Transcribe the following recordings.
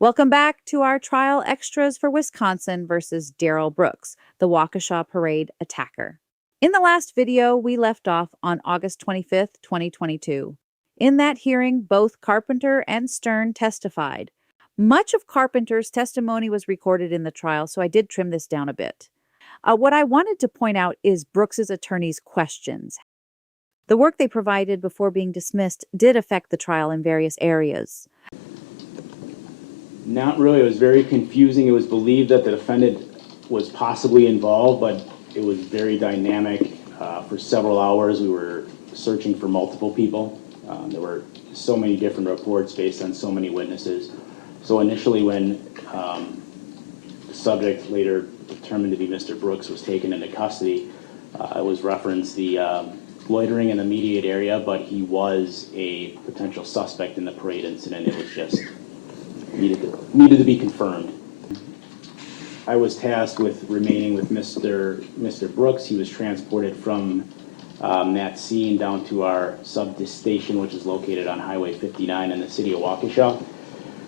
Welcome back to our trial extras for Wisconsin versus Darrell Brooks, the Waukesha Parade attacker. In the last video, we left off on August 25th, 2022. In that hearing, both Carpenter and Stern testified. Much of Carpenter's testimony was recorded in the trial, so I did trim this down a bit. What I wanted to point out is Brooks's attorney's questions. The work they provided before being dismissed did affect the trial in various areas. Not really. It was very confusing. It was believed that the defendant was possibly involved, but it was very dynamic. For several hours, we were searching for multiple people. There were so many different reports based on so many witnesses. So initially when the subject, later determined to be Mr. Brooks, was taken into custody, it was referenced the loitering in the immediate area, but he was a potential suspect in the parade incident. It was just needed to be confirmed. I was tasked with remaining with Mr. Brooks. He was transported from that scene down to our station, which is located on Highway 59 in the city of Waukesha,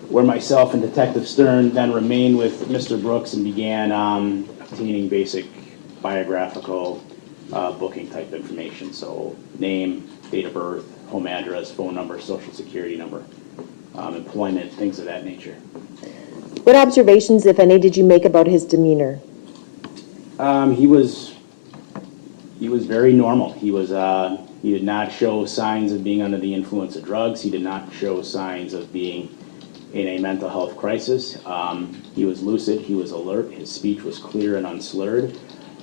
where myself and Detective Stern then remained with Mr. Brooks and began obtaining basic biographical booking type information. So name, date of birth, home address, phone number, social security number, employment, things of that nature. What observations, if any, did you make about his demeanor? He was very normal. He did not show signs of being under the influence of drugs. He did not show signs of being in a mental health crisis. He was lucid. He was alert. His speech was clear and unslurred.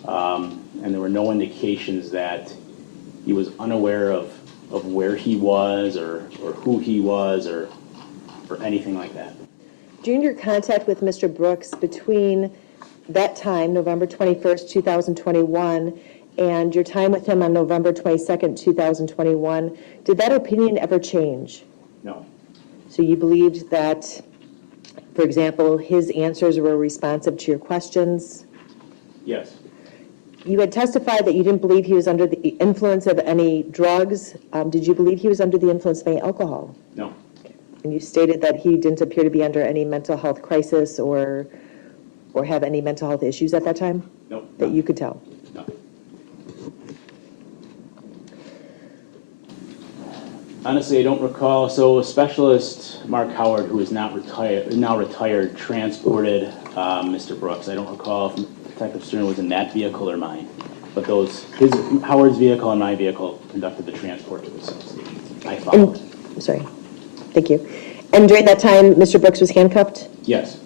And there were no indications that he was unaware of where he was or who he was or anything like that. During your contact with Mr. Brooks between that time, November 21st, 2021, and your time with him on November 22nd, 2021, did that opinion ever change? No. So you believed that, for example, his answers were responsive to your questions? Yes. You had testified that you didn't believe he was under the influence of any drugs. Did you believe he was under the influence of any alcohol? No. And you stated that he didn't appear to be under any mental health crisis or have any mental health issues at that time? No. That you could tell? No. Honestly, I don't recall. So Specialist Mark Howard, who is now retired, transported Mr. Brooks. I don't recall if Detective Stern was in that vehicle or mine, but Howard's vehicle and my vehicle conducted the transport to the substation. I followed. I'm sorry. Thank you. And during that time, Mr. Brooks was handcuffed? Yes.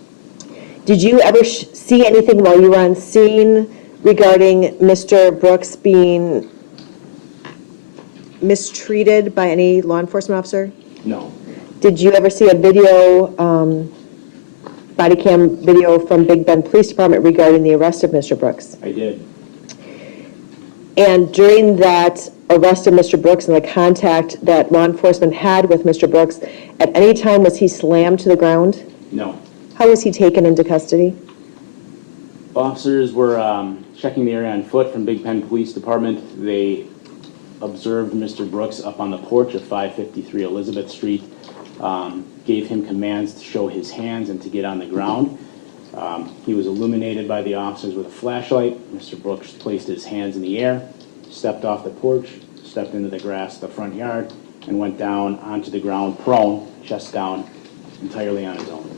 Did you ever see anything while you were on scene regarding Mr. Brooks being mistreated by any law enforcement officer? No. Did you ever see a video, body cam video from Big Bend Police Department regarding the arrest of Mr. Brooks? I did. And during that arrest of Mr. Brooks and the contact that law enforcement had with Mr. Brooks, at any time was he slammed to the ground? No. How was he taken into custody? Officers were checking the area on foot from Big Bend Police Department. They observed Mr. Brooks up on the porch of 553 Elizabeth Street, gave him commands to show his hands and to get on the ground. He was illuminated by the officers with a flashlight. Mr. Brooks placed his hands in the air, stepped off the porch, stepped into the grass of the front yard, and went down onto the ground prone, chest down, entirely on his own.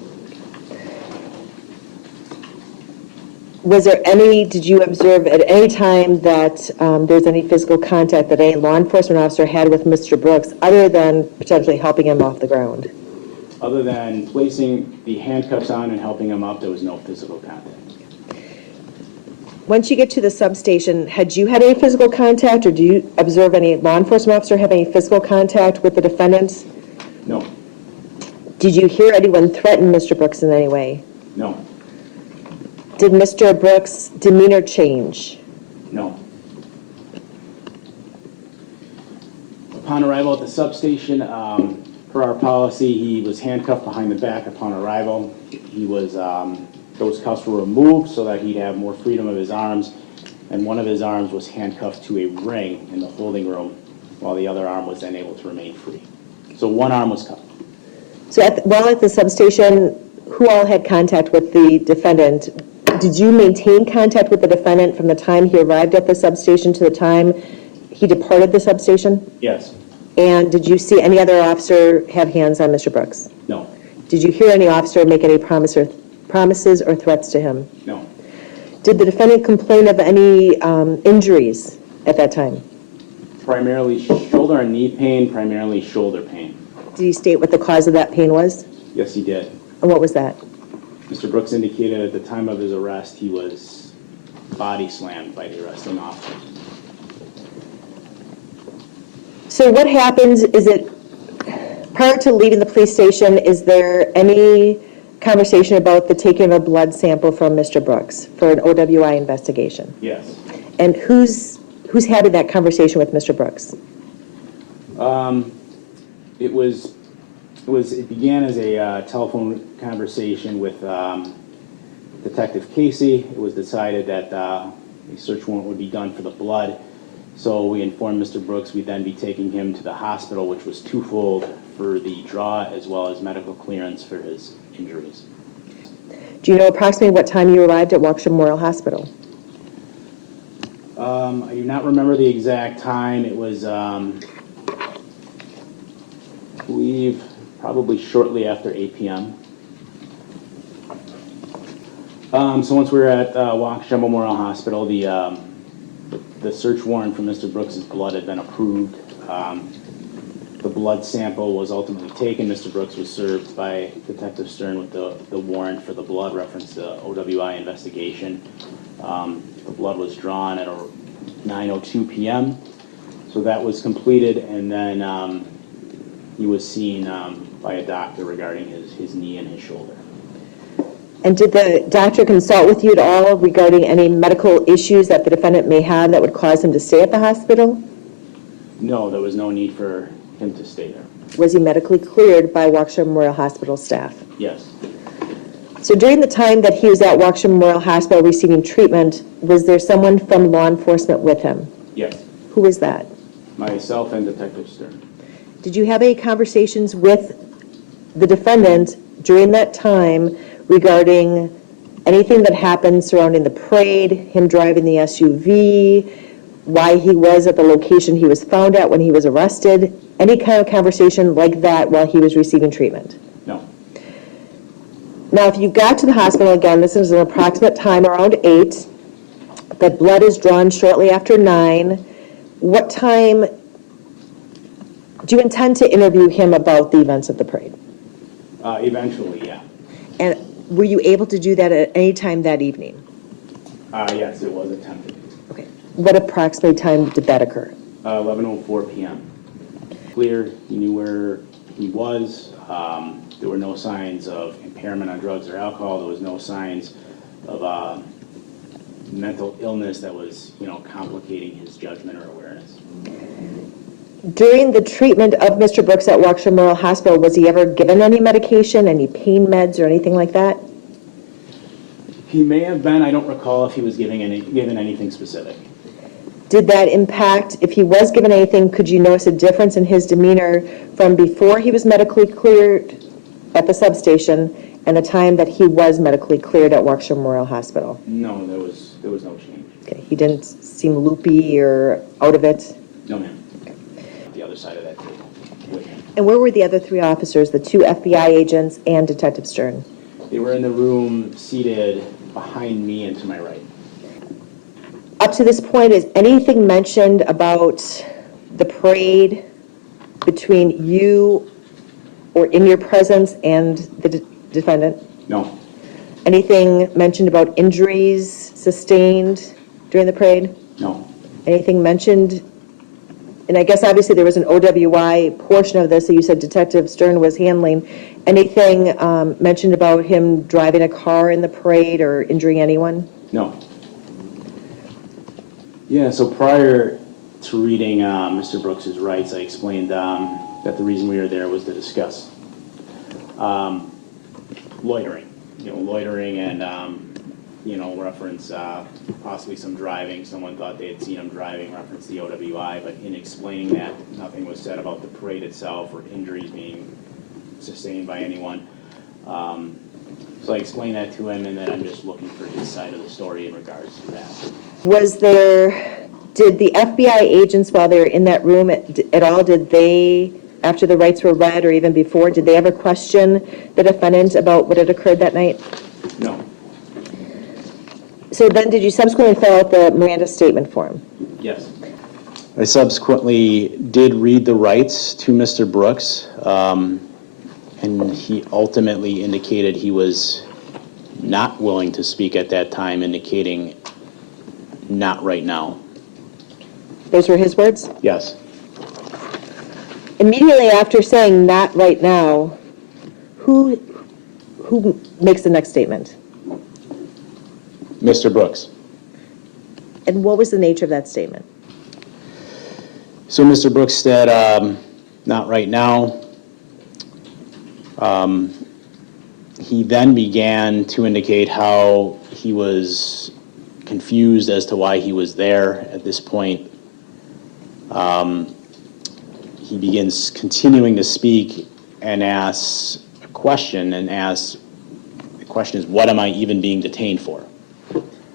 Did you observe at any time that there's any physical contact that any law enforcement officer had with Mr. Brooks other than potentially helping him off the ground? Other than placing the handcuffs on and helping him up, there was no physical contact. Once you get to the substation, had you had any physical contact, or do you observe any law enforcement officer have any physical contact with the defendants? No. Did you hear anyone threaten Mr. Brooks in any way? No. Did Mr. Brooks' demeanor change? No. Upon arrival at the substation, per our policy, he was handcuffed behind the back upon arrival. Those cuffs were removed so that he'd have more freedom of his arms, and one of his arms was handcuffed to a ring in the holding room, while the other arm was then able to remain free. So one arm was cuffed. So while at the substation, who all had contact with the defendant. Did you maintain contact with the defendant from the time he arrived at the substation to the time he departed the substation? Yes. And did you see any other officer have hands on Mr. Brooks? No. Did you hear any officer make any promises or threats to him? No. Did the defendant complain of any injuries at that time? Primarily shoulder and knee pain, primarily shoulder pain. Did he state what the cause of that pain was? Yes, he did. And what was that? Mr. Brooks indicated at the time of his arrest he was body slammed by the arresting officer. So what happens, is it, prior to leaving the police station, is there any conversation about the taking of a blood sample from Mr. Brooks for an OWI investigation? Yes. And who's having that conversation with Mr. Brooks? It began as a telephone conversation with Detective Casey. It was decided that a search warrant would be done for the blood. So we informed Mr. Brooks we'd then be taking him to the hospital, which was twofold, for the draw as well as medical clearance for his injuries. Do you know approximately what time you arrived at Waukesha Memorial Hospital? I do not remember the exact time. It was, I believe, probably shortly after 8 p.m. So once we were at Waukesha Memorial Hospital, the search warrant for Mr. Brooks's blood had been approved. The blood sample was ultimately taken. Mr. Brooks was served by Detective Stern with the warrant for the blood reference to OWI investigation. The blood was drawn at 9:02 p.m. So that was completed, and then he was seen by a doctor regarding his knee and his shoulder. And did the doctor consult with you at all regarding any medical issues that the defendant may have that would cause him to stay at the hospital? No, there was no need for him to stay there. Was he medically cleared by Waukesha Memorial Hospital staff? Yes. So during the time that he was at Waukesha Memorial Hospital receiving treatment, was there someone from law enforcement with him? Yes. Who was that? Myself and Detective Stern. Did you have any conversations with the defendant during that time regarding anything that happened surrounding the parade, him driving the SUV, why he was at the location he was found at when he was arrested? Any kind of conversation like that while he was receiving treatment? No. Now, if you got to the hospital, again, this is an approximate time around 8, the blood is drawn shortly after 9, what time do you intend to interview him about the events of the parade? Eventually, yeah. And were you able to do that at any time that evening? Yes, it was attempted. Okay. What approximate time did that occur? 11:04 p.m. Clear, he knew where he was. There were no signs of impairment on drugs or alcohol. There was no signs of mental illness that was, complicating his judgment or awareness. During the treatment of Mr. Brooks at Waukesha Memorial Hospital, was he ever given any medication, any pain meds, or anything like that? He may have been. I don't recall if he was given anything specific. Did that impact, if he was given anything, could you notice a difference in his demeanor from before he was medically cleared at the substation and the time that he was medically cleared at Waukesha Memorial Hospital? No, there was no change. Okay, he didn't seem loopy or out of it? No, ma'am. The other side of that table with him. And where were the other 3 officers, the 2 FBI agents and Detective Stern? They were in the room seated behind me and to my right. Up to this point, is anything mentioned about the parade between you or in your presence and the defendant? No. Anything mentioned about injuries sustained during the parade? No. Anything mentioned? And I guess obviously there was an OWI portion of this that you said Detective Stern was handling. Anything mentioned about him driving a car in the parade or injuring anyone? No. Yeah, so prior to reading Mr. Brooks's rights, I explained that the reason we were there was to discuss loitering. Loitering and, reference possibly some driving. Someone thought they had seen him driving, reference the OWI, but in explaining that, nothing was said about the parade itself or injuries being sustained by anyone. So I explained that to him, and then I'm just looking for his side of the story in regards to that. Did the FBI agents, while they were in that room at all, did they, after the rights were read or even before, did they ever question the defendant about what had occurred that night? No. So then did you subsequently fill out the Miranda statement form? Yes. I subsequently did read the rights to Mr. Brooks, and he ultimately indicated he was not willing to speak at that time, indicating not right now. Those were his words? Yes. Immediately after saying not right now, who makes the next statement? Mr. Brooks. And what was the nature of that statement? So Mr. Brooks said, not right now. He then began to indicate how he was confused as to why he was there at this point. He begins continuing to speak and asks a question, the question is, what am I even being detained for?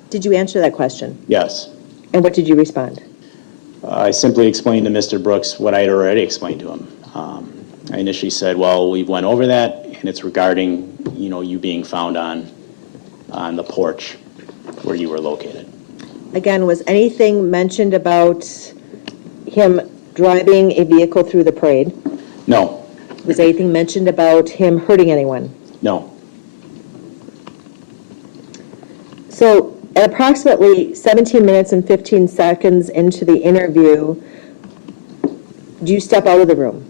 Did you answer that question? Yes. And what did you respond? I simply explained to Mr. Brooks what I had already explained to him. I initially said, well, we went over that, and it's regarding, you being found on the porch where you were located. Again, was anything mentioned about him driving a vehicle through the parade? No. Was anything mentioned about him hurting anyone? No. So at approximately 17 minutes and 15 seconds into the interview, do you step out of the room?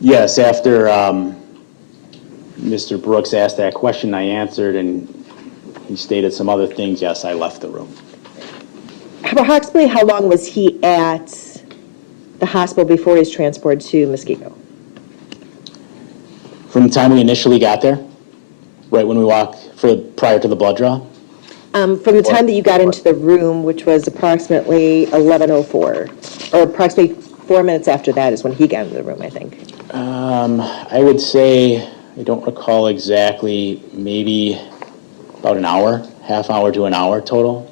Yes, after Mr. Brooks asked that question, I answered, and he stated some other things. Yes, I left the room. Approximately how long was he at the hospital before he was transported to Muskego? From the time we initially got there, right when we walked, prior to the blood draw? From the time that you got into the room, which was approximately 11:04, or approximately 4 minutes after that is when he got into the room, I think. I would say, I don't recall exactly, maybe about an hour, half hour to an hour total.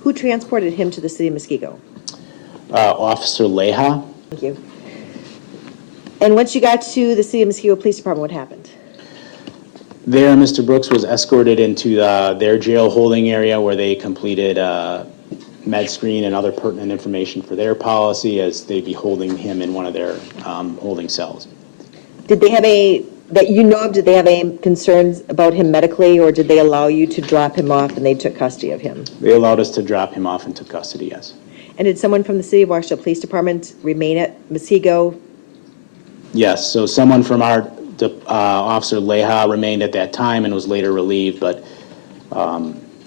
Who transported him to the city of Muskego? Officer Leha. Thank you. And once you got to the city of Muskego Police Department, what happened? There, Mr. Brooks was escorted into their jail holding area where they completed med screen and other pertinent information for their policy as they'd be holding him in one of their holding cells. Did they have did they have any concerns about him medically, or did they allow you to drop him off and they took custody of him? They allowed us to drop him off and took custody, yes. And did someone from the city of Washington Police Department remain at Muskego? Yes, so someone from our Officer Leha remained at that time and was later relieved, but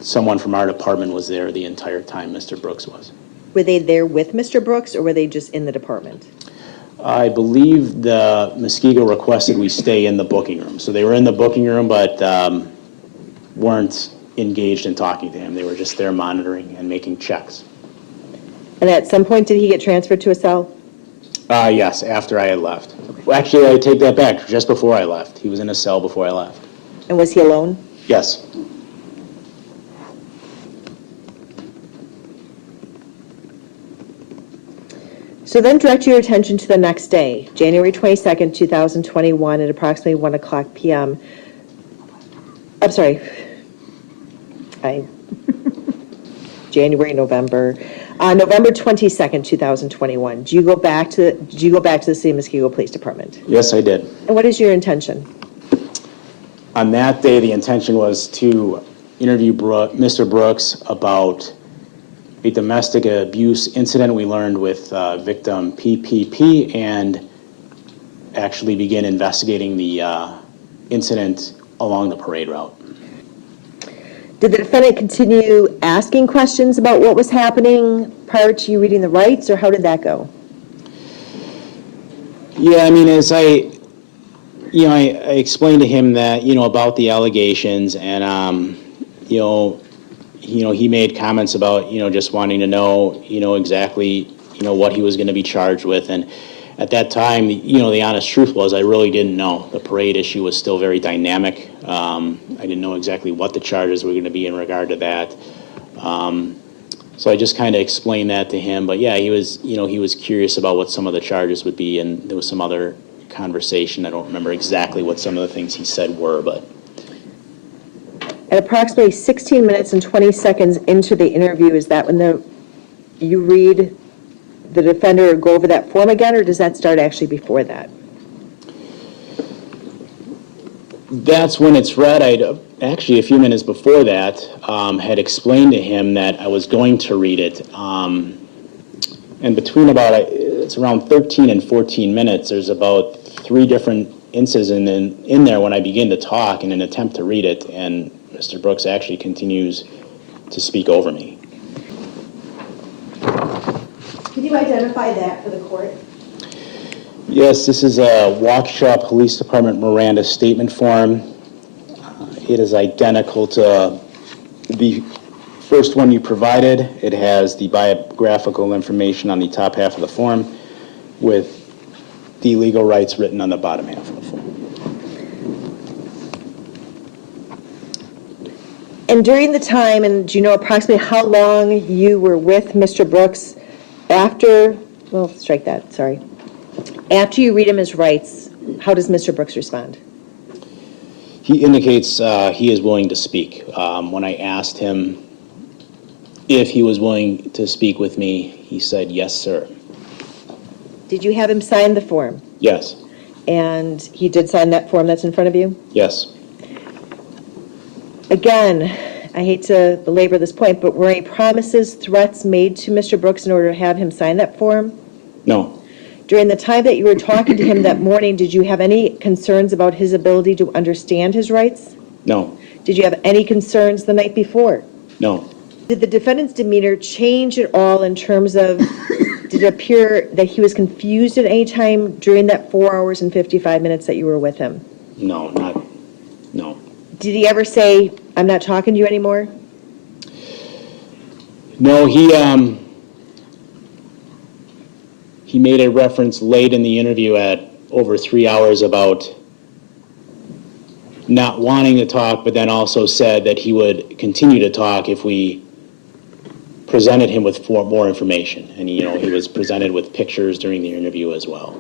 someone from our department was there the entire time Mr. Brooks was. Were they there with Mr. Brooks, or were they just in the department? I believe the Muskego requested we stay in the booking room. So they were in the booking room, but weren't engaged in talking to him. They were just there monitoring and making checks. And at some point, did he get transferred to a cell? Yes, after I had left. Well, actually, I take that back. Just before I left. He was in a cell before I left. And was he alone? Yes. So then direct your attention to the next day, January 22nd, 2021, at approximately 1 o'clock p.m. I'm sorry. November 22nd, 2021. Did you go back to the city of Muskego Police Department? Yes, I did. And what is your intention? On that day, the intention was to interview Mr. Brooks about a domestic abuse incident we learned with victim PPP and actually begin investigating the incident along the parade route. Did the defendant continue asking questions about what was happening prior to you reading the rights, or how did that go? Yeah, I mean, as I explained to him that, about the allegations, and, he made comments about, just wanting to know, exactly, what he was going to be charged with. And At that time, the honest truth was I really didn't know. The parade issue was still very dynamic. I didn't know exactly what the charges were going to be in regard to that. So I just kind of explained that to him. But yeah, he was curious about what some of the charges would be, and there was some other conversation. I don't remember exactly what some of the things he said were, but. At approximately 16 minutes and 20 seconds into the interview, is that when you read the defender go over that form again, or does that start actually before that? That's when it's read. I'd actually, a few minutes before that, had explained to him that I was going to read it. And between it's around 13 and 14 minutes, there's about 3 different instances in there when I begin to talk in an attempt to read it, and Mr. Brooks actually continues to speak over me. Can you identify that for the court? Yes, this is a Waukesha Police Department Miranda statement form. It is identical to the first one you provided. It has the biographical information on the top half of the form with the legal rights written on the bottom half of the form. And during the time, and do you know approximately how long you were with Mr. Brooks after, well, strike that, sorry. After you read him his rights, how does Mr. Brooks respond? He indicates he is willing to speak. When I asked him if he was willing to speak with me, he said, yes, sir. Did you have him sign the form? Yes. And he did sign that form that's in front of you? Yes. Again, I hate to belabor this point, but were any promises, threats made to Mr. Brooks in order to have him sign that form? No. During the time that you were talking to him that morning, did you have any concerns about his ability to understand his rights? No. Did you have any concerns the night before? No. Did the defendant's demeanor change at all in terms of, did it appear that he was confused at any time during that 4 hours and 55 minutes that you were with him? No. Did he ever say, I'm not talking to you anymore? No, he made a reference late in the interview at over 3 hours about not wanting to talk, but then also said that he would continue to talk if we presented him with more information. And, he was presented with pictures during the interview as well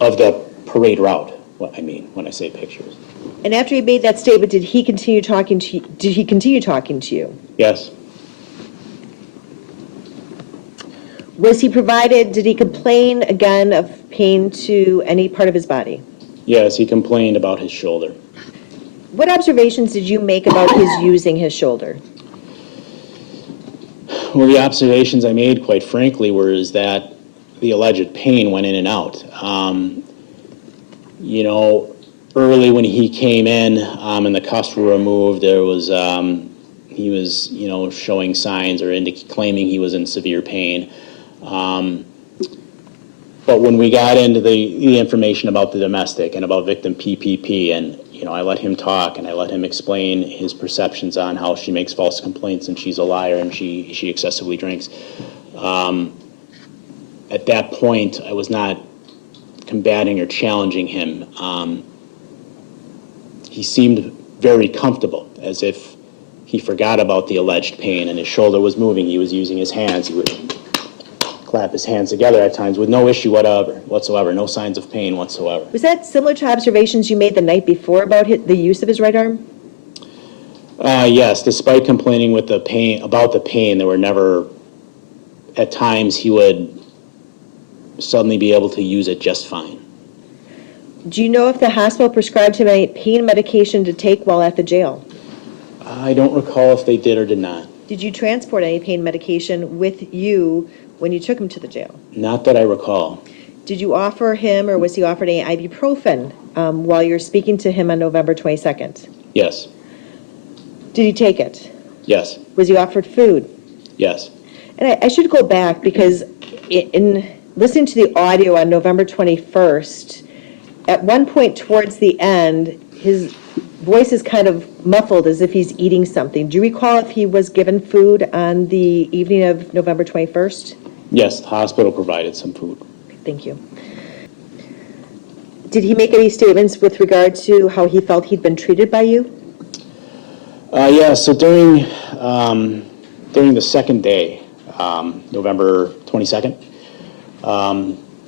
of the parade route, what I mean when I say pictures. And after he made that statement, did he continue talking to you? Yes. Was he provided, did he complain again of pain to any part of his body? Yes, he complained about his shoulder. What observations did you make about his using his shoulder? Well, the observations I made, quite frankly, is that the alleged pain went in and out. Early when he came in and the cuffs were removed, he was, showing signs or claiming he was in severe pain. But when we got into the information about the domestic and about victim PPP, and I let him talk and I let him explain his perceptions on how she makes false complaints and she's a liar and she excessively drinks. At that point, I was not combating or challenging him. He seemed very comfortable, as if he forgot about the alleged pain and his shoulder was moving. He was using his hands. He would clap his hands together at times with no issue whatsoever, no signs of pain whatsoever. Was that similar to observations you made the night before about the use of his right arm? Yes, despite complaining about the pain, there were never, at times he would suddenly be able to use it just fine. Do you know if the hospital prescribed him any pain medication to take while at the jail? I don't recall if they did or did not. Did you transport any pain medication with you when you took him to the jail? Not that I recall. Did you offer him, or was he offered any ibuprofen while you were speaking to him on November 22nd? Yes. Did he take it? Yes. Was he offered food? Yes. And I should go back because in listening to the audio on November 21st, at one point towards the end, his voice is kind of muffled as if he's eating something. Do you recall if he was given food on the evening of November 21st? Yes, the hospital provided some food. Thank you. Did he make any statements with regard to how he felt he'd been treated by you? Yeah, so during the second day, November 22nd,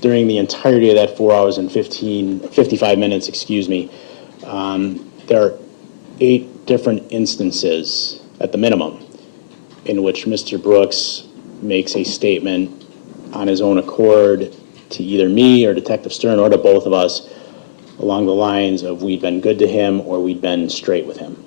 during the entirety of that 4 hours and 55 minutes, there are 8 different instances at the minimum in which Mr. Brooks makes a statement on his own accord to either me or Detective Stern or to both of us along the lines of we'd been good to him or we'd been straight with him.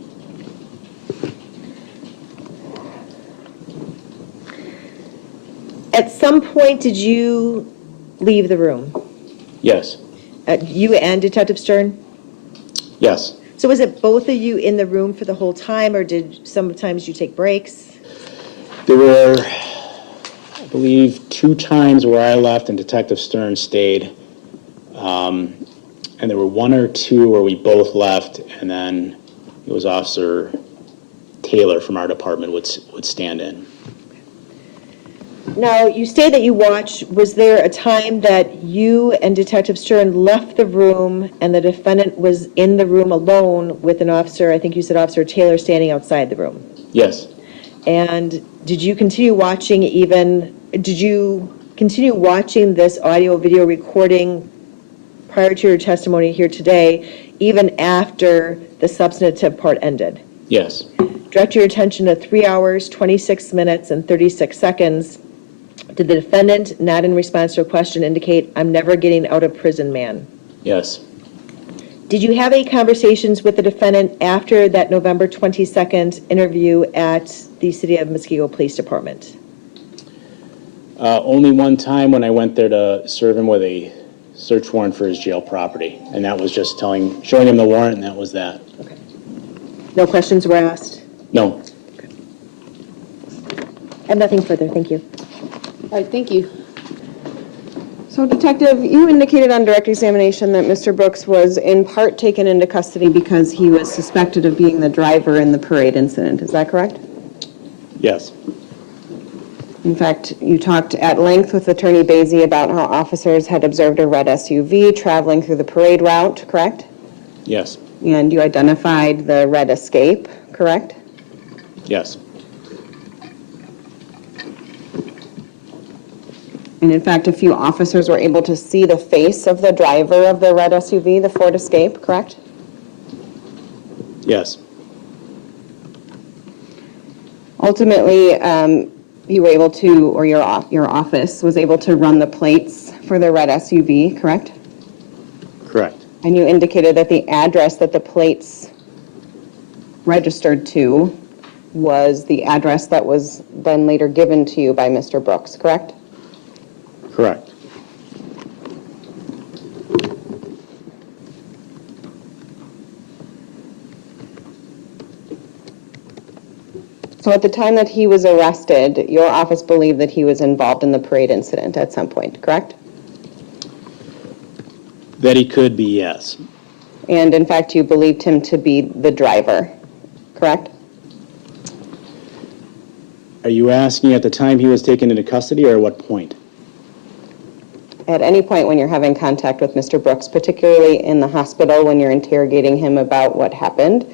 At some point, did you leave the room? Yes. You and Detective Stern? Yes. So was it both of you in the room for the whole time, or did sometimes you take breaks? There were, I believe, 2 times where I left and Detective Stern stayed. And there were 1 or 2 where we both left, and then it was Officer Taylor from our department would stand in. Now, you say that you watched. Was there a time that you and Detective Stern left the room and the defendant was in the room alone with an officer, I think you said Officer Taylor, standing outside the room? Yes. And did you continue watching this audio video recording prior to your testimony here today, even after the substantive part ended? Yes. Direct your attention to 3 hours, 26 minutes, and 36 seconds. Did the defendant, not in response to a question, indicate, "I'm never getting out of prison, man"? Yes. Did you have any conversations with the defendant after that November 22nd interview at the City of Muskego Police Department? Only one time when I went there to serve him with a search warrant for his jail property, and that was just showing him the warrant, and that was that. Okay. No questions were asked? No. I have nothing further, thank you. All right, thank you. So, Detective, you indicated on direct examination that Mr. Brooks was in part taken into custody because he was suspected of being the driver in the parade incident. Is that correct? Yes. In fact, you talked at length with Attorney Basie about how officers had observed a red SUV traveling through the parade route, correct? Yes. And you identified the red Escape, correct? Yes. And in fact, a few officers were able to see the face of the driver of the red SUV, the Ford Escape, correct? Yes. Ultimately, you were able to, or your office was able to run the plates for the red SUV, correct? Correct. And you indicated that the address that the plates registered to was the address that was then later given to you by Mr. Brooks, correct? Correct. So at the time that he was arrested, your office believed that he was involved in the parade incident at some point, correct? That he could be, yes. And in fact, you believed him to be the driver, correct? Are you asking at the time he was taken into custody or at what point? At any point when you're having contact with Mr. Brooks, particularly in the hospital when you're interrogating him about what happened,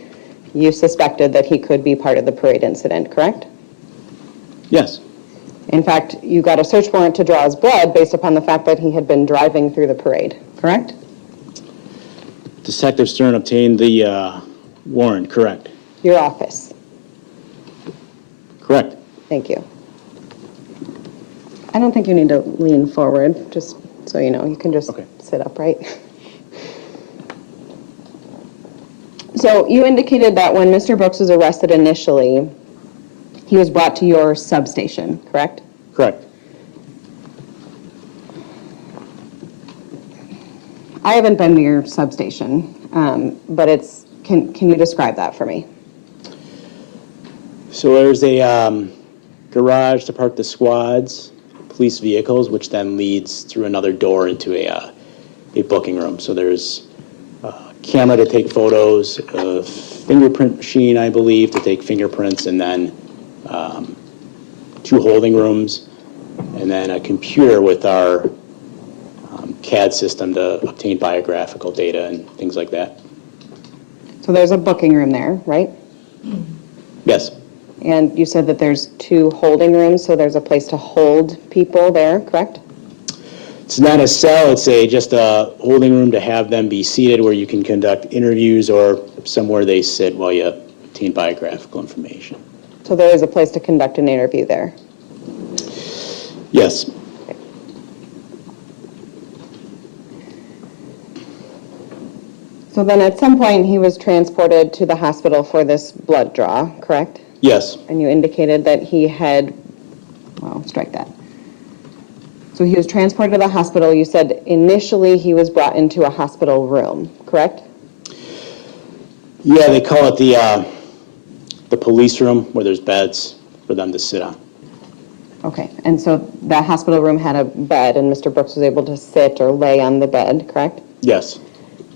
you suspected that he could be part of the parade incident, correct? Yes. In fact, you got a search warrant to draw his blood based upon the fact that he had been driving through the parade, correct? Detective Stern obtained the warrant, correct? Your office. Correct. Thank you. I don't think you need to lean forward, just so you know. You can just sit upright. So you indicated that when Mr. Brooks was arrested initially, he was brought to your substation, correct? Correct. I haven't been to your substation, but can you describe that for me? So there's a garage to park the squads, police vehicles, which then leads through another door into a booking room. So there's a camera to take photos, a fingerprint machine, I believe, to take fingerprints, and then 2 holding rooms, and then a computer with our CAD system to obtain biographical data and things like that. So there's a booking room there, right? Yes, And you said that there's 2 holding rooms, so there's a place to hold people there, correct? it's not a cell, it's just a holding room to have them be seated where you can conduct interviews or somewhere they sit while you obtain biographical information. So there is a place to conduct an interview there. Yes, So then at some point, he was transported to the hospital for this blood draw, correct? yes, And you indicated that he had, well, strike that. So he was transported to the hospital. You said initially he was brought into a hospital room, correct? yeah, they call it the police room where there's beds for them to sit on. Okay, and so that hospital room had a bed, and Mr. Brooks was able to sit or lay on the bed, correct? Yes,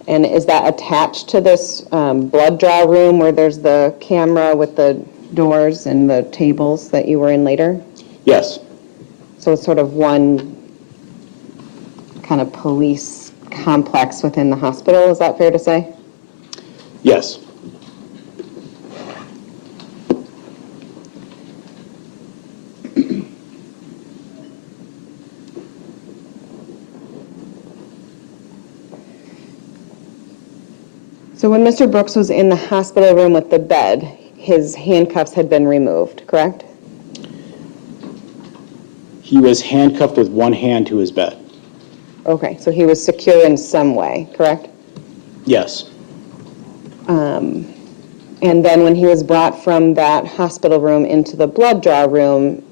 And is that attached to this blood draw room where there's the camera with the doors and the tables that you were in later? yes, So it's sort of one kind of police complex within the hospital, is that fair to say? yes. So when Mr. Brooks was in the hospital room with the bed, his handcuffs had been removed, correct? He was handcuffed with one hand to his bed. Okay, so he was secure in some way, correct? Yes, And then when he was brought from that hospital room into the blood draw room,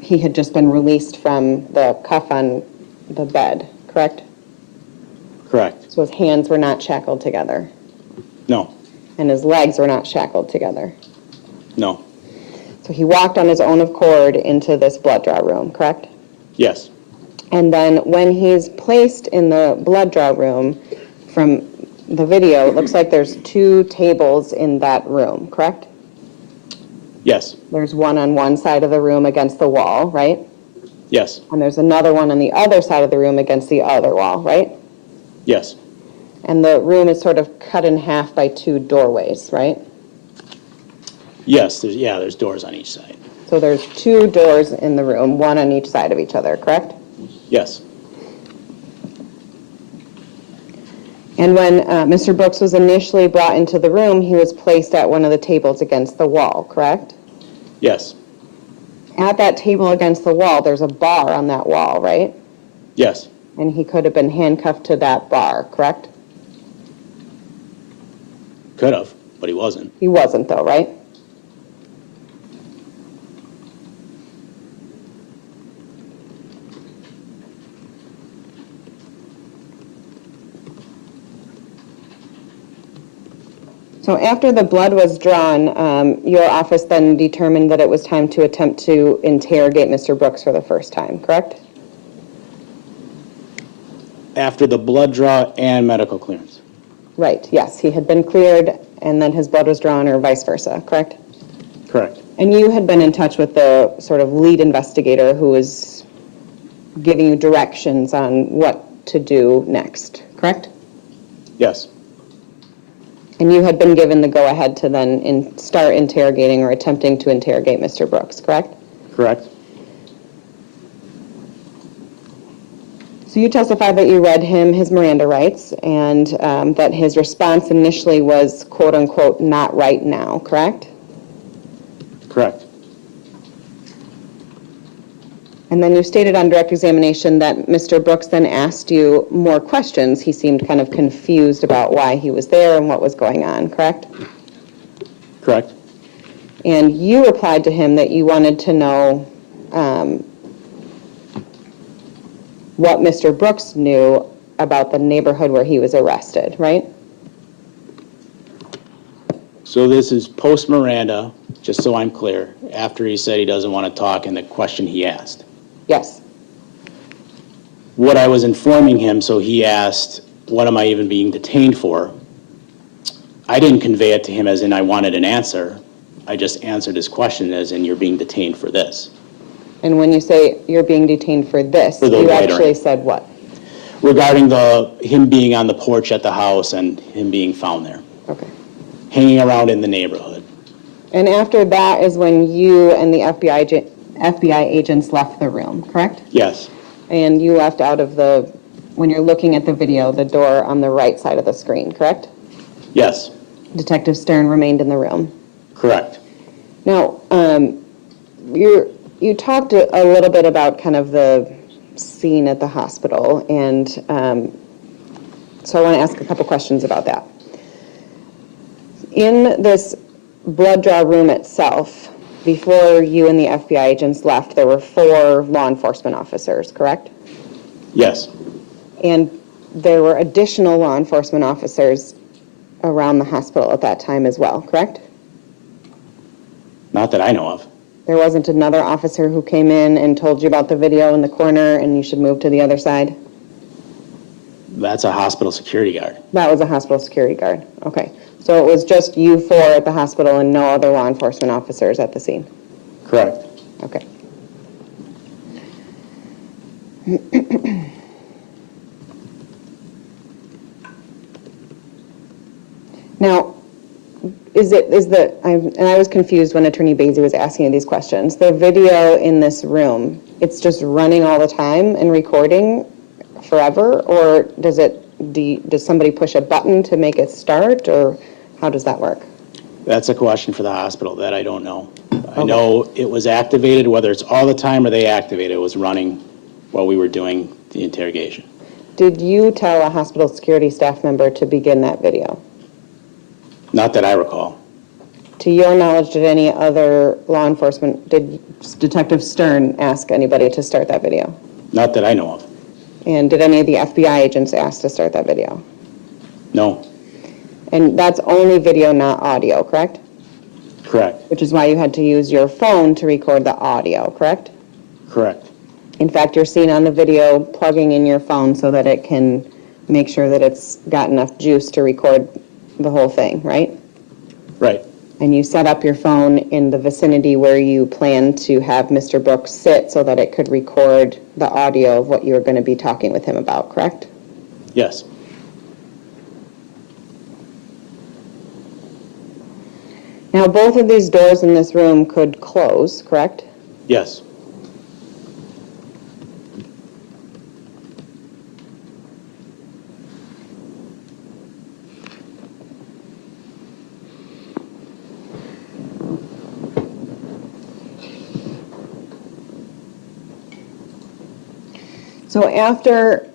he had just been released from the cuff on the bed, correct? correct. So his hands were not shackled together, No, and his legs were not shackled together. no, So he walked on his own accord into this blood draw room, correct? yes, And then when he's placed in the blood draw room, from the video, it looks like there's 2 tables in that room, correct? yes, There's one on one side of the room against the wall, right? yes, And there's another one on the other side of the room against the other wall, right? yes, And the room is sort of cut in half by 2 doorways, right? yes, there's doors on each side. So there's 2 doors in the room, one on each side of each other, correct? Yes, And when Mr. Brooks was initially brought into the room, he was placed at one of the tables against the wall, correct? yes, At that table against the wall, there's a bar on that wall, right? yes, And he could have been handcuffed to that bar, correct? could have, but he wasn't. He wasn't though, right? So after the blood was drawn, your office then determined that it was time to attempt to interrogate Mr. Brooks for the first time, correct? After the blood draw and medical clearance. Right, yes, he had been cleared and then his blood was drawn or vice versa, correct? Correct. And you had been in touch with the sort of lead investigator who was giving you directions on what to do next, correct? Yes, And you had been given the go-ahead to then start interrogating or attempting to interrogate Mr. Brooks, correct? correct. So you testified that you read him his Miranda rights and that his response initially was quote-unquote not right now, correct? Correct. And then you stated on direct examination that Mr. Brooks then asked you more questions. He seemed kind of confused about why he was there and what was going on, correct? Correct. And you replied to him that you wanted to know what Mr. Brooks knew about the neighborhood where he was arrested, right? So this is post Miranda, just so I'm clear, after he said he doesn't want to talk and the question he asked. Yes. What I was informing him, so he asked, what am I even being detained for? I didn't convey it to him as in I wanted an answer. I just answered his question as in you're being detained for this. And when you say you're being detained for this, For the you loitering. actually said what? Regarding him being on the porch at the house and him being found there, Okay. hanging around in the neighborhood. And after that is when you and the FBI agents left the room, correct? Yes, And you left out of when you're looking at the video, the door on the right side of the screen, correct? yes, Detective Stern remained in the room. correct. Now, you talked a little bit about kind of the scene at the hospital, and so I want to ask a couple questions about that. In this blood draw room itself, before you and the FBI agents left, there were 4 law enforcement officers, correct? Yes, And there were additional law enforcement officers around the hospital at that time as well, correct? not that I know of. There wasn't another officer who came in and told you about the video in the corner and you should move to the other side? That's a hospital security guard. That was a hospital security guard. Okay. So it was just you 4 at the hospital and no other law enforcement officers at the scene? Correct. Okay. Now, and I was confused when Attorney Basie was asking you these questions. The video in this room, it's just running all the time and recording forever, or does somebody push a button to make it start, or how does that work? That's a question for the hospital that I don't know. I know it was activated, whether it's all the time or they activate it, it was running while we were doing the interrogation. Did you tell a hospital security staff member to begin that video? Not that I recall. To your knowledge, did any other law enforcement, did Detective Stern ask anybody to start that video? Not that I know of. And did any of the FBI agents ask to start that video? No. And that's only video, not audio, correct? Correct. Which is why you had to use your phone to record the audio, correct? Correct. In fact, you're seen on the video plugging in your phone so that it can make sure that it's got enough juice to record the whole thing, right? Right. And you set up your phone in the vicinity where you plan to have Mr. Brooks sit so that it could record the audio of what you were going to be talking with him about, correct? Yes. Now, both of these doors in this room could close, correct? Yes. So after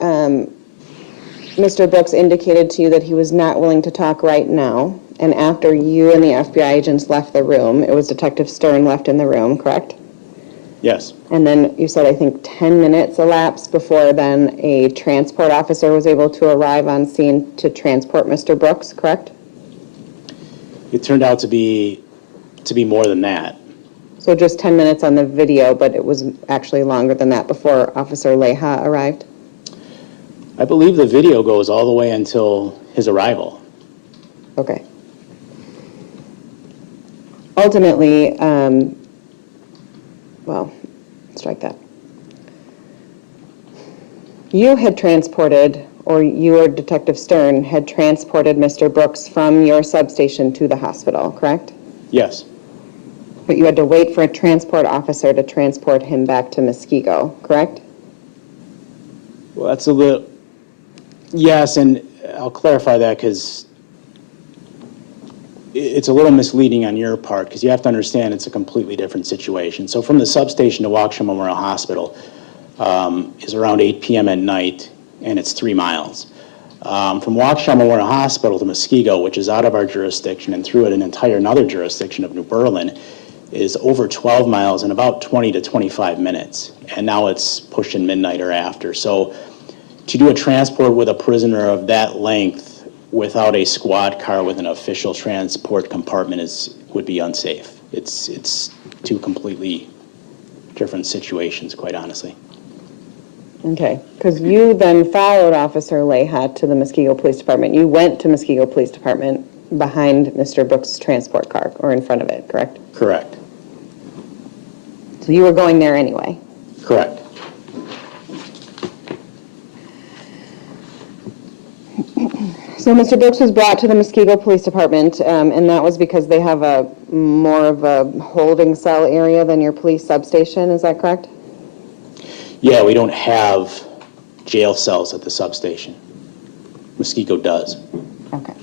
Mr. Brooks indicated to you that he was not willing to talk right now, and after you and the FBI agents left the room, it was Detective Stern left in the room, correct? Yes. And then you said, I think, 10 minutes elapsed before then a transport officer was able to arrive on scene to transport Mr. Brooks, correct? It turned out to be more than that. So just 10 minutes on the video, but it was actually longer than that before Officer Leha arrived? I believe the video goes all the way until his arrival. Okay. Ultimately, well, strike that. You had transported, or you or Detective Stern had transported Mr. Brooks from your substation to the hospital, correct? Yes. But you had to wait for a transport officer to transport him back to Muskego, correct? Well, that's a little... Yes, and I'll clarify that because it's a little misleading on your part because you have to understand it's a completely different situation. So from the substation to Waukesha Memorial Hospital is around 8 p.m. at night, and it's 3 miles. From Waukesha Memorial Hospital to Muskego, which is out of our jurisdiction, and through it an entire another jurisdiction of New Berlin, is over 12 miles in about 20 to 25 minutes. And now it's pushing midnight or after. So to do a transport with a prisoner of that length without a squad car with an official transport compartment would be unsafe. It's two completely different situations, quite honestly. Okay, because you then followed Officer Leha to the Muskego Police Department. You went to Muskego Police Department behind Mr. Brooks' transport car, or in front of it, correct? Correct. So you were going there anyway? Correct. So Mr. Brooks was brought to the Muskego Police Department, and that was because they have a more of a holding cell area than your police substation, is that correct? Yeah, we don't have jail cells at the substation. Muskego does. Okay.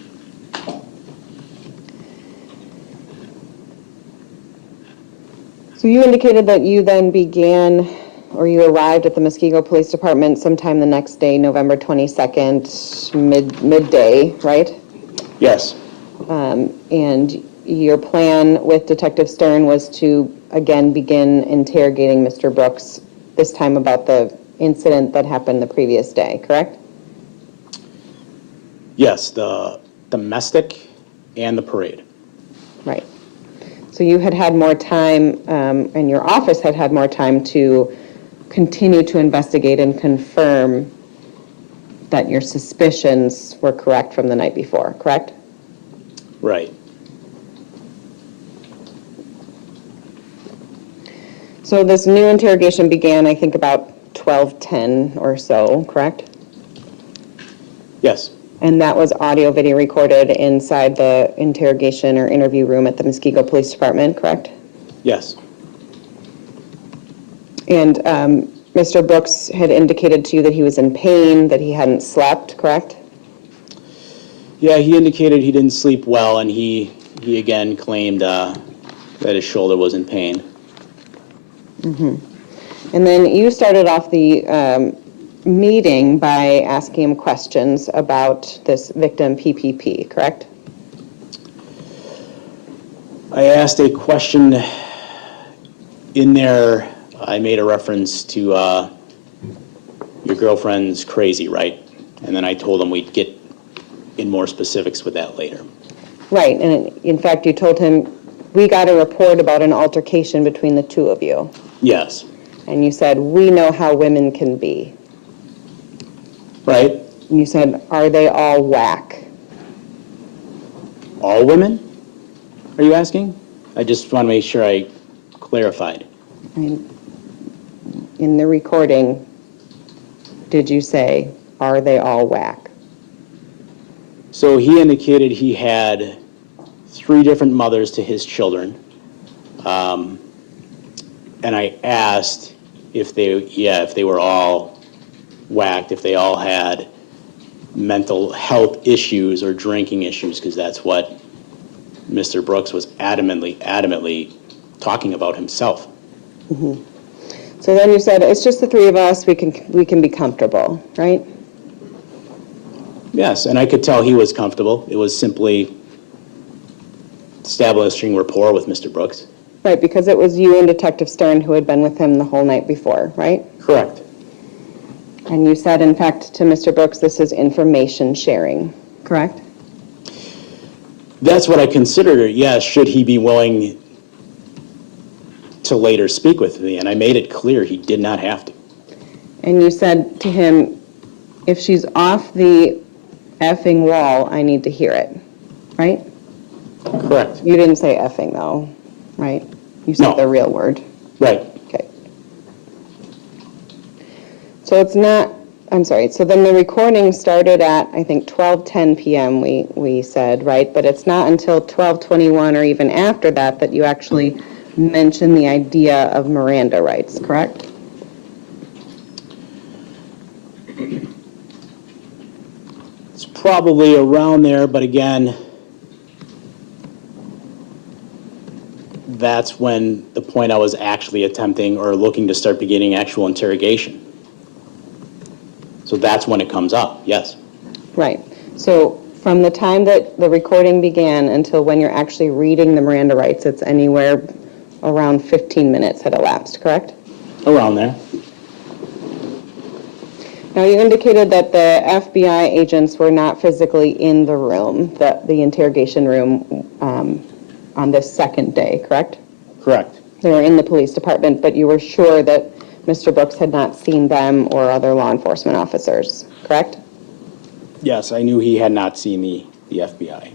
So you indicated that you then began, or you arrived at the Muskego Police Department sometime the next day, November 22nd, midday, right? Yes, And your plan with Detective Stern was to, again, begin interrogating Mr. Brooks, this time about the incident that happened the previous day, correct? yes, the domestic and the parade. Right. So you had had more time, and your office had had more time to continue to investigate and confirm that your suspicions were correct from the night before, correct? Right. So this new interrogation began, I think, about 12:10 or so, correct? Yes, And that was audio video recorded inside the interrogation or interview room at the Muskego Police Department, correct? yes, And Mr. Brooks had indicated to you that he was in pain, that he hadn't slept, correct? yeah, he indicated he didn't sleep well, and he again claimed that his shoulder was in pain. And then you started off the meeting by asking him questions about this victim PPP, correct? I asked a question in there. I made a reference to your girlfriend's crazy, right? And then I told him we'd get in more specifics with that later. Right, and in fact, you told him, we got a report about an altercation between the two of you. Yes, And you said, we know how women can be. right? And you said, are they all whack? All women? Are you asking? I just want to make sure I clarified. I mean, in the recording, did you say, are they all whack? So he indicated he had 3 different mothers to his children. And I asked if they were all whacked, if they all had mental health issues or drinking issues, because that's what Mr. Brooks was adamantly talking about himself. So then you said, it's just the 3 of us, we can be comfortable, right? Yes, and I could tell he was comfortable. It was simply establishing rapport with Mr. Brooks. Right, because it was you and Detective Stern who had been with him the whole night before, right? Correct. And you said, in fact, to Mr. Brooks, this is information sharing, correct? That's what I considered, yes, should he be willing to later speak with me, and I made it clear he did not have to. And you said to him, if she's off the effing wall, I need to hear it, right? Correct. You didn't say effing, though, right? You said No. the real word. Right. Okay. So it's not, I'm sorry, so then the recording started at, I think, 12:10 p.m., we said, right? But it's not until 12:21 or even after that that you actually mention the idea of Miranda rights, correct? It's probably around there, but again, that's when the point I was actually attempting or looking to start beginning actual interrogation. So that's when it comes up, yes. Right. So from the time that the recording began until when you're actually reading the Miranda rights, it's anywhere around 15 minutes had elapsed, correct? Around there. Now, you indicated that the FBI agents were not physically in the room, the interrogation room, on this second day, correct? Correct. They were in the police department, but you were sure that Mr. Brooks had not seen them or other law enforcement officers, correct? Yes, I knew he had not seen the FBI.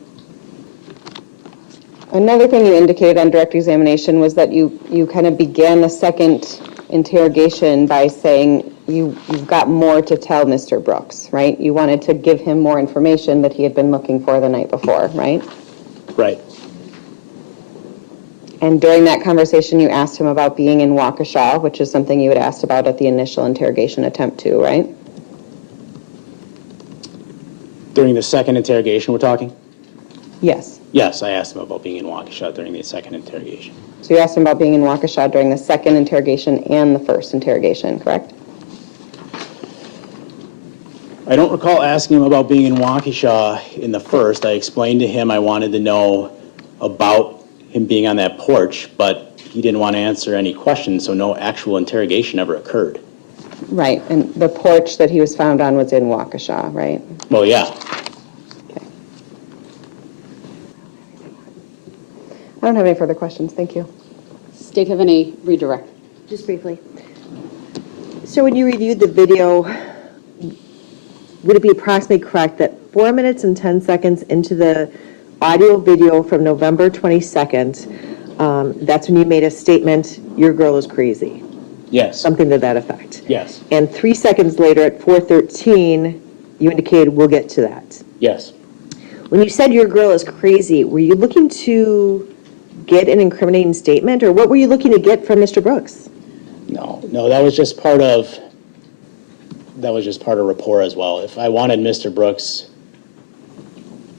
Another thing you indicated on direct examination was that you kind of began the second interrogation by saying you've got more to tell Mr. Brooks, right? You wanted to give him more information that he had been looking for the night before, right? Right. And during that conversation, you asked him about being in Waukesha, which is something you had asked about at the initial interrogation attempt too, right? During the second interrogation, we're talking? Yes. Yes, I asked him about being in Waukesha during the second interrogation. So you asked him about being in Waukesha during the second interrogation and the first interrogation, correct? I don't recall asking him about being in Waukesha in the first. I explained to him I wanted to know about him being on that porch, but he didn't want to answer any questions, so no actual interrogation ever occurred. Right, and the porch that he was found on was in Waukesha, right? Well, yeah. Okay. I don't have any further questions, thank you. State have any redirect? Just briefly. So when you reviewed the video, would it be approximately correct that 4 minutes and 10 seconds into the audio video from November 22nd, that's when you made a statement, your girl is crazy, Yes. something to that effect? Yes. And 3 seconds later at 4:13, you indicated we'll get to that. Yes. When you said your girl is crazy, were you looking to get an incriminating statement, or what were you looking to get from Mr. Brooks? No, that was just part of rapport as well. If I wanted Mr. Brooks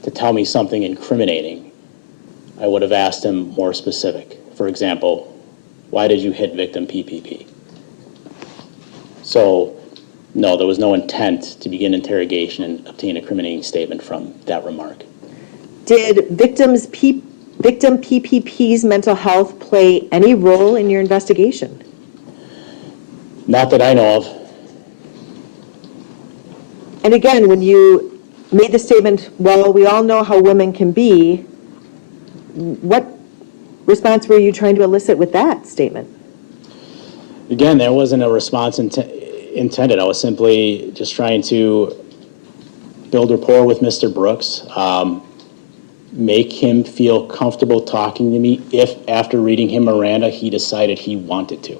to tell me something incriminating, I would have asked him more specific. For example, why did you hit victim PPP? So, no, there was no intent to begin interrogation and obtain a incriminating statement from that remark. Did victim PPP's mental health play any role in your investigation? Not that I know of. And again, when you made the statement, well, we all know how women can be, what response were you trying to elicit with that statement? Again, there wasn't a response intended. I was simply just trying to build rapport with Mr. Brooks, make him feel comfortable talking to me if, after reading him Miranda, he decided he wanted to.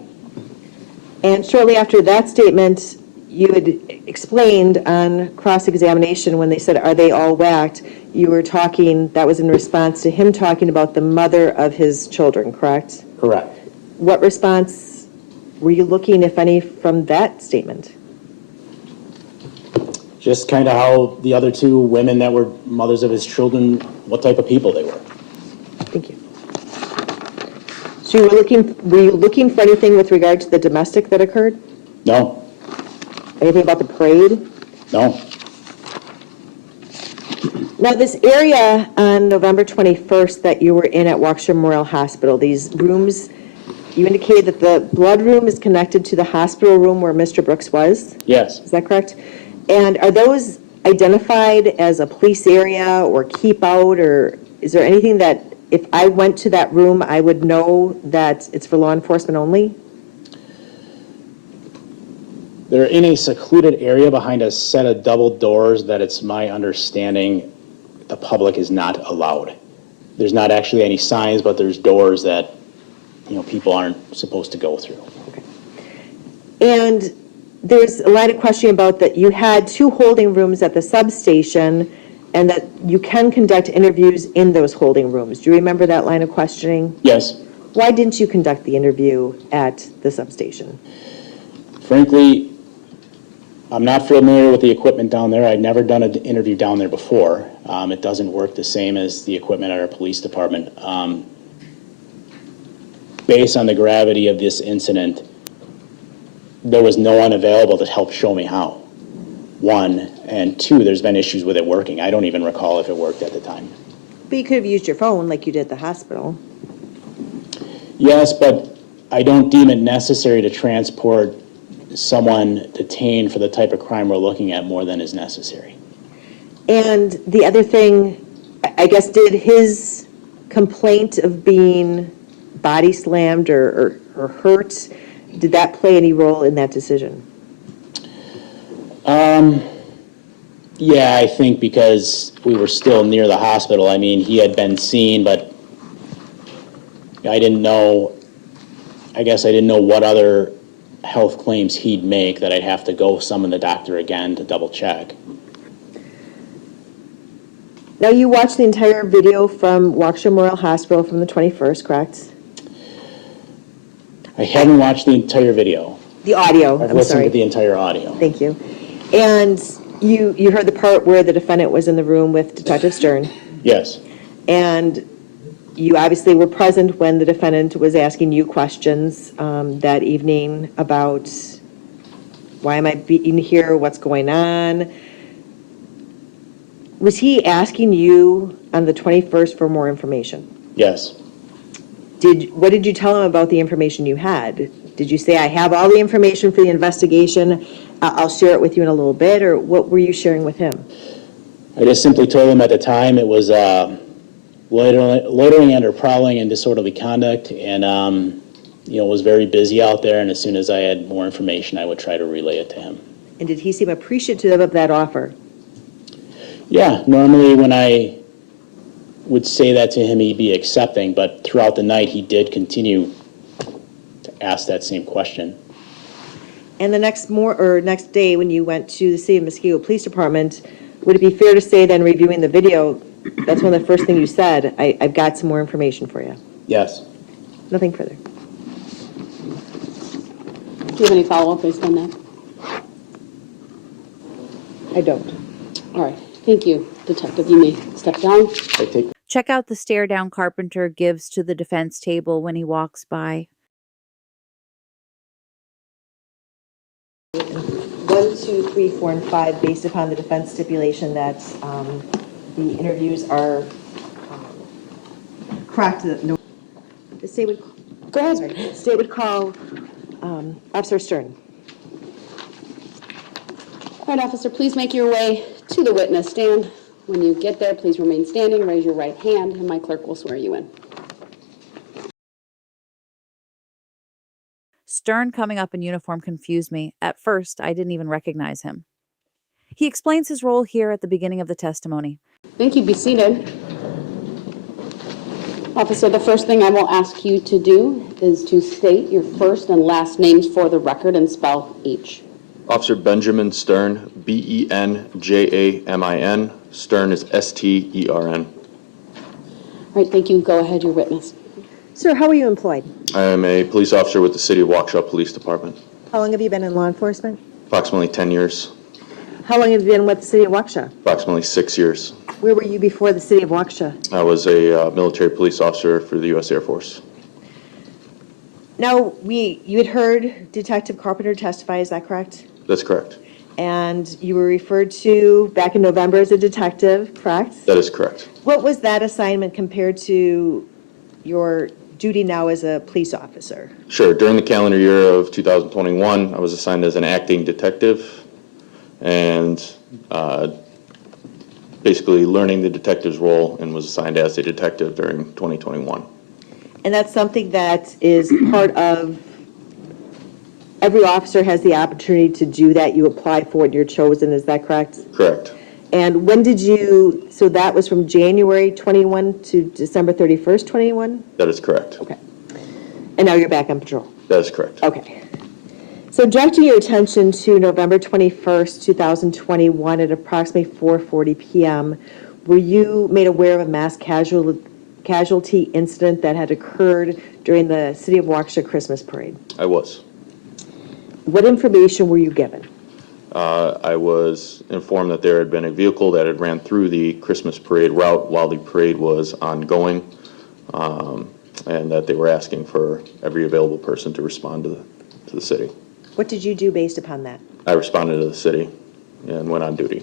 And shortly after that statement, you had explained on cross-examination when they said, are they all whacked? You were talking, that was in response to him talking about the mother of his children, correct? Correct. What response were you looking, if any, from that statement? Just kind of how the other two women that were mothers of his children, what type of people they were. Thank you. So were you looking for anything with regard to the domestic that occurred? No, Anything about the parade? no. Now, this area on November 21st that you were in at Waukesha Memorial Hospital, these rooms, you indicated that the blood room is connected to the hospital room where Mr. Brooks was? Yes. Is that correct? And are those identified as a police area or keep out, or is there anything that if I went to that room, I would know that it's for law enforcement only? They're in a secluded area behind a set of double doors that it's my understanding the public is not allowed. There's not actually any signs, but there's doors that, people aren't supposed to go through. Okay. And there's a line of questioning about that you had 2 holding rooms at the substation and that you can conduct interviews in those holding rooms. Do you remember that line of questioning? Yes. Why didn't you conduct the interview at the substation? Frankly, I'm not familiar with the equipment down there. I'd never done an interview down there before. It doesn't work the same as the equipment at our police department. Based on the gravity of this incident, there was no one available to help show me how. 1, and 2, there's been issues with it working. I don't even recall if it worked at the time. But you could have used your phone like you did at the hospital. Yes, but I don't deem it necessary to transport someone detained for the type of crime we're looking at more than is necessary. And the other thing, I guess, did his complaint of being body slammed or hurt, did that play any role in that decision? Yeah, I think because we were still near the hospital. I mean, he had been seen, but I guess I didn't know what other health claims he'd make that I'd have to go summon the doctor again to double check. Now, you watched the entire video from Waukesha Memorial Hospital from the 21st, correct? I haven't watched the entire video. The audio, I've I'm listened sorry. to the entire audio. Thank you. And you heard the part where the defendant was in the room with Detective Stern, Yes, and you obviously were present when the defendant was asking you questions that evening about, why am I being here, what's going on? Was he asking you on the 21st for more information? yes. What did you tell him about the information you had? Did you say, I have all the information for the investigation, I'll share it with you in a little bit, or what were you sharing with him? I just simply told him at the time it was loitering and or prowling and disorderly conduct, and it was very busy out there, and as soon as I had more information, I would try to relay it to him. And did he seem appreciative of that offer? Yeah, normally when I would say that to him, he'd be accepting, but throughout the night, he did continue to ask that same question. And the next day, when you went to the City of Muskego Police Department, would it be fair to say then, reviewing the video, that's one of the first things you said, I've got some more information for you? Yes. Nothing further. Do you have any follow-up based on that? I don't. All right, thank you, Detective. You may step down. I take Check out the stare down Carpenter gives to the defense table when he walks by. 1, 2, 3, 4, and 5, based upon the defense stipulation that the interviews are correct. The state would, Go ahead. sorry, state would call Officer Stern. All right, officer, please make your way to the witness stand. When you get there, please remain standing, raise your right hand, and my clerk will swear you in. Stern coming up in uniform confused me. At first, I didn't even recognize him. He explains his role here at the beginning of the testimony. Thank you. Be seated. Officer, the first thing I will ask you to do is to state your first and last names for the record and spell each. Officer Benjamin Stern, Benjamin. Stern is Stern. All right, thank you. Go ahead, your witness. Sir, how are you employed? I am a police officer with the City of Waukesha Police Department. How long have you been in law enforcement? Approximately 10 years. How long have you been with the City of Waukesha? Approximately 6 years. Where were you before the City of Waukesha? I was a military police officer for the U.S. Air Force. Now, you had heard Detective Carpenter testify, is that correct? That's correct. And you were referred to back in November as a detective, correct? That is correct. What was that assignment compared to your duty now as a police officer? Sure. During the calendar year of 2021, I was assigned as an acting detective and basically learning the detective's role, and was assigned as a detective during 2021. And that's something that is part of, every officer has the opportunity to do that. You apply for it, you're chosen, is that correct? Correct. And when did you, so that was from January 21 to December 31st, 21? That is correct. Okay. And now you're back on patrol? That is correct. Okay. So directing your attention to November 21st, 2021 at approximately 4:40 p.m., were you made aware of a mass casualty incident that had occurred during the City of Waukesha Christmas parade? I was. What information were you given? I was informed that there had been a vehicle that had ran through the Christmas parade route while the parade was ongoing, and that they were asking for every available person to respond to the city. What did you do based upon that? I responded to the city and went on duty.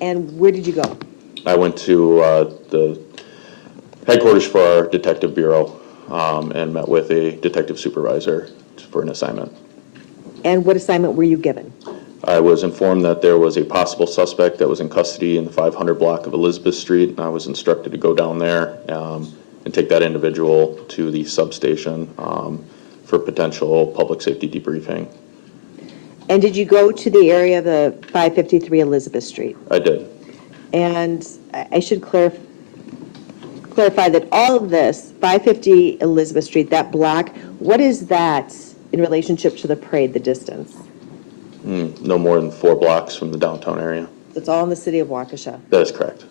And where did you go? I went to the headquarters for our detective bureau and met with a detective supervisor for an assignment. And what assignment were you given? I was informed that there was a possible suspect that was in custody in the 500 block of Elizabeth Street, and I was instructed to go down there and take that individual to the substation for potential public safety debriefing. And did you go to the area of the 553 Elizabeth Street? I did. And I should clarify that all of this, 550 Elizabeth Street, that block, what is that in relationship to the parade, the distance? No more than 4 blocks from the downtown area. It's all in the city of Waukesha. That is correct.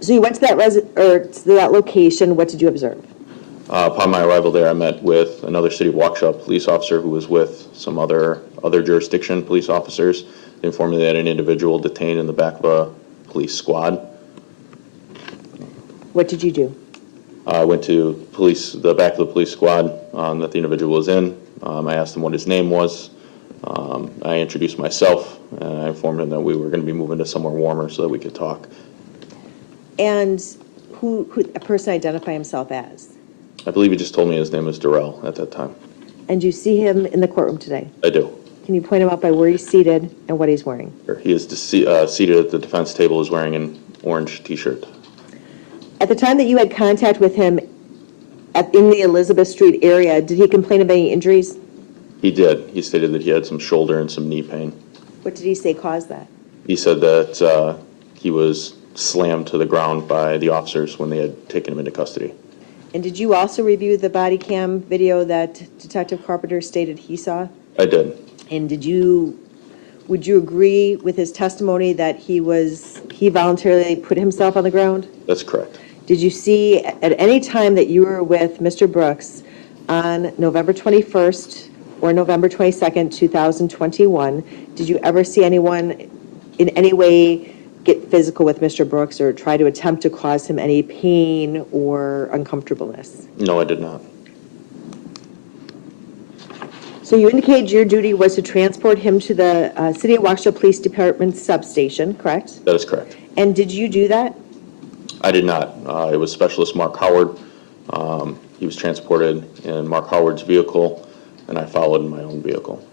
So you went to that location. What did you observe? Upon my arrival there, I met with another City of Waukesha police officer who was with some other jurisdiction police officers. They informed me they had an individual detained in the back of a police squad. What did you do? I went to the back of the police squad that the individual was in. I asked him what his name was. I introduced myself, and I informed him that we were going to be moving to somewhere warmer so that we could talk. And who a person identify himself as? I believe he just told me his name was Darrell at that time. And you see him in the courtroom today? I do. Can you point him out by where he's seated and what he's wearing? He is seated at the defense table, is wearing an orange T-shirt. At the time that you had contact with him in the Elizabeth Street area, did he complain of any injuries? He did. He stated that he had some shoulder and some knee pain. What did he say caused that? He said that he was slammed to the ground by the officers when they had taken him into custody. And did you also review the body cam video that Detective Carpenter stated he saw? I did. And would you agree with his testimony that he voluntarily put himself on the ground? That's correct. Did you see at any time that you were with Mr. Brooks on November 21st or November 22nd, 2021, did you ever see anyone in any way get physical with Mr. Brooks or try to attempt to cause him any pain or uncomfortableness? No, I did not. So you indicated your duty was to transport him to the City of Waukesha Police Department substation, correct? That is correct. And did you do that? I did not. It was Specialist Mark Howard. He was transported in Mark Howard's vehicle, and I followed in my own vehicle.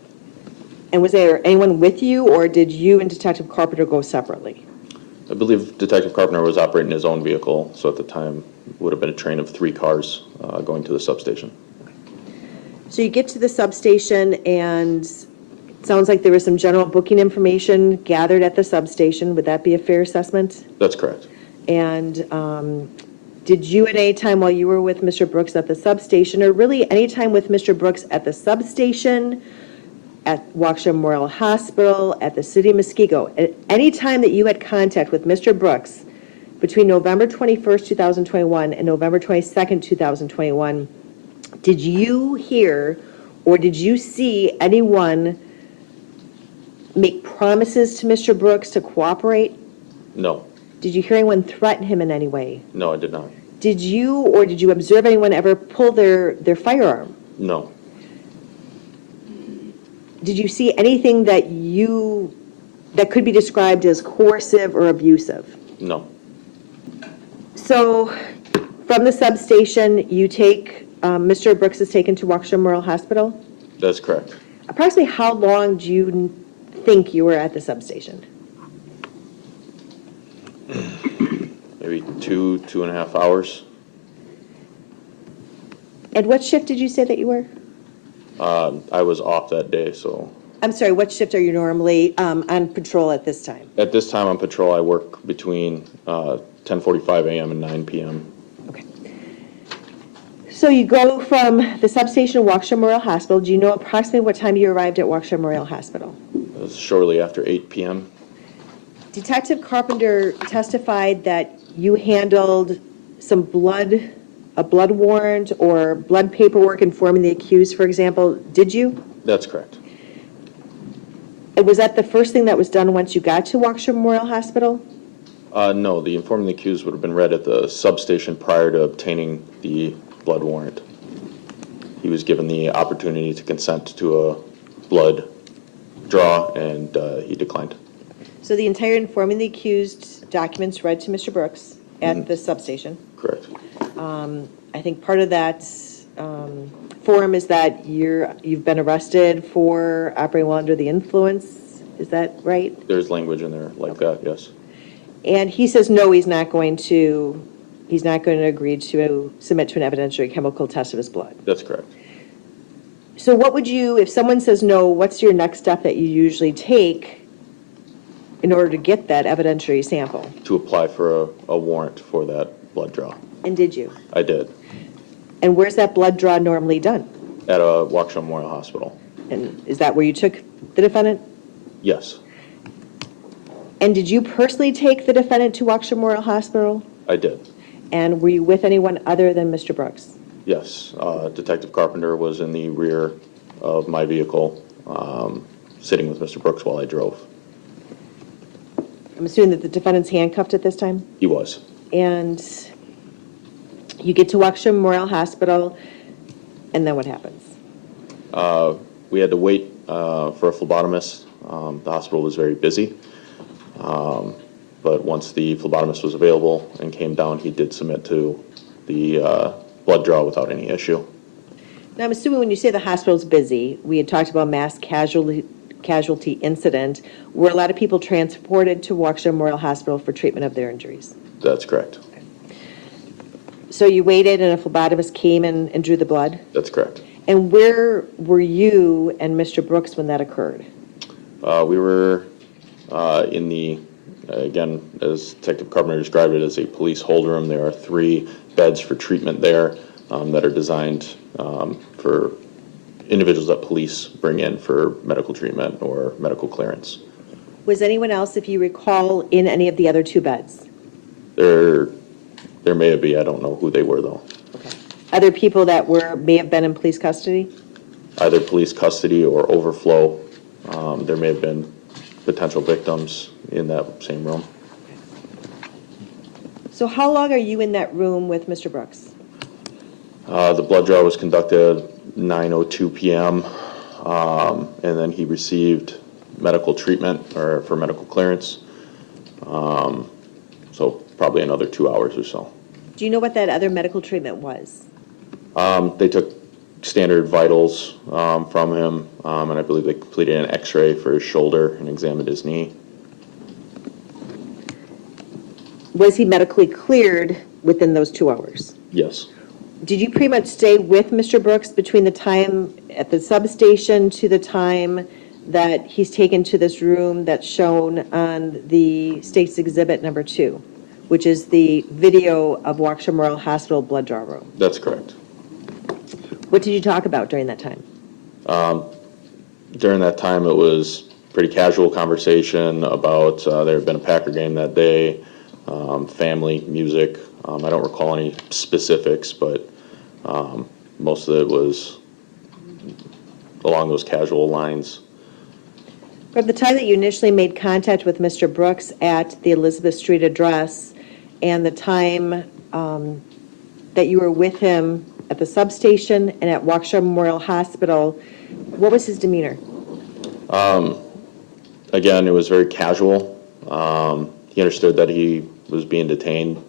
And was there anyone with you, or did you and Detective Carpenter go separately? I believe Detective Carpenter was operating his own vehicle, so at the time it would have been a train of 3 cars going to the substation. So you get to the substation, and it sounds like there was some general booking information gathered at the substation. Would that be a fair assessment? That's correct. And did you at any time while you were with Mr. Brooks at the substation, or really any time with Mr. Brooks at the substation, at Waukesha Memorial Hospital, at the City of Muskego, at any time that you had contact with Mr. Brooks between November 21st, 2021 and November 22nd, 2021, did you hear or did you see anyone make promises to Mr. Brooks to cooperate? No. Did you hear anyone threaten him in any way? No, I did not. Did you observe anyone ever pull their firearm? No. Did you see anything that could be described as coercive or abusive? No. So from the substation, you take, Mr. Brooks is taken to Waukesha Memorial Hospital? That's correct. Approximately how long do you think you were at the substation? Maybe 2.5 hours. And what shift did you say that you were? I was off that day, so. I'm sorry, what shift are you normally on patrol at this time? At this time on patrol, I work between 10:45 a.m. and 9 p.m. Okay. So you go from the substation to Waukesha Memorial Hospital. Do you know approximately what time you arrived at Waukesha Memorial Hospital? It was shortly after 8 p.m. Detective Carpenter testified that you handled some a blood warrant or blood paperwork informing the accused, for example. Did you? That's correct. And was that the first thing that was done once you got to Waukesha Memorial Hospital? No, the informing the accused would have been read at the substation prior to obtaining the blood warrant. He was given the opportunity to consent to a blood draw, and he declined. So the entire informing the accused documents read to Mr. Brooks at the substation. Correct. I think part of that form is that you've been arrested for operating while under the influence. Is that right? There's language in there like that, yes. And he says no, he's not going to agree to submit to an evidentiary chemical test of his blood. That's correct. So what would you, if someone says no, what's your next step that you usually take in order to get that evidentiary sample? To apply for a warrant for that blood draw. And did you? I did. And where's that blood draw normally done? At a Waukesha Memorial Hospital. And is that where you took the defendant? Yes, And did you personally take the defendant to Waukesha Memorial Hospital? I did. And were you with anyone other than Mr. Brooks? Yes, Detective Carpenter was in the rear of my vehicle, sitting with Mr. Brooks while I drove. I'm assuming that the defendant's handcuffed at this time? He was. And you get to Waukesha Memorial Hospital, and then what happens? We had to wait for a phlebotomist. The hospital was very busy. But once the phlebotomist was available and came down, he did submit to the blood draw without any issue. Now, I'm assuming when you say the hospital's busy, we had talked about mass casualty incident. Were a lot of people transported to Waukesha Memorial Hospital for treatment of their injuries? That's correct. So you waited and a phlebotomist came and drew the blood? That's correct. And where were you and Mr. Brooks when that occurred? We were in the, again, as Detective Carpenter described it, as a police hold room. There are 3 beds for treatment there that are designed for individuals that police bring in for medical treatment or medical clearance. Was anyone else, if you recall, in any of the other 2 beds? There may be, I don't know who they were though. Other people that may have been in police custody? Either police custody or overflow. There may have been potential victims in that same room. So how long are you in that room with Mr. Brooks? The blood draw was conducted at 9:02 p.m. And then he received medical treatment or for medical clearance. So probably another 2 hours or so. Do you know what that other medical treatment was? They took standard vitals from him, and I believe they completed an x-ray for his shoulder and examined his knee. Was he medically cleared within those 2 hours? Yes. Did you pretty much stay with Mr. Brooks between the time at the substation to the time that he's taken to this room that's shown on the state's exhibit number 2, which is the video of Waukesha Memorial Hospital blood draw room? That's correct. What did you talk about during that time? During that time, it was pretty casual conversation about there had been a Packer game that day, family, music. I don't recall any specifics, but most of it was along those casual lines. From the time that you initially made contact with Mr. Brooks at the Elizabeth Street address and the time that you were with him at the substation and at Waukesha Memorial Hospital, what was his demeanor? Again, it was very casual. He understood that he was being detained.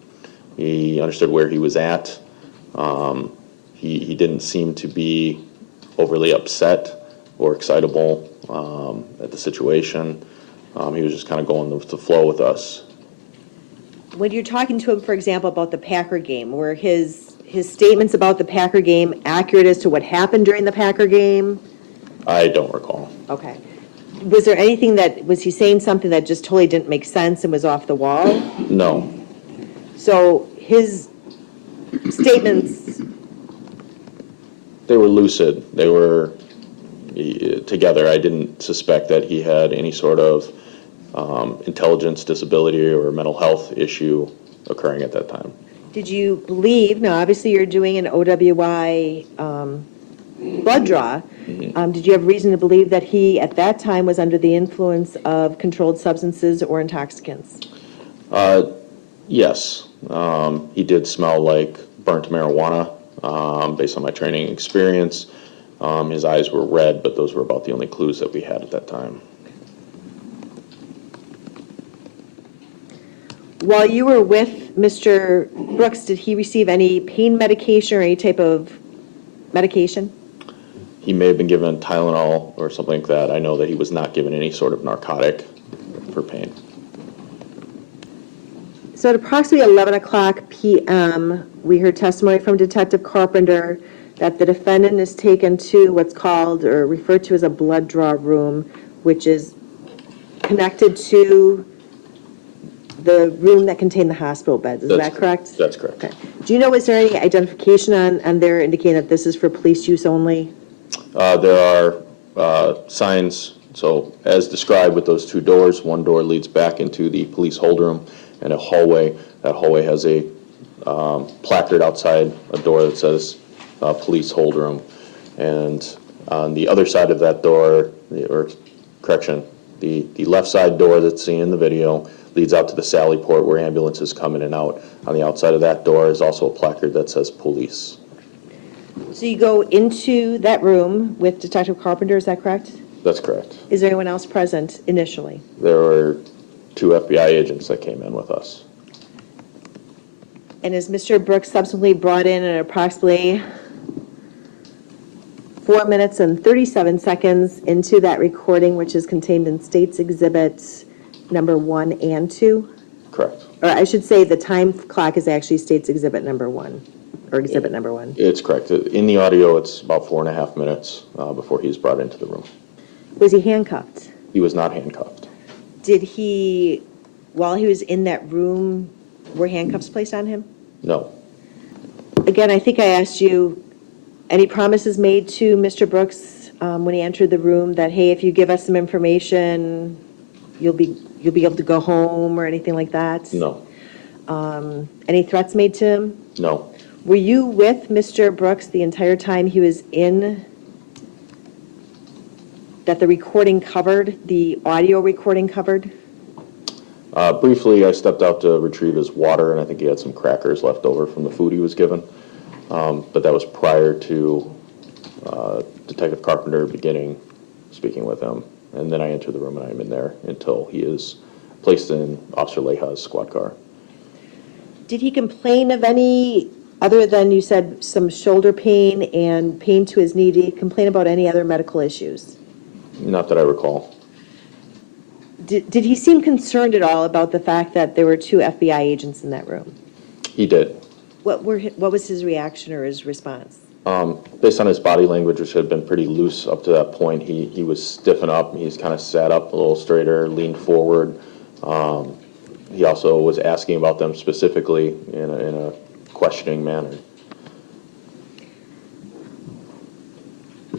He understood where he was at. He didn't seem to be overly upset or excitable at the situation. He was just kind of going with the flow with us. When you're talking to him, for example, about the Packer game, were his statements about the Packer game accurate as to what happened during the Packer game? I don't recall. Okay. Was there anything was he saying something that just totally didn't make sense and was off the wall? No. So his statements, They were lucid. They were together. I didn't suspect that he had any sort of intelligence disability or mental health issue occurring at that time. did you believe, now obviously you're doing an OWI blood draw, did you have reason to believe that he at that time was under the influence of controlled substances or intoxicants? Yes. He did smell like burnt marijuana based on my training experience. His eyes were red, but those were about the only clues that we had at that time. While you were with Mr. Brooks, did he receive any pain medication or any type of medication? He may have been given Tylenol or something like that. I know that he was not given any sort of narcotic for pain. So at approximately 11 o'clock p.m., we heard testimony from Detective Carpenter that the defendant is taken to what's called or referred to as a blood draw room, which is connected to the room that contained the hospital beds, is That's that correct? That's correct. Okay. Do you know, is there any identification on there indicating that this is for police use only? There are signs, so as described with those two doors, one door leads back into the police hold room and a hallway. That hallway has a placard outside a door that says police hold room. And on the other side of that door, the left side door that's seen in the video leads out to the sally port where ambulances come in and out. On the outside of that door is also a placard that says police. So you go into that room with Detective Carpenter, is that correct? That's correct. Is there anyone else present initially? There were 2 FBI agents that came in with us. And is Mr. Brooks subsequently brought in at approximately 4 minutes and 37 seconds into that recording, which is contained in State's Exhibits number 1 and 2? Correct. Or I should say the time clock is actually State's Exhibit number 1, or Exhibit number 1. It's correct. In the audio, it's about 4.5 minutes before he's brought into the room. Was he handcuffed? He was not handcuffed. Did he, while he was in that room, were handcuffs placed on him? No. Again, I think I asked you, any promises made to Mr. Brooks when he entered the room that, hey, if you give us some information, you'll be able to go home or anything like that? No. Any threats made to him? No. Were you with Mr. Brooks the entire time he was in, that the recording covered, the audio recording covered? Briefly, I stepped out to retrieve his water, and I think he had some crackers left over from the food he was given. But that was prior to Detective Carpenter beginning speaking with him. And then I enter the room, and I'm in there until he is placed in Officer Leja's squad car. Did he complain of any, other than you said some shoulder pain and pain to his knee, did he complain about any other medical issues? Not that I recall. Did he seem concerned at all about the fact that there were 2 FBI agents in that room? He did. What was his reaction or his response? Based on his body language, which had been pretty loose up to that point, he was stiffened up. He's kind of sat up a little straighter, leaned forward. He also was asking about them specifically in a questioning manner.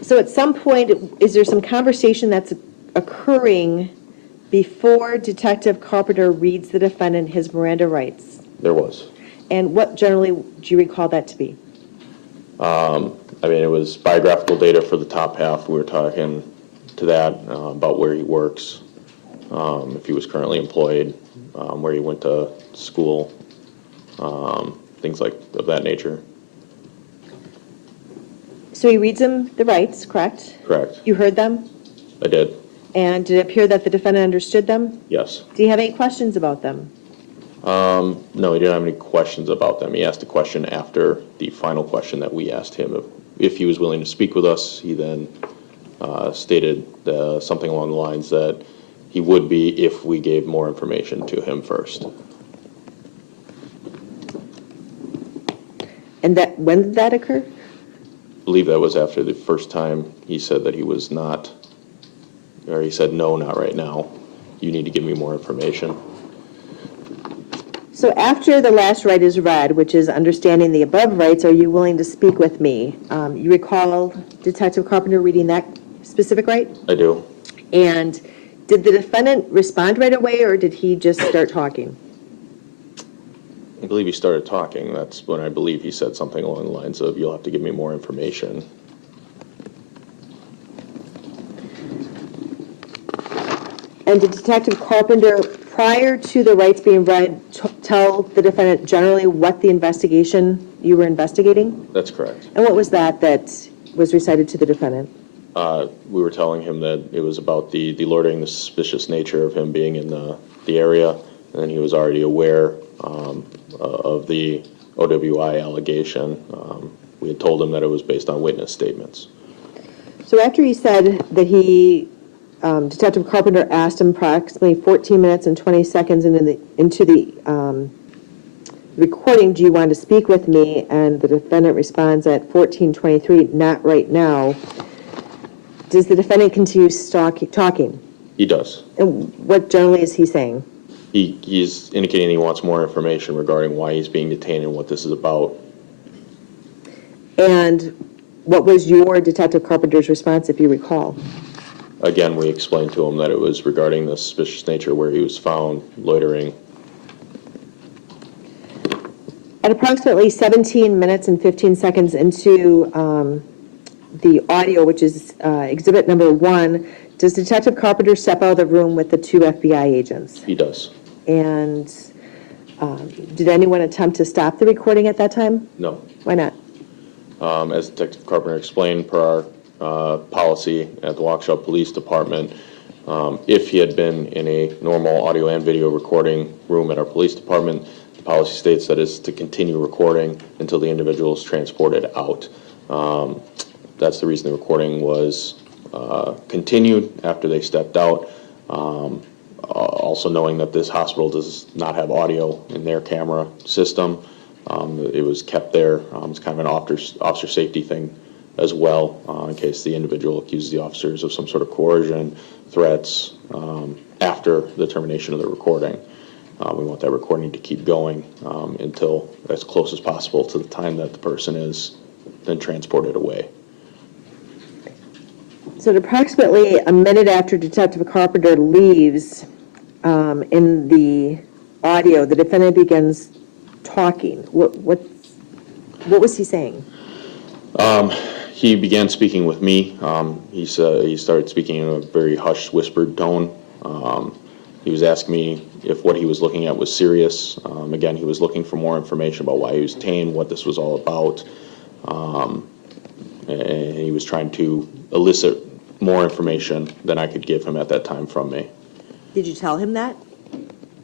So at some point, is there some conversation that's occurring before Detective Carpenter reads the defendant his Miranda rights? There was. And what generally do you recall that to be? I mean, it was biographical data for the top half. We were talking to that about where he works, if he was currently employed, where he went to school, things like of that nature. So he reads him the rights, correct? Correct. You heard them? I did. And did it appear that the defendant understood them? Yes. Do you have any questions about them? No, he didn't have any questions about them. He asked a question after the final question that we asked him. If he was willing to speak with us, he then stated something along the lines that he would be if we gave more information to him first. And that, when did that occur? I believe that was after the first time he said that he was not, or he said, no, not right now. You need to give me more information. So after the last right is read, which is understanding the above rights, are you willing to speak with me? You recall Detective Carpenter reading that specific right? I do. And did the defendant respond right away, or did he just start talking? I believe he started talking. That's when I believe he said something along the lines of, you'll have to give me more information. And did Detective Carpenter, prior to the rights being read, tell the defendant generally what the investigation you were investigating? That's correct. And what was that was recited to the defendant? We were telling him that it was about the alerting, the suspicious nature of him being in the area, and then he was already aware of the OWI allegation. We had told him that it was based on witness statements. So after he said that Detective Carpenter asked him approximately 14 minutes and 20 seconds into the recording, do you want to speak with me? And the defendant responds at 14:23, not right now. Does the defendant continue talking? He does. And what generally is he saying? He's indicating he wants more information regarding why he's being detained and what this is about. And what was your Detective Carpenter's response, if you recall? Again, we explained to him that it was regarding the suspicious nature where he was found loitering. At approximately 17 minutes and 15 seconds into the audio, which is exhibit number 1, does Detective Carpenter step out of the room with the 2 FBI agents? He does. And did anyone attempt to stop the recording at that time? No. Why not? As Detective Carpenter explained, per our policy at the Waukesha Police Department, if he had been in a normal audio and video recording room at our police department, the policy states that is to continue recording until the individual is transported out. That's the reason the recording was continued after they stepped out. Also knowing that this hospital does not have audio in their camera system, it was kept there. It's kind of an officer safety thing as well, in case the individual accuses the officers of some sort of coercion, threats, after the termination of the recording. We want that recording to keep going until as close as possible to the time that the person is then transported away. So at approximately a minute after Detective Carpenter leaves, in the audio, the defendant begins talking. What was he saying? He began speaking with me. He started speaking in a very hushed, whispered tone. He was asking me if what he was looking at was serious. Again, he was looking for more information about why he was detained, what this was all about. And he was trying to elicit more information than I could give him at that time from me. Did you tell him that?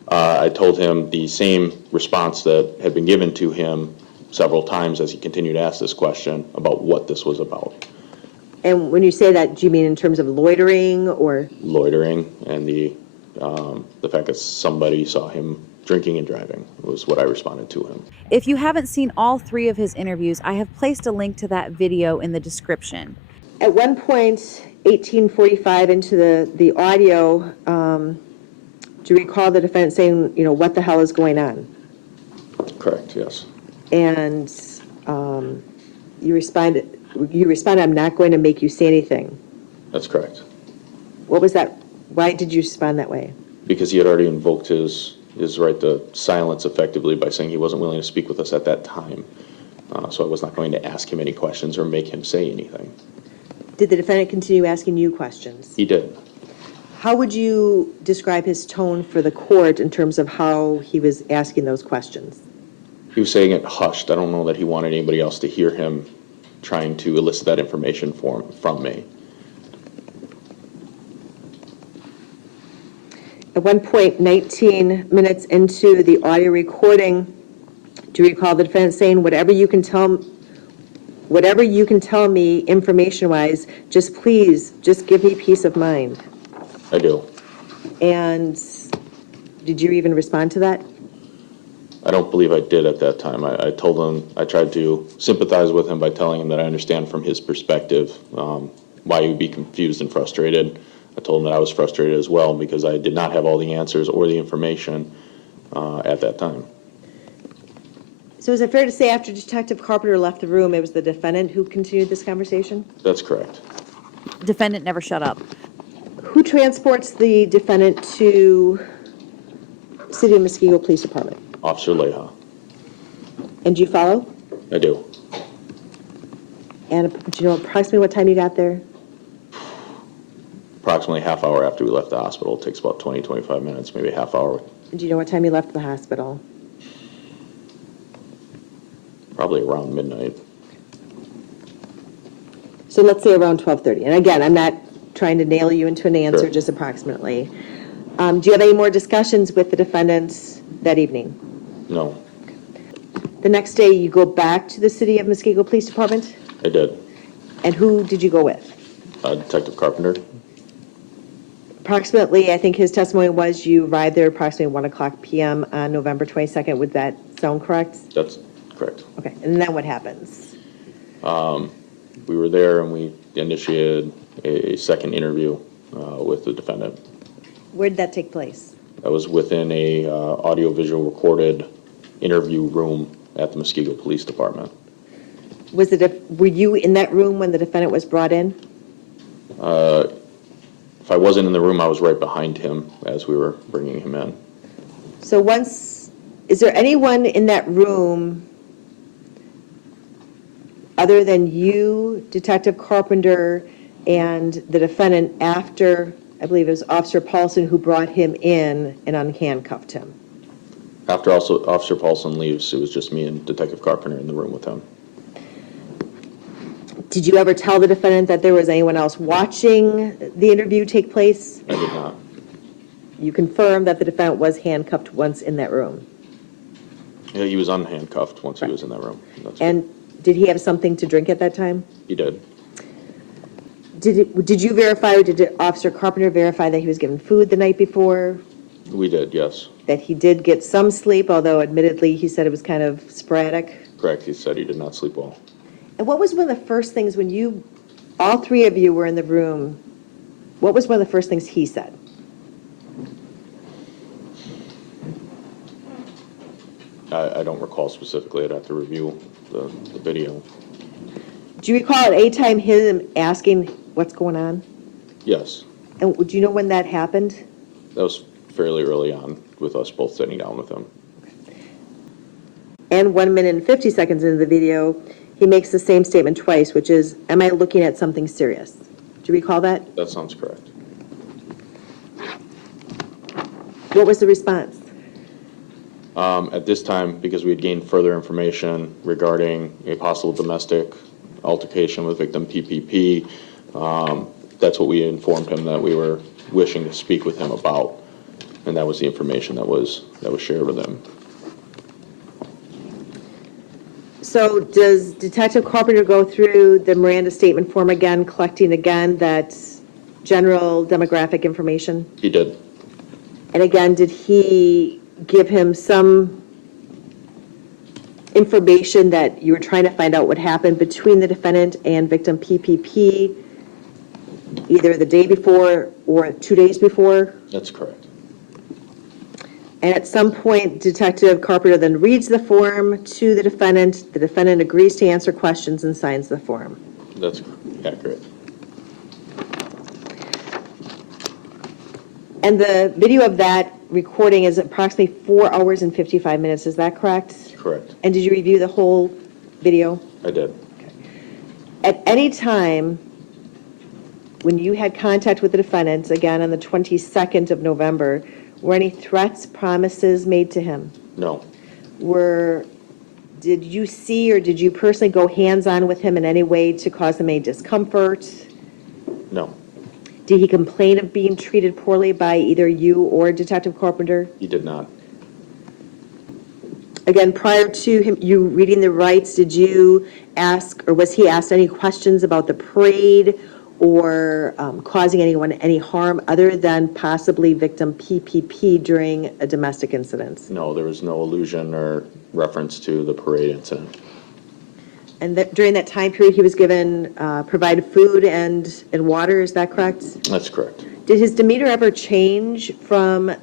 I told him the same response that had been given to him several times as he continued to ask this question about what this was about. And when you say that, do you mean in terms of loitering or? Loitering and the fact that somebody saw him drinking and driving was what I responded to him. If you haven't seen all 3 of his interviews, I have placed a link to that video in the description. At one point, 1845 into the audio, do you recall the defendant saying, what the hell is going on? Correct, yes. And you responded, I'm not going to make you say anything. That's correct. What was that? Why did you respond that way? Because he had already invoked his right to silence effectively by saying he wasn't willing to speak with us at that time. So I was not going to ask him any questions or make him say anything. Did the defendant continue asking you questions? He did. How would you describe his tone for the court in terms of how he was asking those questions? He was saying it hushed. I don't know that he wanted anybody else to hear him trying to elicit that information from me. At one point, 19 minutes into the audio recording, do you recall the defendant saying, whatever you can tell me information-wise, please give me peace of mind? I do. And did you even respond to that? I don't believe I did at that time. I told him, I tried to sympathize with him by telling him that I understand from his perspective why he would be confused and frustrated. I told him that I was frustrated as well because I did not have all the answers or the information at that time. So is it fair to say after Detective Carpenter left the room, it was the defendant who continued this conversation? That's correct. Defendant never shut up. Who transports the defendant to City of Muskego Police Department? Officer Leha. And do you follow? I do. And do you know approximately what time you got there? Approximately half hour after we left the hospital. It takes about 20, 25 minutes, maybe a half hour. And do you know what time you left the hospital? Probably around midnight. So let's say around 12:30. And again, I'm not trying to nail you into an answer, Sure. just approximately. Do you have any more discussions with the defendants that evening? No, The next day, you go back to the City of Muskego Police Department? I did. And who did you go with? Detective Carpenter. Approximately, I think his testimony was you arrived there approximately 1:00 p.m. on November 22nd. Would that sound correct? That's correct. Okay, and then what happens? We were there and we initiated a second interview with the defendant. Where did that take place? That was within a audio-visual recorded interview room at the Muskego Police Department. Were you in that room when the defendant was brought in? If I wasn't in the room, I was right behind him as we were bringing him in. So is there anyone in that room other than you, Detective Carpenter, and the defendant after, I believe it was Officer Paulson who brought him in and unhandcuffed him? After also Officer Paulson leaves, it was just me and Detective Carpenter in the room with him. Did you ever tell the defendant that there was anyone else watching the interview take place? I did not. You confirmed that the defendant was handcuffed once in that room? Yeah, he was unhandcuffed once he was in that room. And did he have something to drink at that time? He did. Did you verify, or did Officer Carpenter verify that he was given food the night before? We did, yes. That he did get some sleep, although admittedly he said it was kind of sporadic? Correct, he said he did not sleep well. And what was one of the first things when all three of you were in the room, what was one of the first things he said? I don't recall specifically. I'd have to review the video. Do you recall at any time him asking what's going on? Yes, And do you know when that happened? that was fairly early on with us both sitting down with him. And 1 minute and 50 seconds into the video, he makes the same statement twice, which is, am I looking at something serious? Do you recall that? That sounds correct. What was the response? At this time, because we had gained further information regarding a possible domestic altercation with victim PPP, that's what we informed him that we were wishing to speak with him about, and that was the information that was shared with him. So does Detective Carpenter go through the Miranda statement form again, collecting again that general demographic information? He did. And again, did he give him some information that you were trying to find out what happened between the defendant and victim PPP, either the day before or 2 days before? That's correct. And at some point, Detective Carpenter then reads the form to the defendant agrees to answer questions and signs the form. That's accurate. And the video of that recording is approximately 4 hours and 55 minutes, is that correct? Correct. And did you review the whole video? I did. At any time, when you had contact with the defendant, again on the 22nd of November, were any threats, promises made to him? No. Did you see or did you personally go hands-on with him in any way to cause him any discomfort? No. Did he complain of being treated poorly by either you or Detective Carpenter? He did not. Again, prior to you reading the rights, did you ask, or was he asked any questions about the parade or causing anyone any harm other than possibly victim PPP during a domestic incident? No, there was no allusion or reference to the parade incident. And that during that time period, he was given, provided food and water, is that correct? That's correct. Did his demeanor ever change on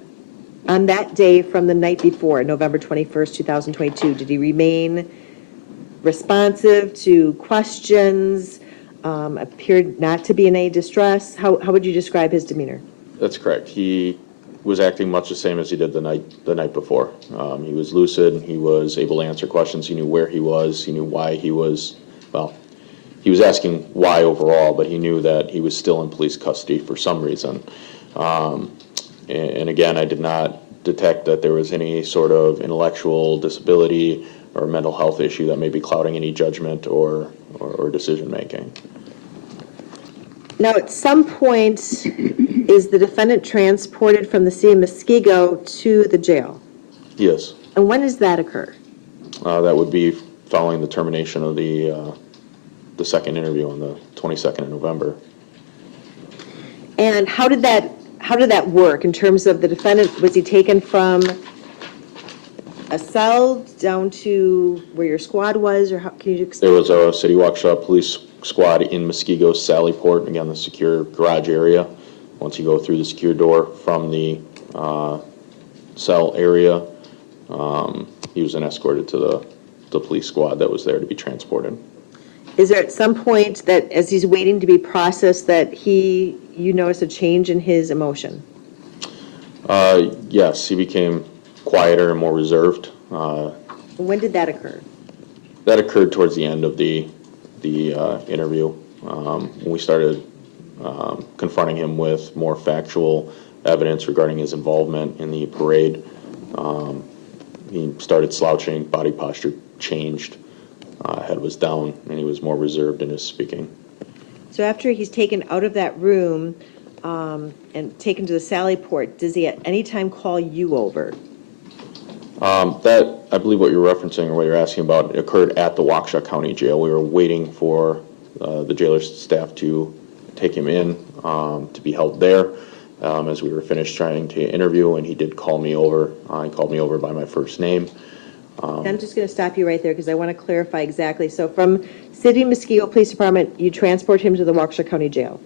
that day from the night before, November 21st, 2022? Did he remain responsive to questions, appeared not to be in any distress? How would you describe his demeanor? That's correct. He was acting much the same as he did the night before. He was lucid. He was able to answer questions. He knew where he was. He knew why he was, well, he was asking why overall, but he knew that he was still in police custody for some reason. And again, I did not detect that there was any sort of intellectual disability or mental health issue that may be clouding any judgment or decision making. Now, at some point, is the defendant transported from the city of Muskego to the jail? Yes. And when does that occur? That would be following the termination of the second interview on the 22nd of November. And how did that work in terms of the defendant? Was he taken from a cell down to where your squad was, or how can you explain? There was a City Waukesha police squad in Muskego's Sallyport, again, the secure garage area. Once you go through the secure door from the cell area. He was then escorted to the police squad that was there to be transported. Is there at some point that, as he's waiting to be processed, that you notice a change in his emotion? Yes, he became quieter and more reserved. When did that occur? That occurred towards the end of the interview, when we started confronting him with more factual evidence regarding his involvement in the parade. He started slouching, body posture changed, head was down, and he was more reserved in his speaking. So after he's taken out of that room and taken to the Sally Port, does he at any time call you over? That, I believe what you're referencing or what you're asking about, occurred at the Waukesha County Jail. We were waiting for the jailer's staff to take him in to be held there as we were finished trying to interview, and he did call me over. He called me over by my first name. I'm just going to stop you right there because I want to clarify exactly. So from City of Muskego Police Department, you transport him to the Waukesha County Jail?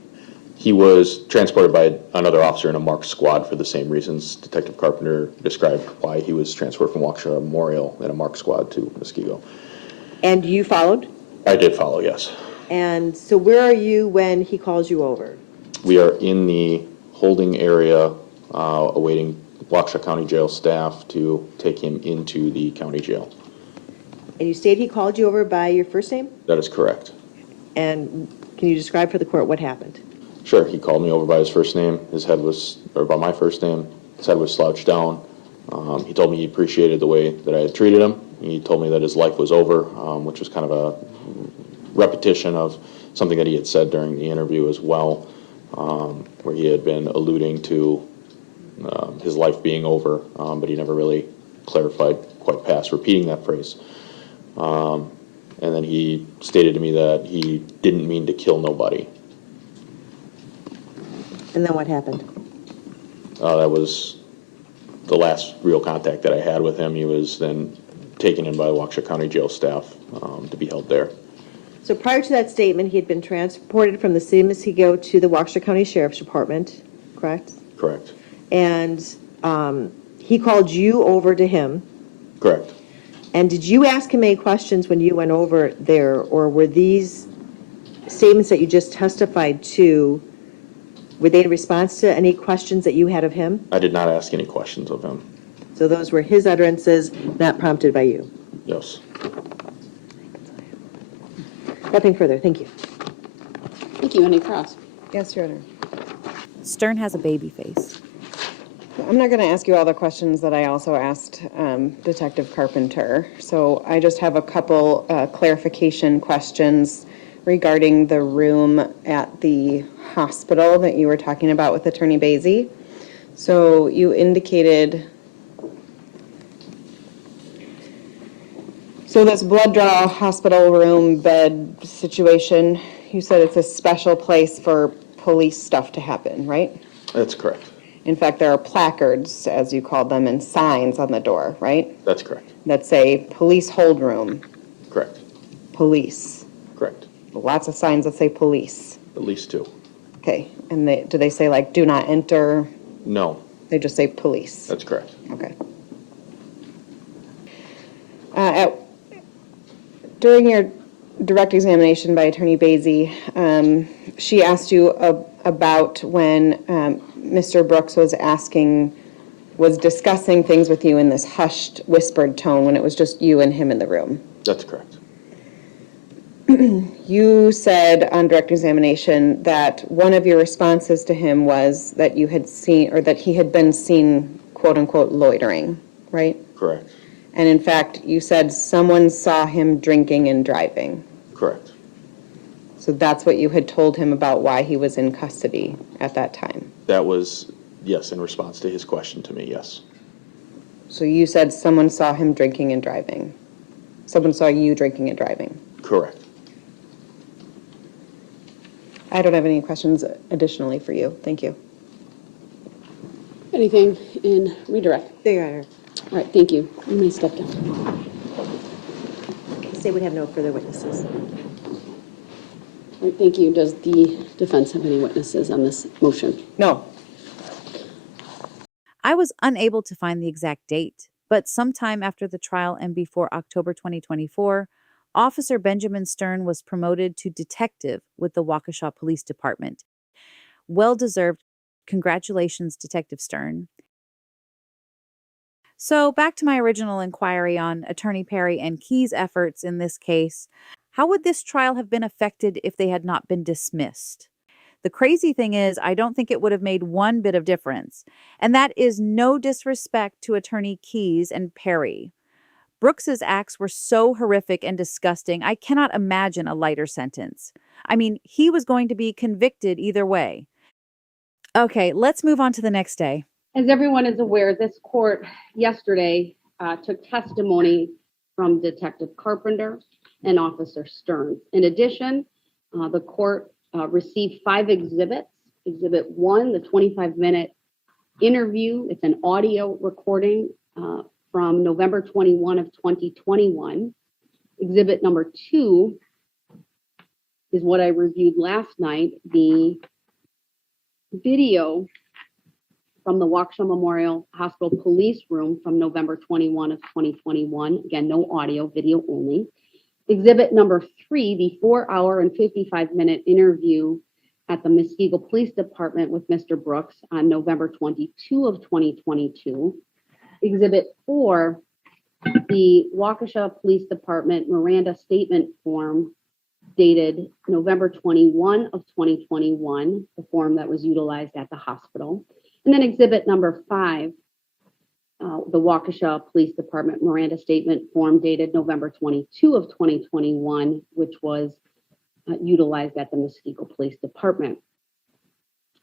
He was transported by another officer in a marked squad for the same reasons. Detective Carpenter described why he was transferred from Waukesha Memorial in a marked squad to Muskego. And you followed? I did follow, yes. And so where are you when he calls you over? We are in the holding area awaiting Waukesha County Jail staff to take him into the county jail. And you stated he called you over by your first name? That is correct. And can you describe for the court what happened? Sure, he called me over by his first name. His head was, or by my first name, his head was slouched down. He told me he appreciated the way that I had treated him. He told me that his life was over, which was kind of a repetition of something that he had said during the interview as well, where he had been alluding to his life being over, but he never really clarified quite past repeating that phrase. And then he stated to me that he didn't mean to kill nobody. And then what happened? That was the last real contact that I had with him. He was then taken in by the Waukesha County Jail staff to be held there. So prior to that statement, he had been transported from the City of Muskego to the Waukesha County Sheriff's Department, correct? Correct. And he called you over to him. Correct. And did you ask him any questions when you went over there, or were these statements that you just testified to, were they in response to any questions that you had of him? I did not ask any questions of him. So those were his utterances, not prompted by you? Yes. Nothing further, thank you. Thank you. Any cross? Yes, Your Honor. Stern has a baby face. I'm not going to ask you all the questions that I also asked Detective Carpenter. So I just have a couple clarification questions regarding the room at the hospital that you were talking about with Attorney Basie. So you indicated, so this blood draw hospital room bed situation, you said it's a special place for police stuff to happen, right? That's correct. In fact, there are placards, as you called them, and signs on the door, right? That's correct. That say police hold room, Correct. police. Correct. Lots of signs that say police. At least two. Okay, and do they say like do not enter? No, They just say police. that's correct. Okay. During your direct examination by Attorney Basie, she asked you about when Mr. Brooks was discussing things with you in this hushed, whispered tone when it was just you and him in the room. That's correct. You said on direct examination that one of your responses to him was that you had seen, or that he had been seen, quote unquote, loitering, right? Correct. And in fact, you said someone saw him drinking and driving. Correct. So that's what you had told him about why he was in custody at that time. That was, yes, in response to his question to me, yes. So you said someone saw him drinking and driving. Someone saw you drinking and driving. Correct. I don't have any questions additionally for you. Thank you. Anything in redirect? There, Your Honor. All right, thank you. You may step down. The state would have no further witnesses. All right, thank you. Does the defense have any witnesses on this motion? No. I was unable to find the exact date, but sometime after the trial and before October 2024, Officer Benjamin Stern was promoted to detective with the Waukesha Police Department. Well-deserved. Congratulations, Detective Stern. So, back to my original inquiry on Attorney Perry and Key's efforts in this case. How would this trial have been affected if they had not been dismissed? The crazy thing is, I don't think it would have made one bit of difference. And that is no disrespect to Attorney Keys and Perry. Brooks's acts were so horrific and disgusting, I cannot imagine a lighter sentence. I mean, he was going to be convicted either way. Okay, let's move on to the next day. As everyone is aware, this court yesterday took testimony from Detective Carpenter and Officer Stern. In addition, the court received 5 exhibits. Exhibit 1, the 25-minute interview. It's an audio recording from November 21 of 2021. Exhibit number 2 is what I reviewed last night, the video from the Waukesha Memorial Hospital Police Room from November 21 of 2021. Again, no audio, video only. Exhibit number 3, the 4-hour and 55-minute interview at the Muskego Police Department with Mr. Brooks on November 22 of 2022. Exhibit 4, the Waukesha Police Department Miranda Statement Form dated November 21 of 2021, the form that was utilized at the hospital. And then exhibit number 5, the Waukesha Police Department Miranda Statement Form dated November 22 of 2021, which was utilized at the Muskego Police Department.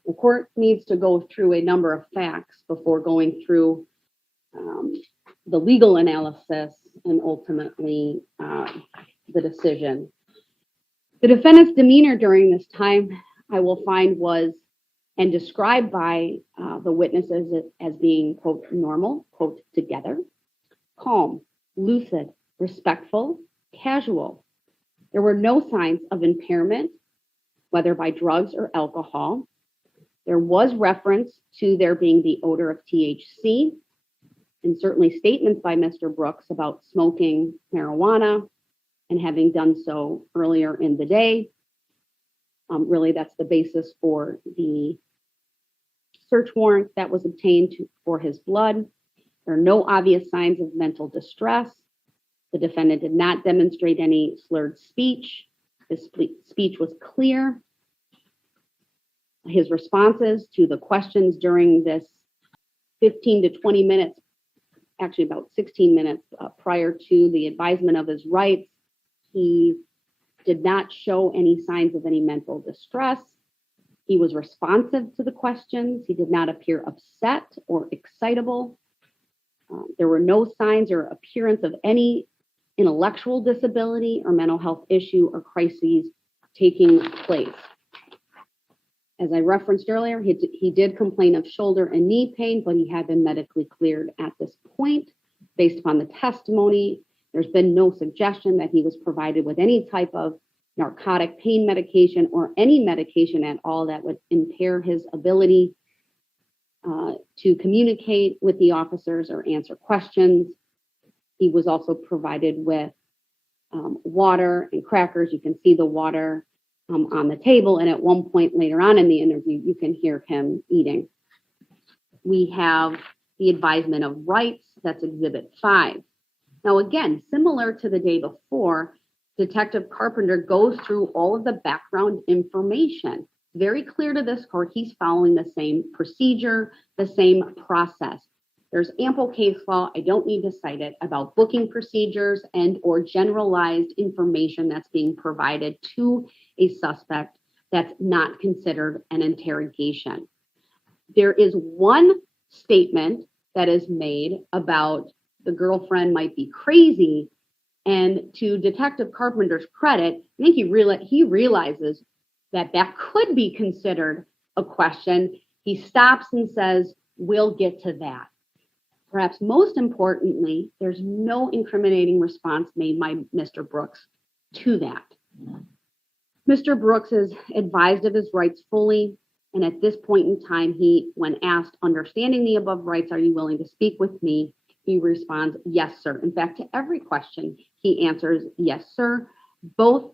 The court needs to go through a number of facts before going through the legal analysis and ultimately the decision. The defendant's demeanor during this time, I will find, was and described by the witnesses as being, quote, normal, quote, together, calm, lucid, respectful, casual. There were no signs of impairment, whether by drugs or alcohol. There was reference to there being the odor of THC, and certainly statements by Mr. Brooks about smoking marijuana and having done so earlier in the day. Really, that's the basis for the search warrant that was obtained for his blood. There are no obvious signs of mental distress. The defendant did not demonstrate any slurred speech. His speech was clear. His responses to the questions during this 15 to 20 minutes, actually about 16 minutes prior to the advisement of his rights, he did not show any signs of any mental distress. He was responsive to the questions. He did not appear upset or excitable. There were no signs or appearance of any intellectual disability or mental health issue or crises taking place. As I referenced earlier, he did complain of shoulder and knee pain, but he had been medically cleared at this point. Based upon the testimony, there's been no suggestion that he was provided with any type of narcotic pain medication or any medication at all that would impair his ability to communicate with the officers or answer questions. He was also provided with water and crackers. You can see the water on the table, and at one point later on in the interview, you can hear him eating. We have the advisement of rights, that's Exhibit 5. Now, again, similar to the day before, Detective Carpenter goes through all of the background information. Very clear to this court, he's following the same procedure, the same process. There's ample case law, I don't need to cite it, about booking procedures and or generalized information that's being provided to a suspect that's not considered an interrogation. There is one statement that is made about the girlfriend might be crazy, and to Detective Carpenter's credit, I think he realizes that that could be considered a question. He stops and says, "We'll get to that." Perhaps most importantly, there's no incriminating response made by Mr. Brooks to that. Mr. Brooks is advised of his rights fully. And at this point in time, when asked, understanding the above rights, are you willing to speak with me? He responds, yes, sir. In fact, to every question, he answers, yes, sir. Both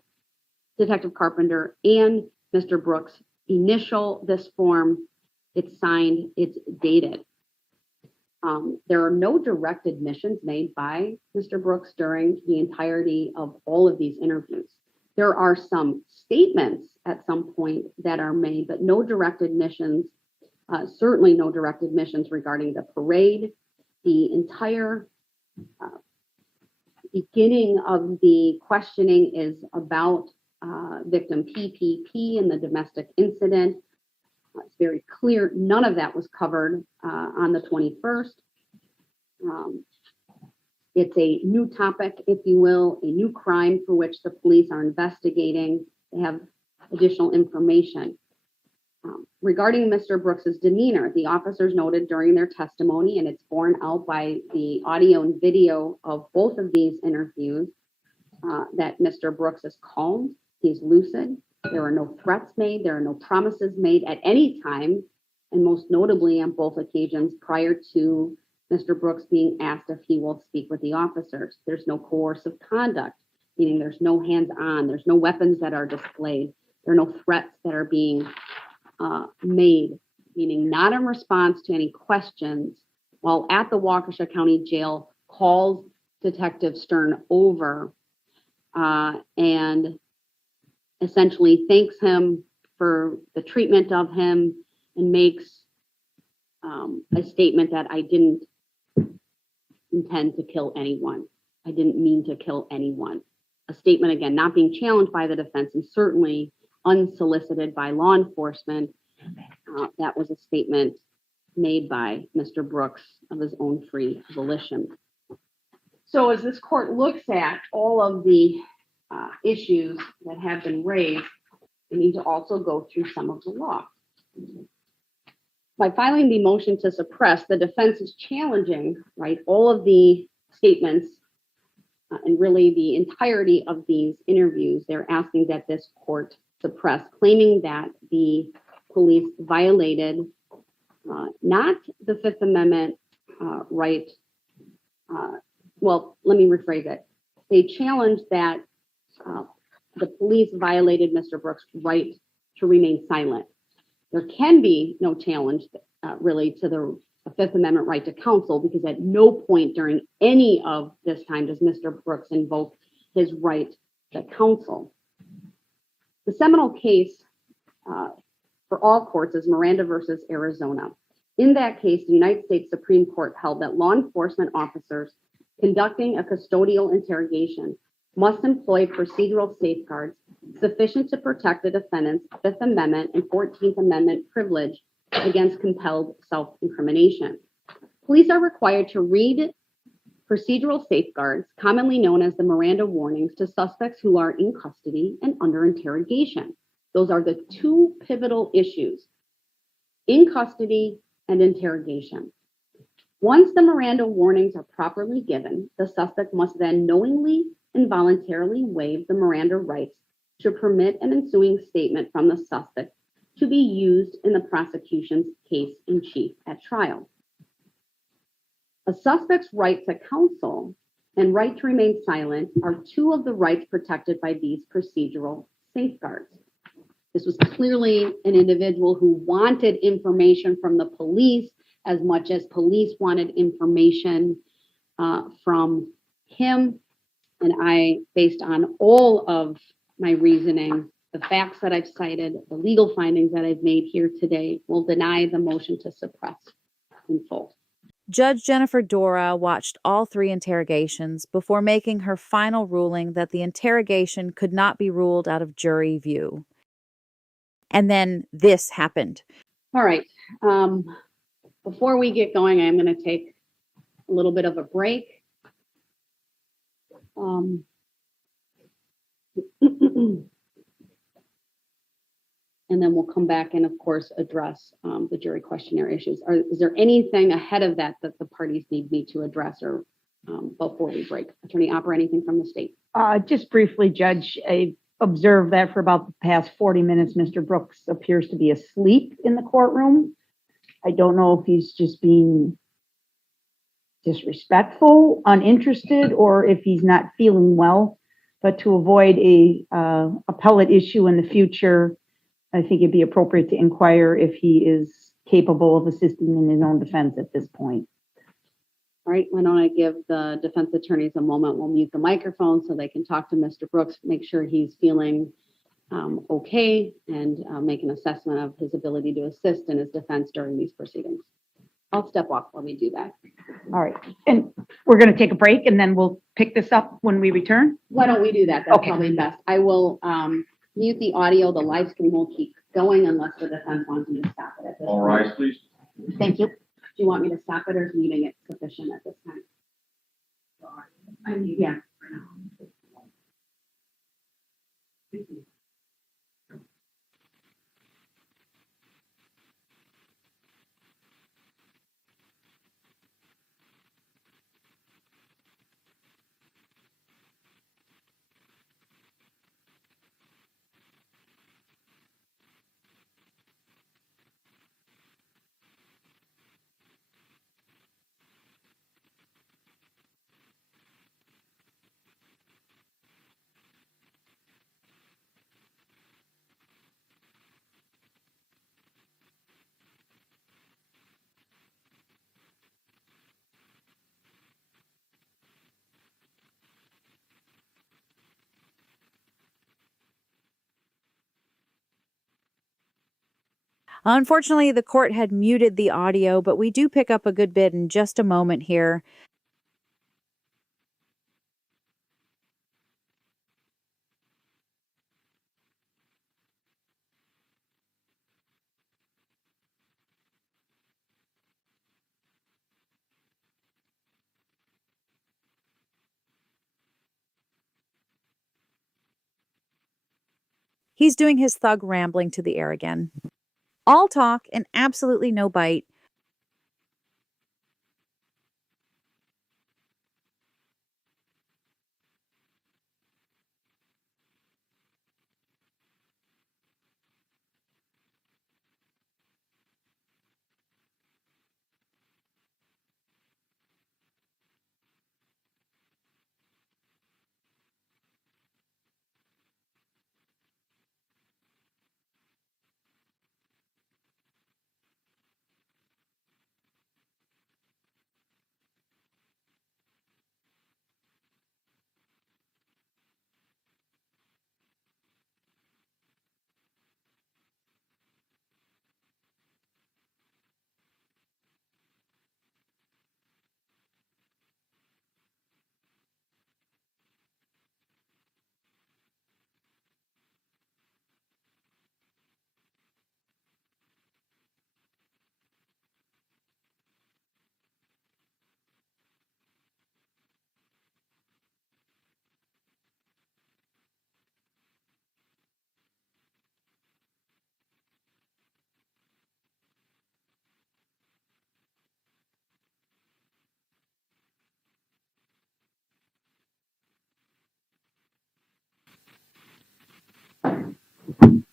Detective Carpenter and Mr. Brooks initial this form. It's signed, it's dated. There are no direct admissions made by Mr. Brooks during the entirety of all of these interviews. There are some statements at some point that are made, but no direct admissions, certainly no direct admissions regarding the parade. The entire beginning of the questioning is about victim PPP and the domestic incident. It's very clear none of that was covered on the 21st. It's a new topic, if you will, a new crime for which the police are investigating. They have additional information. Regarding Mr. Brooks's demeanor, the officers noted during their testimony, and it's borne out by the audio and video of both of these interviews, that Mr. Brooks is calm, he's lucid, there are no threats made, there are no promises made at any time, and most notably on both occasions prior to Mr. Brooks being asked if he will speak with the officers. There's no coercive conduct, meaning there's no hands-on, there's no weapons that are displayed, there are no threats that are being made, meaning not in response to any questions. While at the Waukesha County Jail, calls Detective Stern over and essentially thanks him for the treatment of him and makes a statement that I didn't intend to kill anyone. I didn't mean to kill anyone. A statement, again, not being challenged by the defense and certainly unsolicited by law enforcement. That was a statement made by Mr. Brooks of his own free volition. So as this court looks at all of the issues that have been raised, we need to also go through some of the law. By filing the motion to suppress, the defense is challenging, right, all of the statements and really the entirety of these interviews. They're asking that this court suppress, claiming that the police violated not the Fifth Amendment right. Well, let me rephrase it. They challenged that the police violated Mr. Brooks' right to remain silent. There can be no challenge really to the Fifth Amendment right to counsel, because at no point during any of this time does Mr. Brooks invoke his right to counsel. The seminal case for all courts is Miranda versus Arizona. In that case, the United States Supreme Court held that law enforcement officers conducting a custodial interrogation must employ procedural safeguards sufficient to protect the defendant's Fifth Amendment and 14th Amendment privilege against compelled self-incrimination. Police are required to read procedural safeguards, commonly known as the Miranda warnings, to suspects who are in custody and under interrogation. Those are the two pivotal issues: in custody and interrogation. Once the Miranda warnings are properly given, the suspect must then knowingly and voluntarily waive the Miranda rights to permit an ensuing statement from the suspect to be used in the prosecution's case in chief at trial. A suspect's right to counsel and right to remain silent are two of the rights protected by these procedural safeguards. This was clearly an individual who wanted information from the police as much as police wanted information from him. And I, based on all of my reasoning, the facts that I've cited, the legal findings that I've made here today, will deny the motion to suppress in full. Judge Jennifer Dorow watched all three interrogations before making her final ruling that the interrogation could not be ruled out of jury view. And then this happened. All right. Before we get going, I'm going to take a little bit of a break. And then we'll come back and, of course, address the jury questionnaire issues. Is there anything ahead of that that the parties need me to address or before we break? Attorney Opper, anything from the state? Just briefly, Judge, observed that for about the past 40 minutes, Mr. Brooks appears to be asleep in the courtroom. I don't know if he's just being disrespectful, uninterested, or if he's not feeling well. But to avoid a appellate issue in the future, I think it'd be appropriate to inquire if he is capable of assisting in his own defense at this point. All right, why don't I give the defense attorneys a moment? We'll mute the microphone so they can talk to Mr. Brooks, make sure he's feeling okay, and make an assessment of his ability to assist in his defense during these proceedings. I'll step off while we do that. All right, and we're going to take a break and then we'll pick this up when we return. Why don't we do that? That's Okay. probably best. I will mute the audio. The live stream will keep going unless the defense wants me to stop it at this All point. right, please. Thank you. Do you want me to stop it, or is muting it sufficient at this time? Yeah. Unfortunately, the court had muted the audio, but we do pick up a good bit in just a moment here. He's doing his thug rambling to the air again. All talk and absolutely no bite.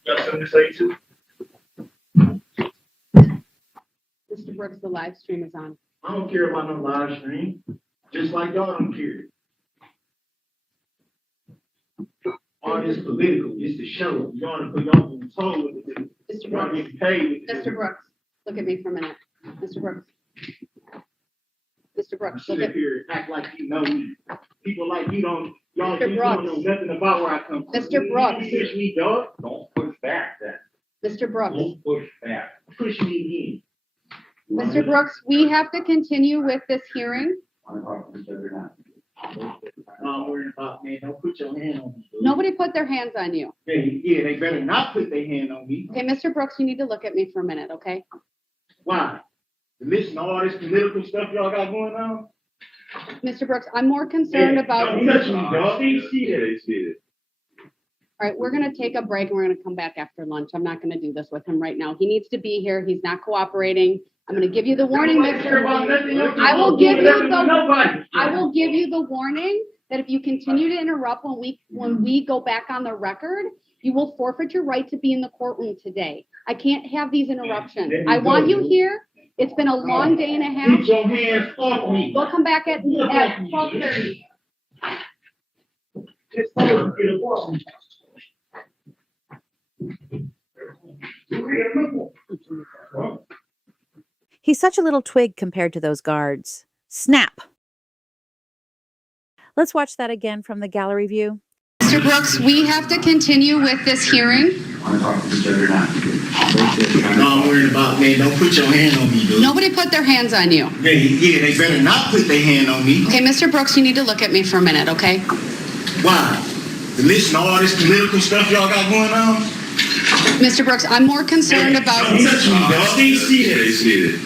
Got something to say too? Mr. Brooks, the live stream is on. I don't care about no live stream. Just like y'all don't care. All this political, it's the show. Y'all to put y'all on the toe with it. Mr. Y'all Brooks, get paid with Mr. Brooks, look at me for a minute. Mr. Brooks. Mr. Brooks, Sit look up at here, act like you know me. People like you don't, y'all Mr. you don't Brooks. know nothing about where I come from. Mr. Brooks. You push me, dog. Don't push back then. Mr. Brooks. Don't push back. Push me Mr. Brooks, we have to continue with this hearing. again. I'm worried about, man, don't put your hand on me. dude. Nobody put their hands on you. Yeah, they better not put their hand on me. Okay, Mr. Brooks, you need to look at me for a minute, okay? Why? To listen to all this political stuff y'all got going on? Mr. Brooks, I'm more concerned about. Don't touch me, dog. They see it. All right, we're gonna take a break and we're gonna come back after lunch. I'm not gonna do this with him right now. He needs to be here. He's not cooperating. I'm gonna give you the warning, Nobody care about nothing else. I will give you the- Nobody. I will give you the warning that if you continue to interrupt when we go back on the record, you will forfeit your right to be in the courtroom today. I can't have these interruptions. I want you here. It's been a long day and a half. Get your hands off me. We'll come back at 12:30. Just get it off me. He's such a little twig compared to those guards. Snap! Let's watch that again from the gallery view. Mr. Brooks, we have to continue with this hearing. Want to talk to the judge or not? No, I'm worried about, man, don't put your hand on me, dude. Nobody put their hands on you. Yeah, they better not put their hand on me. Okay, Mr. Brooks, you need to look at me for a minute, okay? Why? To listen to all this political stuff y'all got going on? Mr. Brooks, I'm more concerned about... Don't touch me, dog. Stay seated.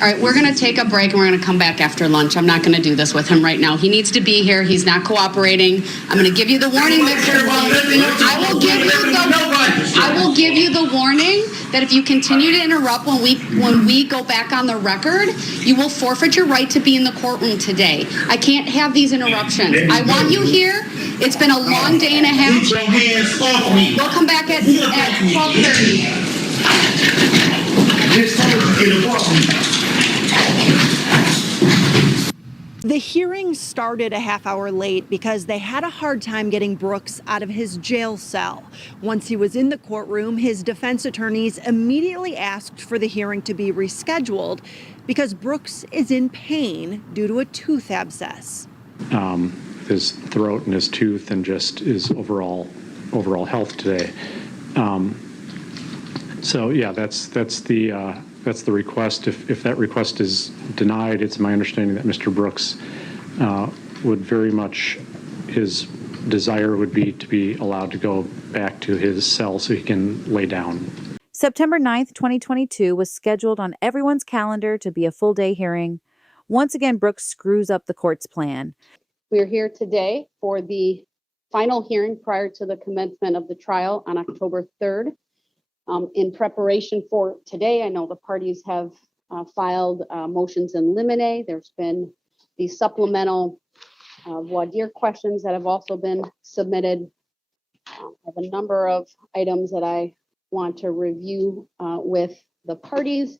All right, we're going to take a break and we're going to come back after lunch. I'm not going to do this with him right now. He needs to be here. He's not cooperating. I'm going to give you the warning, Mr. I will give you the warning that if you continue to interrupt when we go back on the record, you will forfeit your right to be in the courtroom today. I can't have these interruptions. I want you here. It's been a long day and a half. Get your hands off me. We'll come back at 12:30. Just told you to get it off me. The hearing started a half hour late because they had a hard time getting Brooks out of his jail cell. Once he was in the courtroom, his defense attorneys immediately asked for the hearing to be rescheduled because Brooks is in pain due to a tooth abscess. His throat and his tooth and just his overall health today. So yeah, that's the request. If that request is denied, it's my understanding that Mr. Brooks would very much, his desire would be to be allowed to go back to his cell so he can lay down. September 9th, 2022 was scheduled on everyone's calendar to be a full-day hearing. Once again, Brooks screws up the court's plan. We're here today for the final hearing prior to the commencement of the trial on October 3rd. In preparation for today, I know the parties have filed motions in limine. There's been the supplemental voir dire questions that have also been submitted. I have a number of items that I want to review with the parties.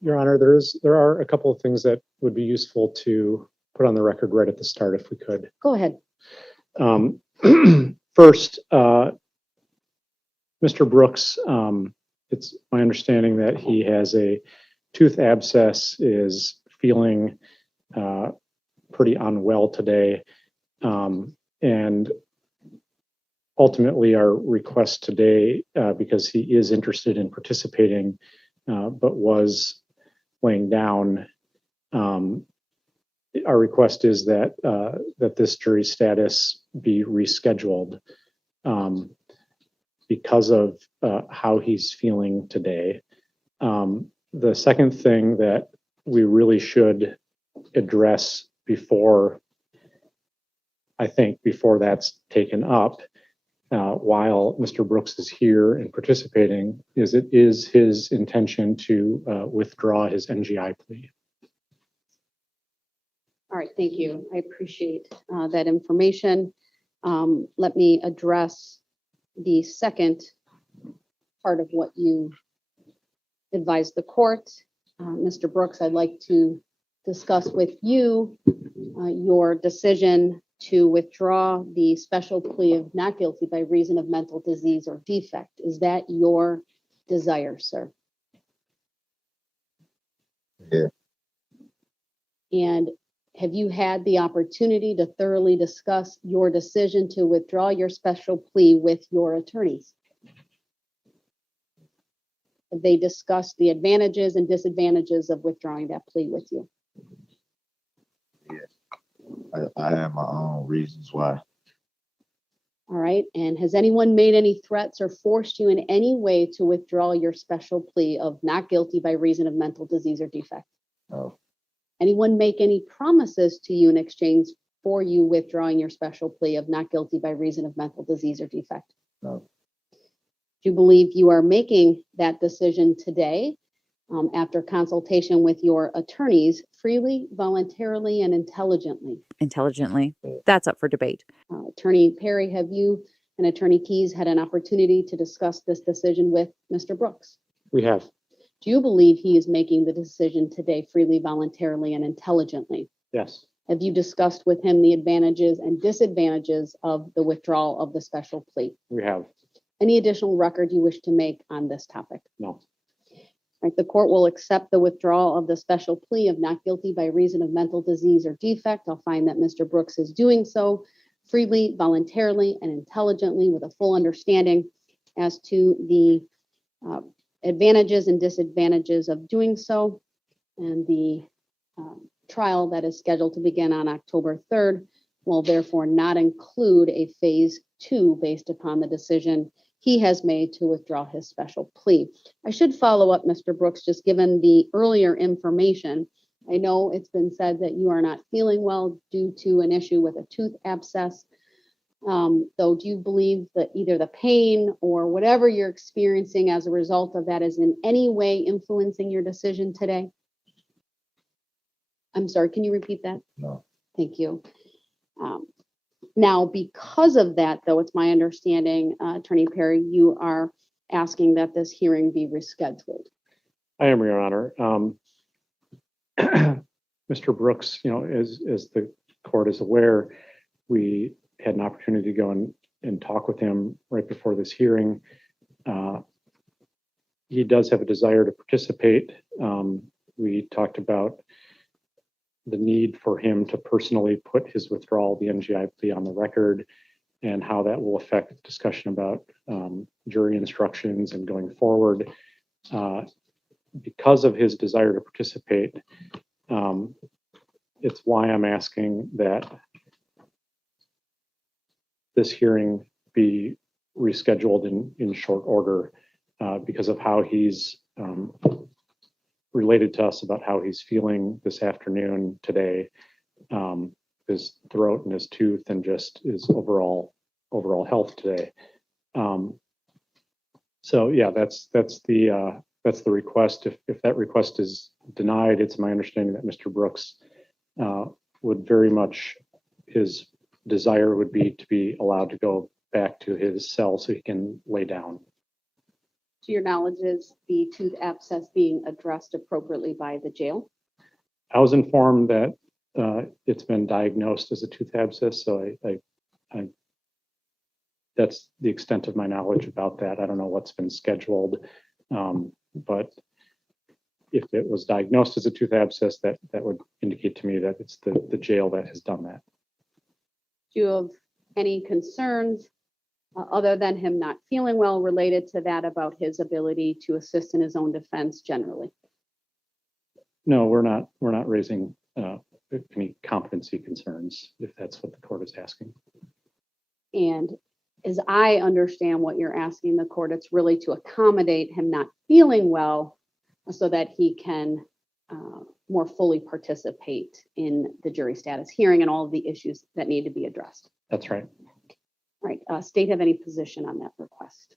Your Honor, there are a couple of things that would be useful to put on the record right at the start if we could. Go ahead. First, Mr. Brooks, it's my understanding that he has a tooth abscess, is feeling pretty unwell today. And ultimately our request today, because he is interested in participating, but was laying down, our request is that this jury status be rescheduled because of how he's feeling today. The second thing that we really should address before that's taken up, while Mr. Brooks is here and participating, is it is his intention to withdraw his NGI plea. All right, thank you. I appreciate that information. Let me address the second part of what you advised the court. Mr. Brooks, I'd like to discuss with you your decision to withdraw the special plea of not guilty by reason of mental disease or defect. Is that your desire, sir? Yeah. And have you had the opportunity to thoroughly discuss your decision to withdraw your special plea with your attorneys? Have they discussed the advantages and disadvantages of withdrawing that plea with you? Yes. I have my own reasons why. All right. And has anyone made any threats or forced you in any way to withdraw your special plea of not guilty by reason of mental disease or defect? No. Anyone make any promises to you in exchange for you withdrawing your special plea of not guilty by reason of mental disease or defect? No. Do you believe you are making that decision today after consultation with your attorneys freely, voluntarily, and intelligently. Intelligently. That's up for debate. Attorney Perry, have you and Attorney Keyes had an opportunity to discuss this decision with Mr. Brooks? We have. Do you believe he is making the decision today freely, voluntarily, and intelligently? Yes. Have you discussed with him the advantages and disadvantages of the withdrawal of the special plea? We have. Any additional record you wish to make on this topic? No. Right, the court will accept the withdrawal of the special plea of not guilty by reason of mental disease or defect. I'll find that Mr. Brooks is doing so freely, voluntarily, and intelligently with a full understanding as to the advantages and disadvantages of doing so. And the trial that is scheduled to begin on October 3rd will therefore not include a phase 2 based upon the decision he has made to withdraw his special plea. I should follow up, Mr. Brooks, just given the earlier information. I know it's been said that you are not feeling well due to an issue with a tooth abscess. Though, do you believe that either the pain or whatever you're experiencing as a result of that is in any way influencing your decision today? I'm sorry, can you repeat that? No. Thank you. Now, because of that, though, it's my understanding, Attorney Perry, you are asking that this hearing be rescheduled. I am, Your Honor. Mr. Brooks, as the court is aware, we had an opportunity to go and talk with him right before this hearing. He does have a desire to participate. We talked about the need for him to personally put his withdrawal of the NGI plea on the record and how that will affect discussion about jury instructions and going forward. Because of his desire to participate, it's why I'm asking that this hearing be rescheduled in short order because of how he's related to us about how he's feeling this afternoon today, his throat and his tooth and just his overall health today. So yeah, that's the request. If that request is denied, it's my understanding that Mr. Brooks would very much, his desire would be to be allowed to go back to his cell so he can lay down. To your knowledge, is the tooth abscess being addressed appropriately by the jail? I was informed that it's been diagnosed as a tooth abscess, so I that's the extent of my knowledge about that. I don't know what's been scheduled, but if it was diagnosed as a tooth abscess, that would indicate to me that it's the jail that has done that. Do you have any concerns other than him not feeling well related to that about his ability to assist in his own defense generally? No, we're not raising any competency concerns, if that's what the court is asking. And as I understand what you're asking the court, it's really to accommodate him not feeling well so that he can more fully participate in the jury status hearing and all of the issues that need to be addressed. That's right. Right. State have any position on that request?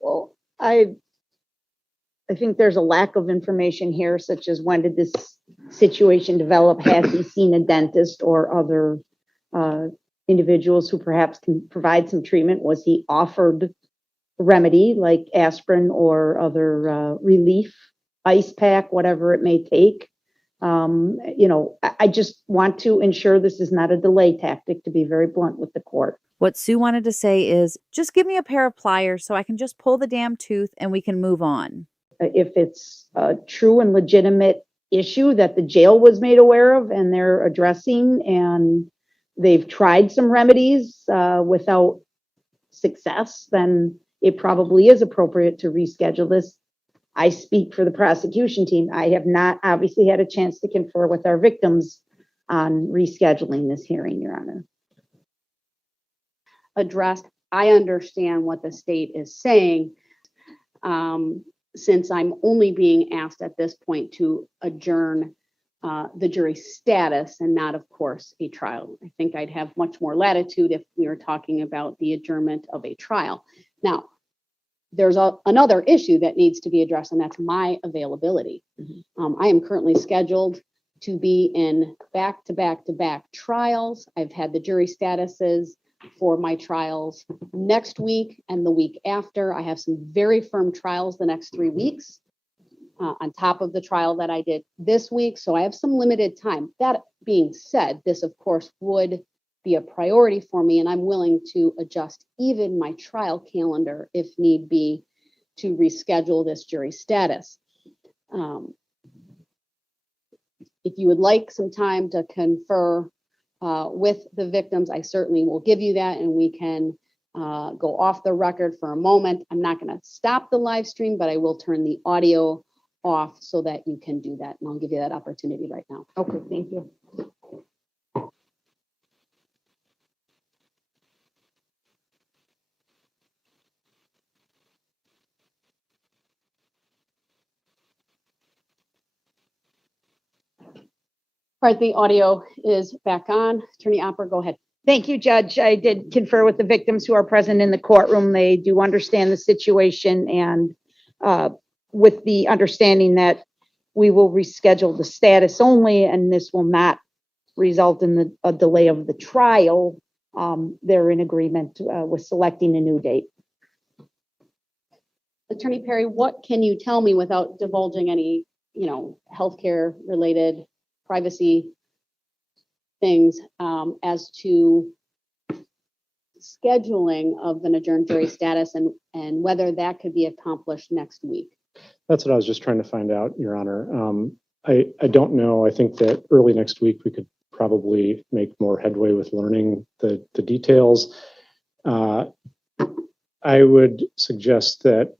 Well, I think there's a lack of information here, such as when did this situation develop? Has he seen a dentist or other individuals who perhaps can provide some treatment? Was he offered a remedy like aspirin or other relief, ice pack, whatever it may take? I just want to ensure this is not a delay tactic, to be very blunt with the court. What Sue wanted to say is, just give me a pair of pliers so I can just pull the damn tooth and we can move on. If it's a true and legitimate issue that the jail was made aware of and they're addressing, and they've tried some remedies without success, then it probably is appropriate to reschedule this. I speak for the prosecution team. I have not obviously had a chance to confer with our victims on rescheduling this hearing, Your Honor. Addressed. I understand what the state is saying. Since I'm only being asked at this point to adjourn the jury status and not, of course, a trial. I think I'd have much more latitude if we were talking about the adjournment of a trial. Now, there's another issue that needs to be addressed, and that's my availability. I am currently scheduled to be in back-to-back-to-back trials. I've had the jury statuses for my trials next week and the week after. I have some very firm trials the next 3 weeks on top of the trial that I did this week. So I have some limited time. That being said, this of course would be a priority for me, and I'm willing to adjust even my trial calendar if need be to reschedule this jury status. If you would like some time to confer with the victims, I certainly will give you that, and we can go off the record for a moment. I'm not going to stop the live stream, but I will turn the audio off so that you can do that, and I'll give you that opportunity right now. Okay, thank you. All right, the audio is back on. Attorney Opper, go ahead. Thank you, Judge. I did confer with the victims who are present in the courtroom. They do understand the situation, and with the understanding that we will reschedule the status only, and this will not result in a delay of the trial, they're in agreement with selecting a new date. Attorney Perry, what can you tell me without divulging any, healthcare related privacy things as to scheduling of an adjourned jury status and whether that could be accomplished next week? That's what I was just trying to find out, Your Honor. I don't know. I think that early next week we could probably make more headway with learning the details. I would suggest that,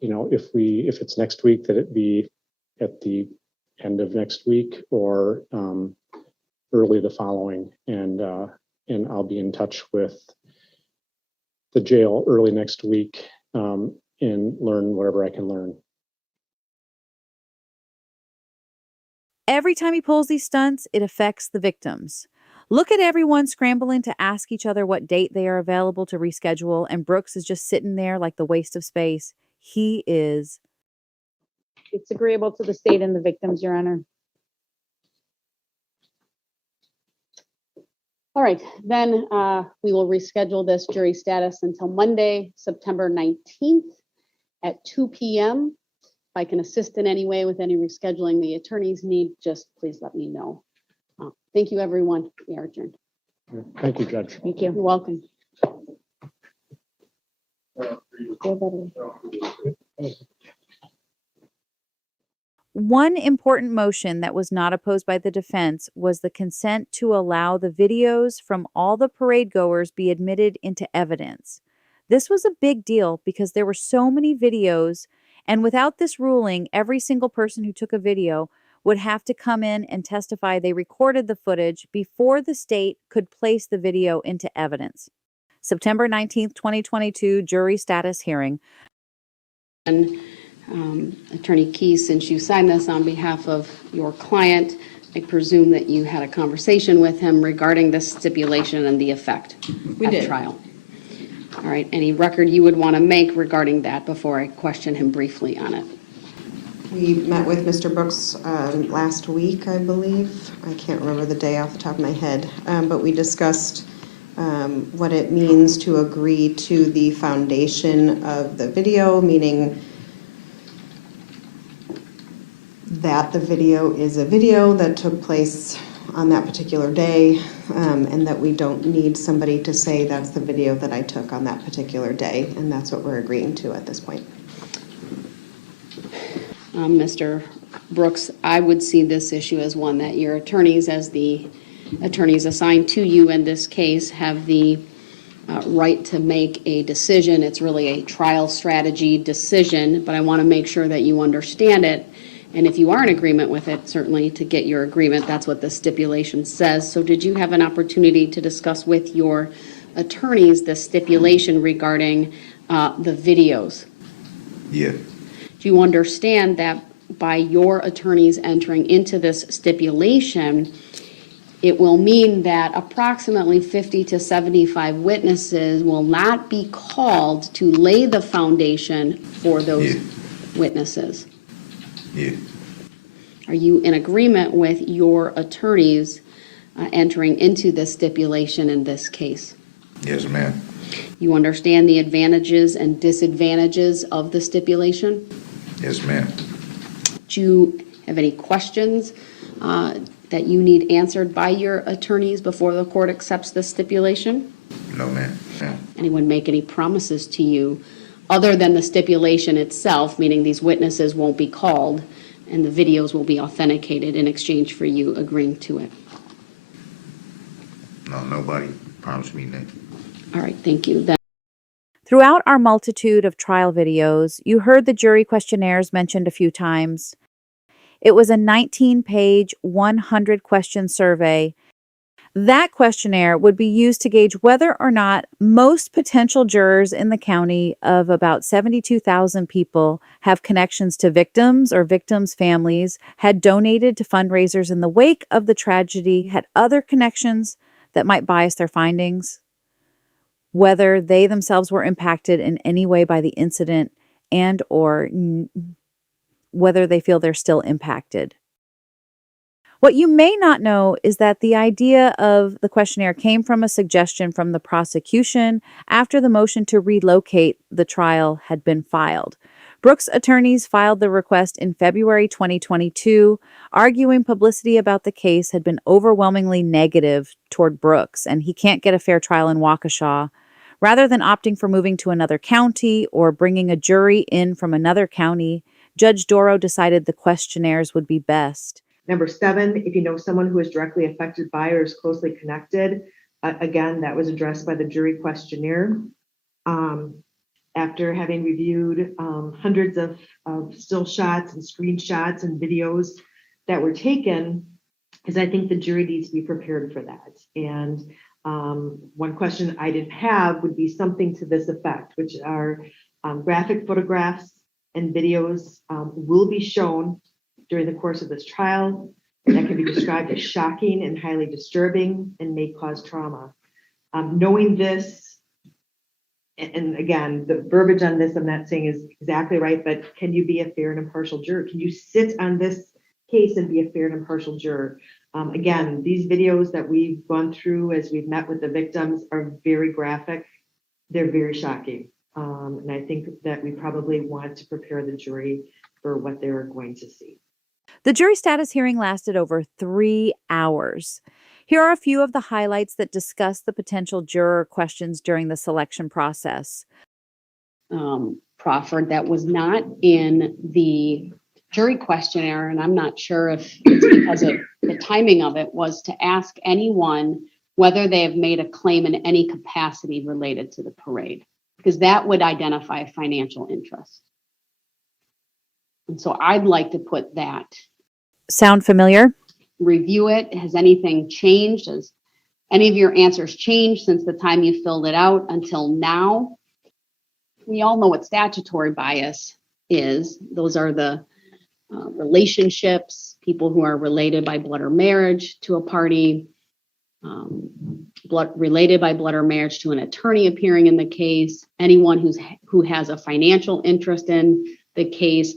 if it's next week, that it be at the end of next week or early the following, and I'll be in touch with the jail early next week and learn whatever I can learn. Every time he pulls these stunts, it affects the victims. Look at everyone scrambling to ask each other what date they are available to reschedule, and Brooks is just sitting there like the waste of space. He is. It's agreeable to the state and the victims, Your Honor. All right, then we will reschedule this jury status until Monday, September 19th at 2 p.m. If I can assist in any way with any rescheduling the attorneys need, just please let me know. Thank you, everyone. We are adjourned. Thank you, Judge. Thank you. You're welcome. One important motion that was not opposed by the defense was the consent to allow the videos from all the parade goers be admitted into evidence. This was a big deal because there were so many videos, and without this ruling, every single person who took a video would have to come in and testify they recorded the footage before the state could place the video into evidence. September 19th, 2022, jury status hearing. And Attorney Key, since you signed this on behalf of your client, I presume that you had a conversation with him regarding this stipulation and the effect at trial. All right, any record you would want to make regarding that before I question him briefly on it? We met with Mr. Brooks last week, I believe. I can't remember the day off the top of my head, but we discussed what it means to agree to the foundation of the video, meaning that the video is a video that took place on that particular day, and that we don't need somebody to say that's the video that I took on that particular day, and that's what we're agreeing to at this point. Mr. Brooks, I would see this issue as one that your attorneys, as the attorneys assigned to you in this case, have the right to make a decision. It's really a trial strategy decision, but I want to make sure that you understand it. And if you are in agreement with it, certainly to get your agreement, that's what the stipulation says. So did you have an opportunity to discuss with your attorneys the stipulation regarding the videos? Yeah. Do you understand that by your attorneys entering into this stipulation, it will mean that approximately 50 to 75 witnesses will not be called to lay the foundation for those witnesses. Yeah. Are you in agreement with your attorneys entering into this stipulation in this case? Yes, ma'am. You understand the advantages and disadvantages of the stipulation? Yes, ma'am. Do you have any questions that you need answered by your attorneys before the court accepts the stipulation? No, ma'am. Yeah. Anyone make any promises to you other than the stipulation itself, meaning these witnesses won't be called and the videos will be authenticated in exchange for you agreeing to it? No, nobody promised me that. All right, thank you. Then Throughout our multitude of trial videos, you heard the jury questionnaires mentioned a few times. It was a 19-page, 100-question survey. That questionnaire would be used to gauge whether or not most potential jurors in the county of about 72,000 people have connections to victims or victims' families, had donated to fundraisers in the wake of the tragedy, had other connections that might bias their findings, whether they themselves were impacted in any way by the incident, and or whether they feel they're still impacted. What you may not know is that the idea of the questionnaire came from a suggestion from the prosecution after the motion to relocate the trial had been filed. Brooks' attorneys filed the request in February 2022, arguing publicity about the case had been overwhelmingly negative toward Brooks, and he can't get a fair trial in Waukesha. Rather than opting for moving to another county or bringing a jury in from another county, Judge Dorow decided the questionnaires would be best. Number 7, if you know someone who is directly affected by or is closely connected, again, that was addressed by the jury questionnaire. After having reviewed hundreds of still shots and screenshots and videos that were taken, is I think the jury needs to be prepared for that. And one question I didn't have would be something to this effect, which are graphic photographs and videos will be shown during the course of this trial that can be described as shocking and highly disturbing and may cause trauma. Knowing this, and again, the verbiage on this I'm not saying is exactly right, but can you be a fair and impartial juror? Can you sit on this case and be a fair and impartial juror? Again, these videos that we've gone through as we've met with the victims are very graphic. They're very shocking. And I think that we probably want to prepare the jury for what they're going to see. The jury status hearing lasted over 3 hours. Here are a few of the highlights that discuss the potential juror questions during the selection process. proffered that was not in the jury questionnaire, and I'm not sure if it's because of the timing of it, was to ask anyone whether they have made a claim in any capacity related to the parade, because that would identify financial interest. And so I'd like to put that. Sound familiar? Review it. Has anything changed? Has any of your answers changed since the time you filled it out until now? We all know what statutory bias is. Those are the relationships, people who are related by blood or marriage to a party, related by blood or marriage to an attorney appearing in the case, anyone who has a financial interest in the case.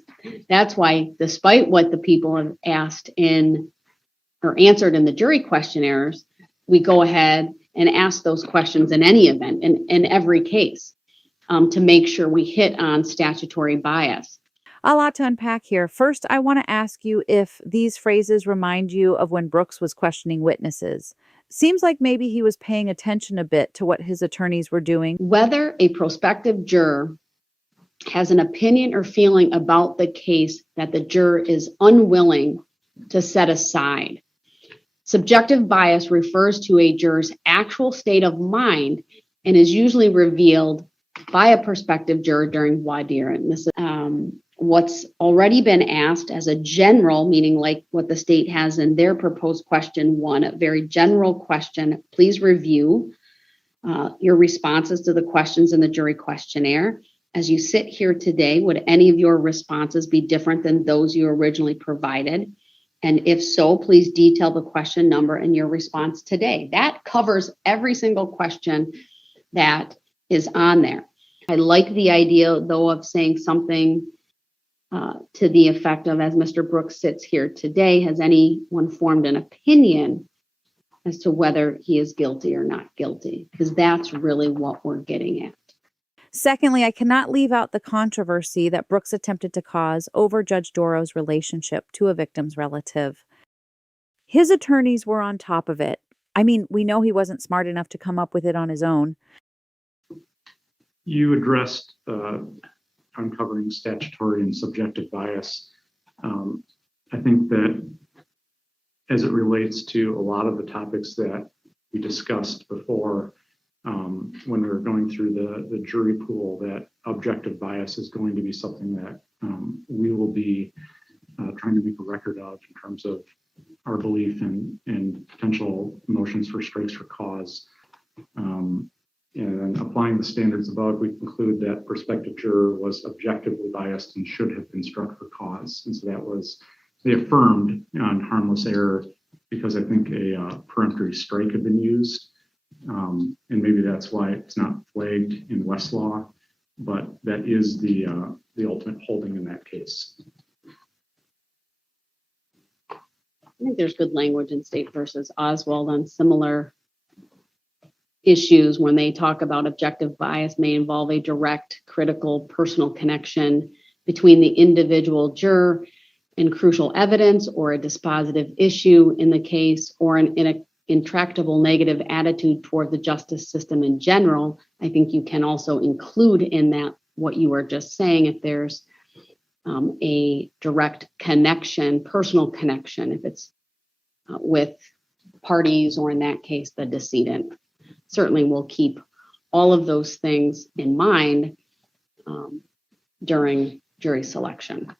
That's why, despite what the people have asked in or answered in the jury questionnaires, we go ahead and ask those questions in any event, in every case, to make sure we hit on statutory bias. A lot to unpack here. First, I want to ask you if these phrases remind you of when Brooks was questioning witnesses. Seems like maybe he was paying attention a bit to what his attorneys were doing. Whether a prospective juror has an opinion or feeling about the case that the juror is unwilling to set aside. Subjective bias refers to a juror's actual state of mind and is usually revealed by a prospective juror during voir dire. And this is what's already been asked as a general, meaning like what the state has in their proposed question one, a very general question. Please review your responses to the questions in the jury questionnaire. As you sit here today, would any of your responses be different than those you originally provided? And if so, please detail the question number and your response today. That covers every single question that is on there. I like the idea, though, of saying something to the effect of, as Mr. Brooks sits here today, has anyone formed an opinion as to whether he is guilty or not guilty? Because that's really what we're getting at. Secondly, I cannot leave out the controversy that Brooks attempted to cause over Judge Dorow's relationship to a victim's relative. His attorneys were on top of it. I mean, we know he wasn't smart enough to come up with it on his own. You addressed uncovering statutory and subjective bias. I think that as it relates to a lot of the topics that we discussed before, when we were going through the jury pool, that objective bias is going to be something that we will be trying to make a record of in terms of our belief in potential motions for strikes for cause. And applying the standards above, we conclude that prospective juror was objectively biased and should have been struck for cause. And so they affirmed on harmless error because I think a peremptory strike had been used. And maybe that's why it's not flagged in Westlaw, but that is the ultimate holding in that case. I think there's good language in State versus Oswald on similar issues when they talk about objective bias may involve a direct, critical, personal connection between the individual juror and crucial evidence, or a dispositive issue in the case, or an intractable negative attitude toward the justice system in general. I think you can also include in that what you were just saying, if there's a direct connection, personal connection, if it's with parties, or in that case, the decedent. Certainly we'll keep all of those things in mind during jury selection.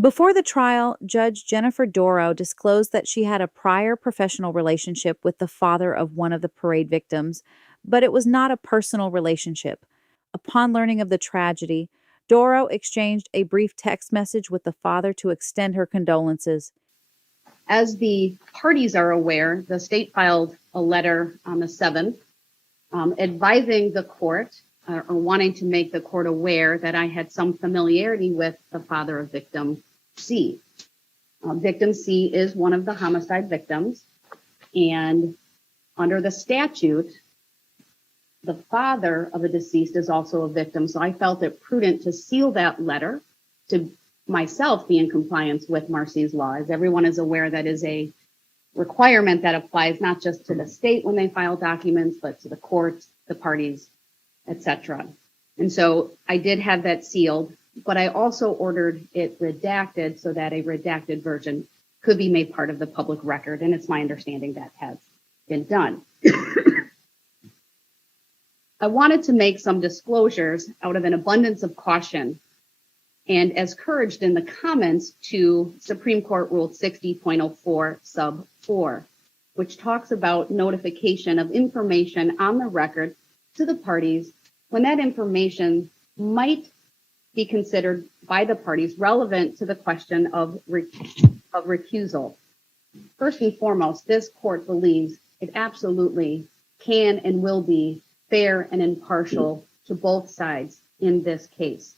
Before the trial, Judge Jennifer Dorow disclosed that she had a prior professional relationship with the father of one of the parade victims, but it was not a personal relationship. Upon learning of the tragedy, Dorow exchanged a brief text message with the father to extend her condolences. As the parties are aware, the state filed a letter on the 7th advising the court or wanting to make the court aware that I had some familiarity with the father of victim C. Victim C is one of the homicide victims, and under the statute, the father of the deceased is also a victim. So I felt it prudent to seal that letter to myself be in compliance with Marcy's law. As everyone is aware, that is a requirement that applies not just to the state when they file documents, but to the courts, the parties, etc. And so I did have that sealed, but I also ordered it redacted so that a redacted version could be made part of the public record. And it's my understanding that has been done. I wanted to make some disclosures out of an abundance of caution, and as encouraged in the comments to Supreme Court Rule 60.04 sub 4, which talks about notification of information on the record to the parties when that information might be considered by the parties relevant to the question of recusal. First and foremost, this court believes it absolutely can and will be fair and impartial to both sides in this case.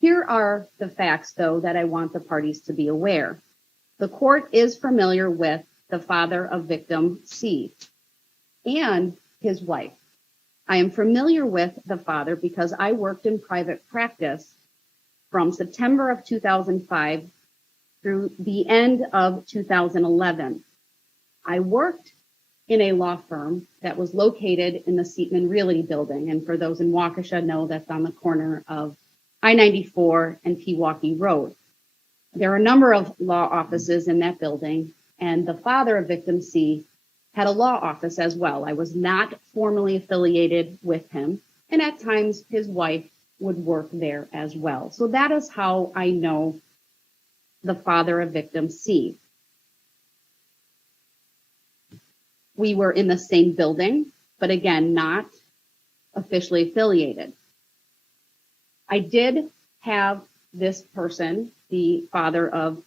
Here are the facts, though, that I want the parties to be aware. The court is familiar with the father of victim C and his wife. I am familiar with the father because I worked in private practice from September of 2005 through the end of 2011. I worked in a law firm that was located in the Seatman Realty building. And for those in Waukesha know, that's on the corner of I-94 and Pewaukee Road. There are a number of law offices in that building, and the father of victim C had a law office as well. I was not formally affiliated with him, and at times his wife would work there as well. So that is how I know the father of victim C. We were in the same building, but again, not officially affiliated. I did have this person, the father of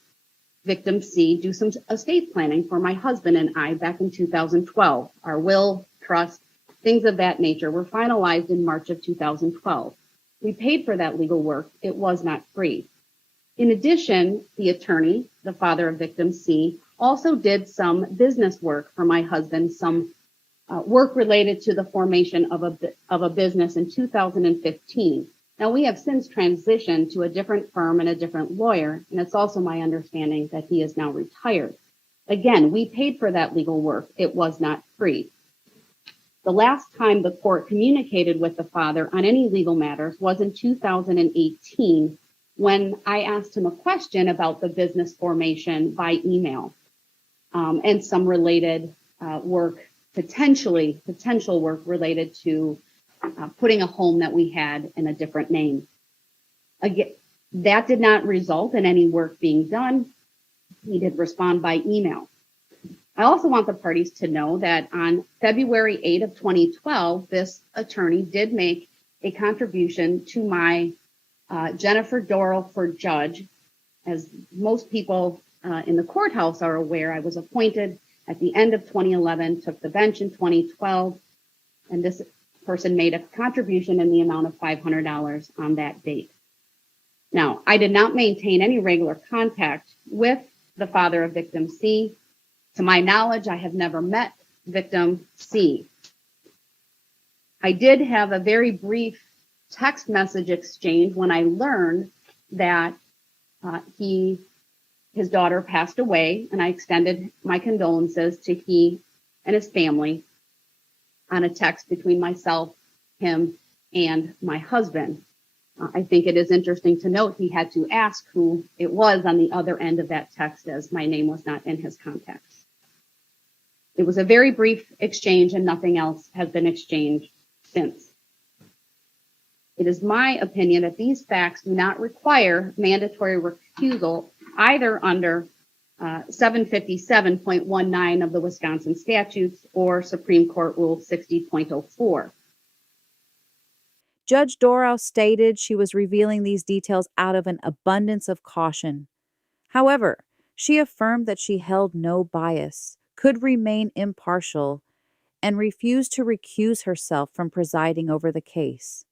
victim C do some estate planning for my husband and I back in 2012. Our will, trust, things of that nature were finalized in March of 2012. We paid for that legal work. It was not free. In addition, the attorney, the father of victim C, also did some business work for my husband, some work related to the formation of a business in 2015. Now, we have since transitioned to a different firm and a different lawyer, and it's also my understanding that he is now retired. Again, we paid for that legal work. It was not free. The last time the court communicated with the father on any legal matters was in 2018, when I asked him a question about the business formation by email, and some related work, potential work related to putting a home that we had in a different name. Again, that did not result in any work being done. He did respond by email. I also want the parties to know that on February 8 of 2012, this attorney did make a contribution to my Jennifer Dorow for judge. As most people in the courthouse are aware, I was appointed at the end of 2011, took the bench in 2012, and this person made a contribution in the amount of $500 on that date. Now, I did not maintain any regular contact with the father of victim C. To my knowledge, I have never met victim C. I did have a very brief text message exchange when I learned that his daughter passed away, and I extended my condolences to he and his family on a text between myself, him, and my husband. I think it is interesting to note he had to ask who it was on the other end of that text, as my name was not in his contacts. It was a very brief exchange, and nothing else has been exchanged since. It is my opinion that these facts do not require mandatory recusal either under 757.19 of the Wisconsin statutes or Supreme Court Rule 60.04. Judge Dorow stated she was revealing these details out of an abundance of caution. However, she affirmed that she held no bias, could remain impartial, and refused to recuse herself from presiding over the case.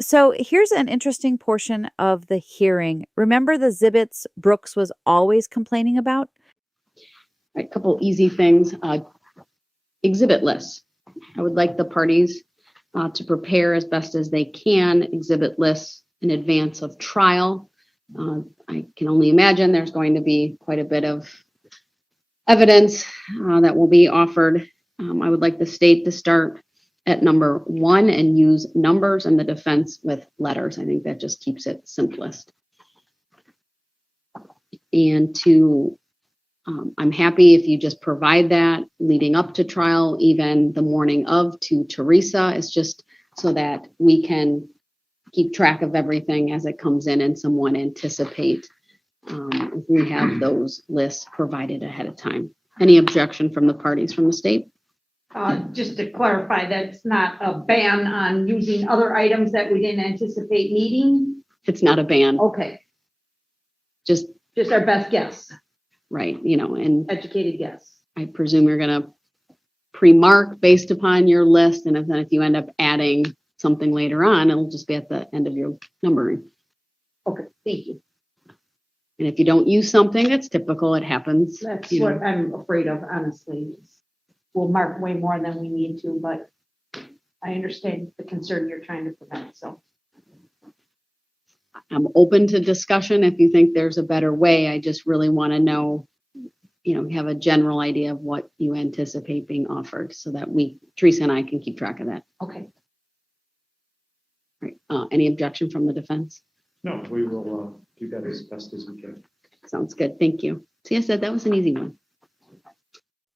So here's an interesting portion of the hearing. Remember the Zibits Brooks was always complaining about? A couple easy things. Exhibit lists. I would like the parties to prepare as best as they can exhibit lists in advance of trial. I can only imagine there's going to be quite a bit of evidence that will be offered. I would like the state to start at number 1 and use numbers and the defense with letters. I think that just keeps it simplest. And I'm happy if you just provide that leading up to trial, even the morning of, to Teresa. It's just so that we can keep track of everything as it comes in and someone anticipate if we have those lists provided ahead of time. Any objection from the parties from the state? Just to clarify, that's not a ban on using other items that we didn't anticipate needing? It's not a ban. Okay. Just our best guess. right, and Educated guess. I presume you're going to pre-mark based upon your list, and if you end up adding something later on, it'll just be at the end of your numbering. Okay, thank you. And if you don't use something, it's typical, it happens. That's what I'm afraid of, honestly. We'll mark way more than we need to, but I understand the concern you're trying to prevent, so. I'm open to discussion if you think there's a better way. I just really want to know, have a general idea of what you anticipate being offered so that Teresa and I can keep track of that. Okay. Right. Any objection from the defense? No, we will do that as best as we can. Sounds good. Thank you. See, I said that was an easy one.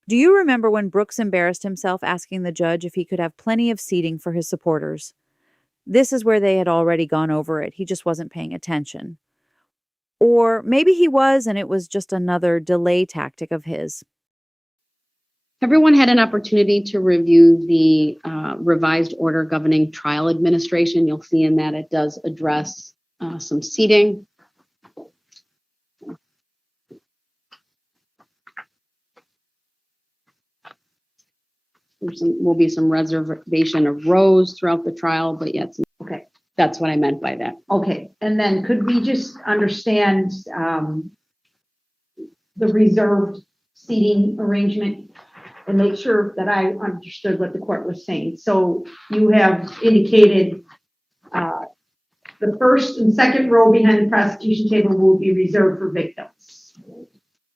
Do you remember when Brooks embarrassed himself asking the judge if he could have plenty of seating for his supporters? This is where they had already gone over it. He just wasn't paying attention. Or maybe he was, and it was just another delay tactic of his. Everyone had an opportunity to review the revised order governing trial administration. You'll see in that it does address some seating. will be some reservation of rows throughout the trial, but yet, Okay. that's what I meant by that. Okay, and then could we just understand the reserved seating arrangement and make sure that I understood what the court was saying? So you have indicated the first and second row behind the prosecution table will be reserved for victims.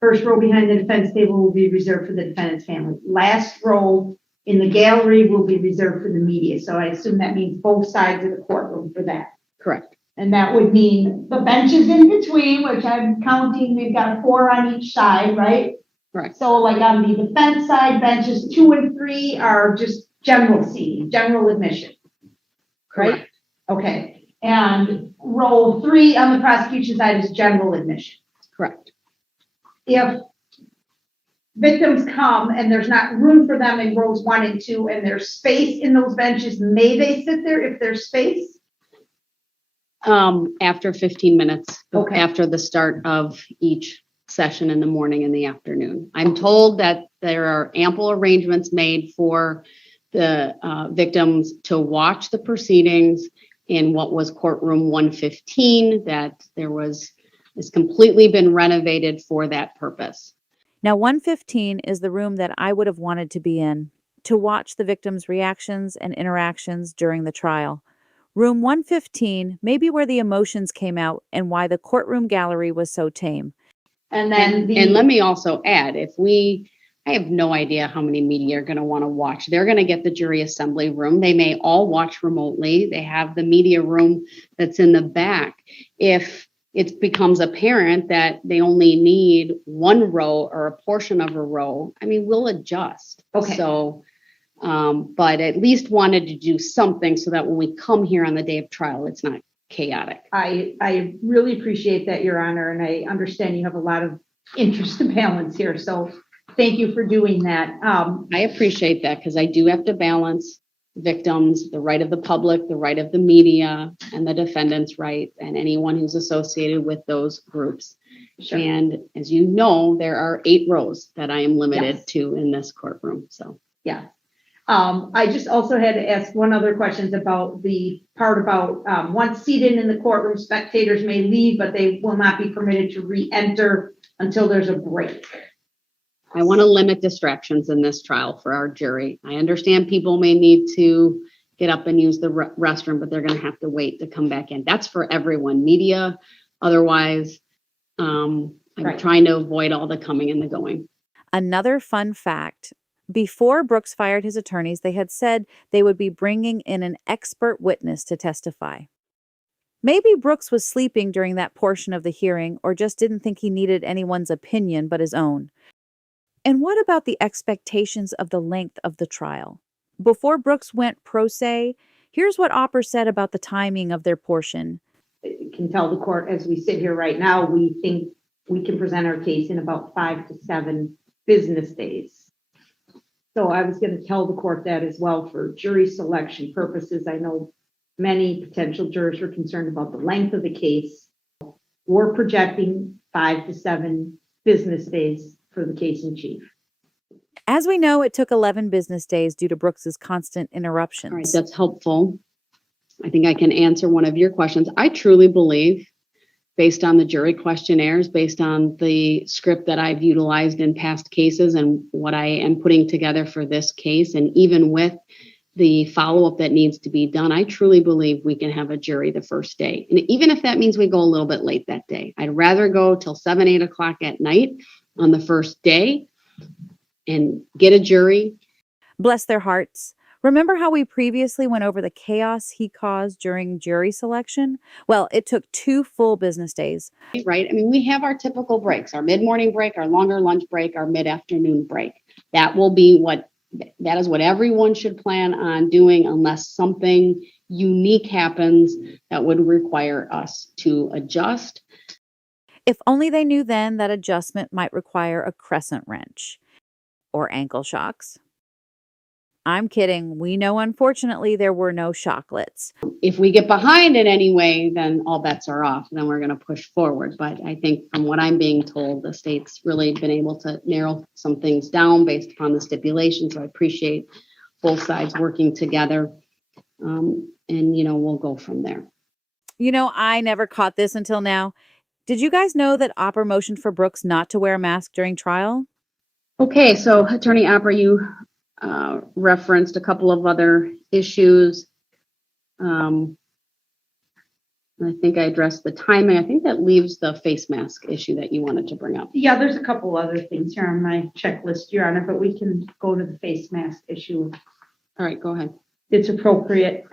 First row behind the defense table will be reserved for the defendant's family. Last row in the gallery will be reserved for the media. So I assume that means both sides of the courtroom for that. Correct. And that would mean the benches in between, which I'm counting, we've got 4 on each side, right? Correct. So like on the defense side, benches 2 and 3 are just general seating, general admission. Right? Correct. Okay. And row 3 on the prosecution side is general admission. Correct. If victims come and there's not room for them in rows 1 and 2 and there's space in those benches, may they sit there if there's space? After 15 minutes, Okay. after the start of each session in the morning and the afternoon. I'm told that there are ample arrangements made for the victims to watch the proceedings in what was courtroom 115, that it's completely been renovated for that purpose. Now, 115 is the room that I would have wanted to be in to watch the victims' reactions and interactions during the trial. Room 115 may be where the emotions came out and why the courtroom gallery was so tame. And then And let me also add, I have no idea how many media are going to want to watch. They're going to get the jury assembly room. They may all watch remotely. They have the media room that's in the back. If it becomes apparent that they only need one row or a portion of a row, I mean, we'll adjust. Okay. So, but at least wanted to do something so that when we come here on the day of trial, it's not chaotic. I really appreciate that, Your Honor, and I understand you have a lot of interest to balance here. So thank you for doing that. I appreciate that because I do have to balance victims, the right of the public, the right of the media, and the defendant's right, and anyone who's associated with those groups. Sure. And as you know, there are 8 rows that I am limited Yes. to in this courtroom. So Yeah. I just also had to ask one other question about the part about once seated in the courtroom, spectators may leave, but they will not be permitted to re-enter until there's a break. I want to limit distractions in this trial for our jury. I understand people may need to get up and use the restroom, but they're going to have to wait to come back in. That's for everyone, media. Otherwise, I'm Right. trying to avoid all the coming and the going. Another fun fact. Before Brooks fired his attorneys, they had said they would be bringing in an expert witness to testify. Maybe Brooks was sleeping during that portion of the hearing or just didn't think he needed anyone's opinion but his own. And what about the expectations of the length of the trial? Before Brooks went pro se, here's what Opper said about the timing of their portion. You can tell the court as we sit here right now, we think we can present our case in about 5 to 7 business days. So I was going to tell the court that as well for jury selection purposes. I know many potential jurors were concerned about the length of the case. We're projecting 5 to 7 business days for the case in chief. As we know, it took 11 business days due to Brooks's constant interruptions. All right, that's helpful. I think I can answer one of your questions. I truly believe, based on the jury questionnaires, based on the script that I've utilized in past cases and what I am putting together for this case, and even with the follow-up that needs to be done, I truly believe we can have a jury the first day. And even if that means we go a little bit late that day, I'd rather go till 7, 8 o'clock at night on the first day and get a jury. Bless their hearts. Remember how we previously went over the chaos he caused during jury selection? Well, it took 2 full business days. Right? I mean, we have our typical breaks, our mid-morning break, our longer lunch break, our mid-afternoon break. That is what everyone should plan on doing unless something unique happens that would require us to adjust. If only they knew then that adjustment might require a crescent wrench or ankle shocks. I'm kidding. We know, unfortunately, there were no chocolates. If we get behind in any way, then all bets are off. Then we're going to push forward. But I think from what I'm being told, the state's really been able to narrow some things down based upon the stipulation. So I appreciate both sides working together. And, you know, we'll go from there. You know, I never caught this until now. Did you guys know that Opper motioned for Brooks not to wear a mask during trial? Okay, so Attorney Opper, you referenced a couple of other issues. I think I addressed the timing. I think that leaves the face mask issue that you wanted to bring up. Yeah, there's a couple other things here on my checklist, Your Honor, but we can go to the face mask issue. All right, go ahead. It's appropriate.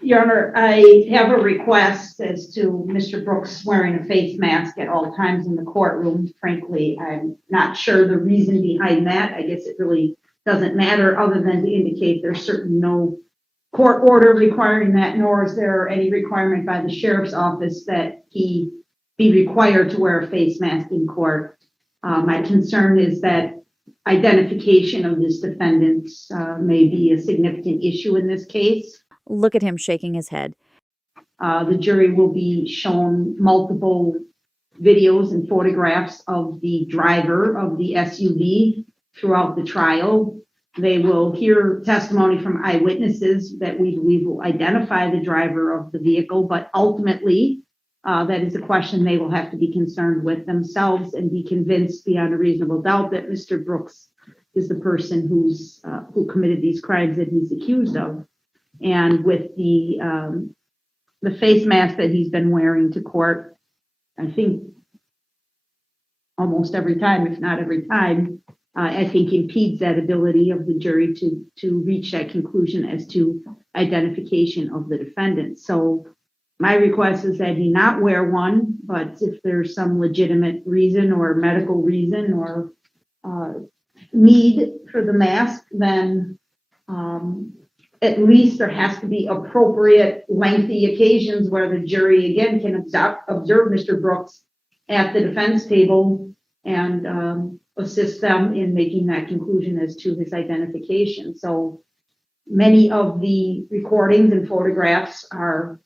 Your Honor, I have a request as to Mr. Brooks wearing a face mask at all times in the courtroom. Frankly, I'm not sure the reason behind that. I guess it really doesn't matter other than to indicate there's certainly no court order requiring that, nor is there any requirement by the sheriff's office that he be required to wear a face mask in court. My concern is that identification of this defendant may be a significant issue in this case. Look at him shaking his head. The jury will be shown multiple videos and photographs of the driver of the SUV throughout the trial. They will hear testimony from eyewitnesses that we believe will identify the driver of the vehicle, but ultimately, that is a question they will have to be concerned with themselves and be convinced beyond a reasonable doubt that Mr. Brooks is the person who committed these crimes that he's accused of. And with the face mask that he's been wearing to court, I think almost every time, if not every time, I think impedes that ability of the jury to reach that conclusion as to identification of the defendant. So my request is that he not wear one, but if there's some legitimate reason or medical reason or need for the mask, then at least there has to be appropriate lengthy occasions where the jury again can observe Mr. Brooks at the defense table and assist them in making that conclusion as to his identification. So many of the recordings and photographs are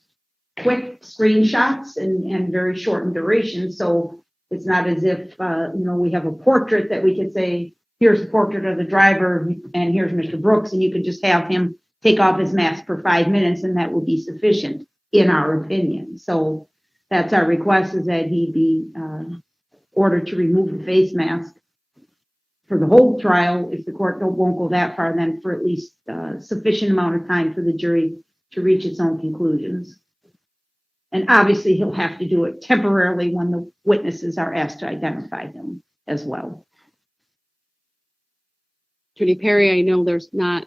quick screenshots and very short in duration. So it's not as if, we have a portrait that we could say, here's a portrait of the driver and here's Mr. Brooks, and you could just have him take off his mask for 5 minutes and that would be sufficient in our opinion. So that's our request, is that he be ordered to remove the face mask for the whole trial. If the court won't go that far, then for at least sufficient amount of time for the jury to reach its own conclusions. And obviously he'll have to do it temporarily when the witnesses are asked to identify him as well. Attorney Perry, I know there's not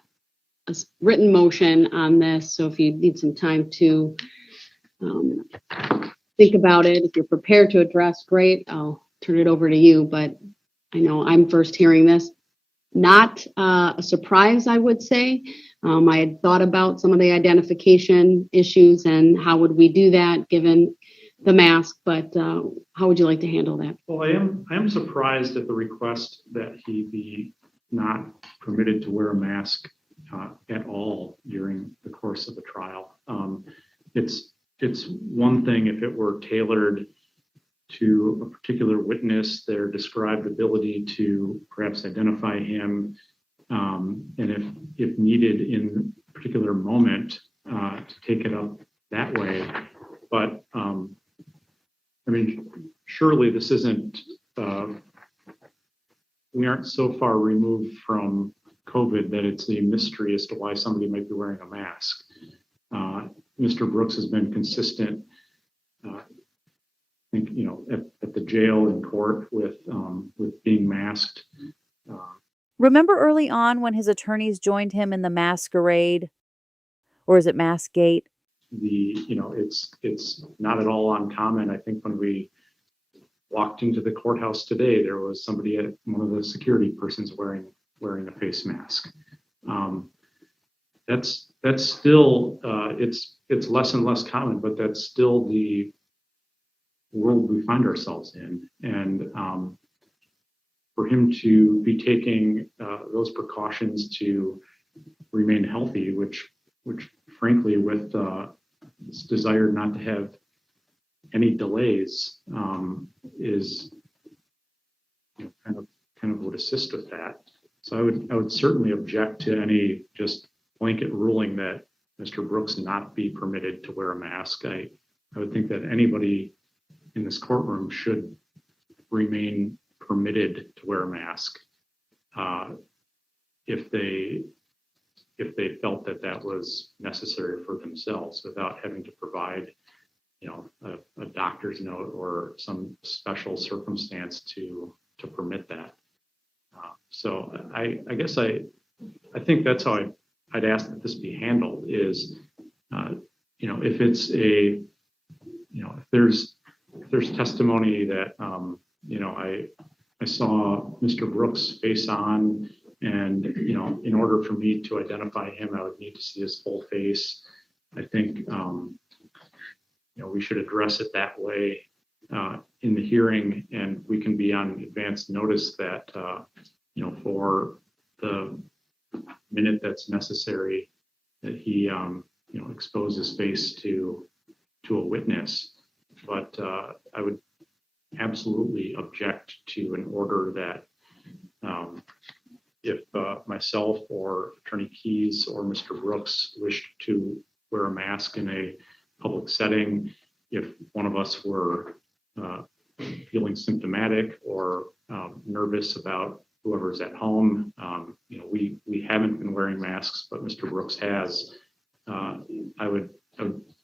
a written motion on this, so if you need some time to think about it, if you're prepared to address, great, I'll turn it over to you, but I know I'm first hearing this. Not a surprise, I would say. I had thought about some of the identification issues and how would we do that given the mask, but how would you like to handle that? Well, I am surprised at the request that he be not permitted to wear a mask at all during the course of the trial. It's one thing if it were tailored to a particular witness, their described ability to perhaps identify him, and if needed in a particular moment, to take it up that way. But surely this isn't, we aren't so far removed from COVID that it's a mystery as to why somebody might be wearing a mask. Mr. Brooks has been consistent, I think, at the jail and court with being masked. Remember early on when his attorneys joined him in the masquerade, or is it Maskgate? It's not at all uncommon. I think when we walked into the courthouse today, there was somebody at one of the security persons wearing a face mask. That's still it's less and less common, but that's still the world we find ourselves in. And for him to be taking those precautions to remain healthy, which frankly, with this desire not to have any delays, is kind of would assist with that. So I would certainly object to any just blanket ruling that Mr. Brooks not be permitted to wear a mask. I would think that anybody in this courtroom should remain permitted to wear a mask if they felt that that was necessary for themselves without having to provide, a doctor's note or some special circumstance to permit that. So I guess I think that's how I'd ask that this be handled is, if it's if there's testimony that, I saw Mr. Brooks face on and, in order for me to identify him, I would need to see his full face. I think, we should address it that way in the hearing, and we can be on advance notice that, for the minute that's necessary that he, expose his face to a witness. But I would absolutely object to an order that if myself or Attorney Keyes or Mr. Brooks wished to wear a mask in a public setting, if one of us were feeling symptomatic or nervous about whoever's at home, we haven't been wearing masks, but Mr. Brooks has. I would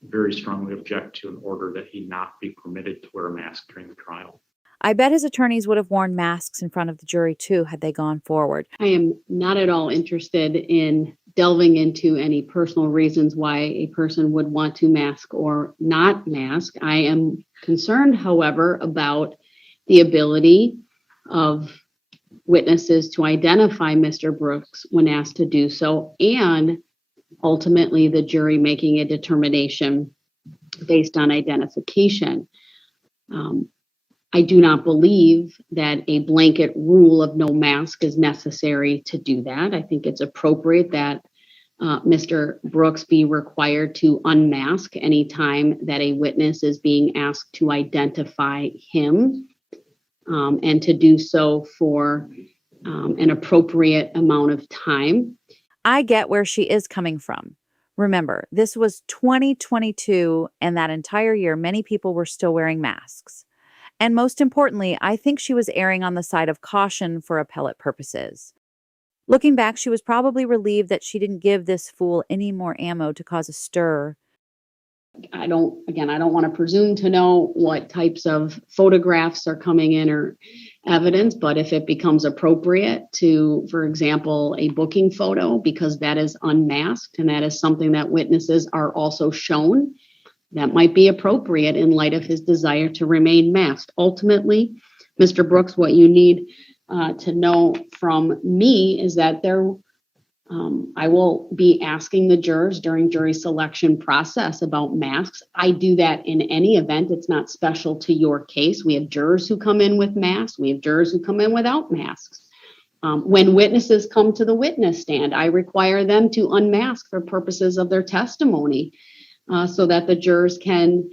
very strongly object to an order that he not be permitted to wear a mask during the trial. I bet his attorneys would have worn masks in front of the jury too had they gone forward. I am not at all interested in delving into any personal reasons why a person would want to mask or not mask. I am concerned, however, about the ability of witnesses to identify Mr. Brooks when asked to do so, and ultimately the jury making a determination based on identification. I do not believe that a blanket rule of no mask is necessary to do that. I think it's appropriate that Mr. Brooks be required to unmask anytime that a witness is being asked to identify him, and to do so for an appropriate amount of time. I get where she is coming from. Remember, this was 2022, and that entire year, many people were still wearing masks. And most importantly, I think she was erring on the side of caution for appellate purposes. Looking back, she was probably relieved that she didn't give this fool any more ammo to cause a stir. I don't want to presume to know what types of photographs are coming in or evidence, but if it becomes appropriate to, for example, a booking photo, because that is unmasked and that is something that witnesses are also shown, that might be appropriate in light of his desire to remain masked. Ultimately, Mr. Brooks, what you need to know from me is that I will be asking the jurors during jury selection process about masks. I do that in any event. It's not special to your case. We have jurors who come in with masks. We have jurors who come in without masks. When witnesses come to the witness stand, I require them to unmask for purposes of their testimony, so that the jurors can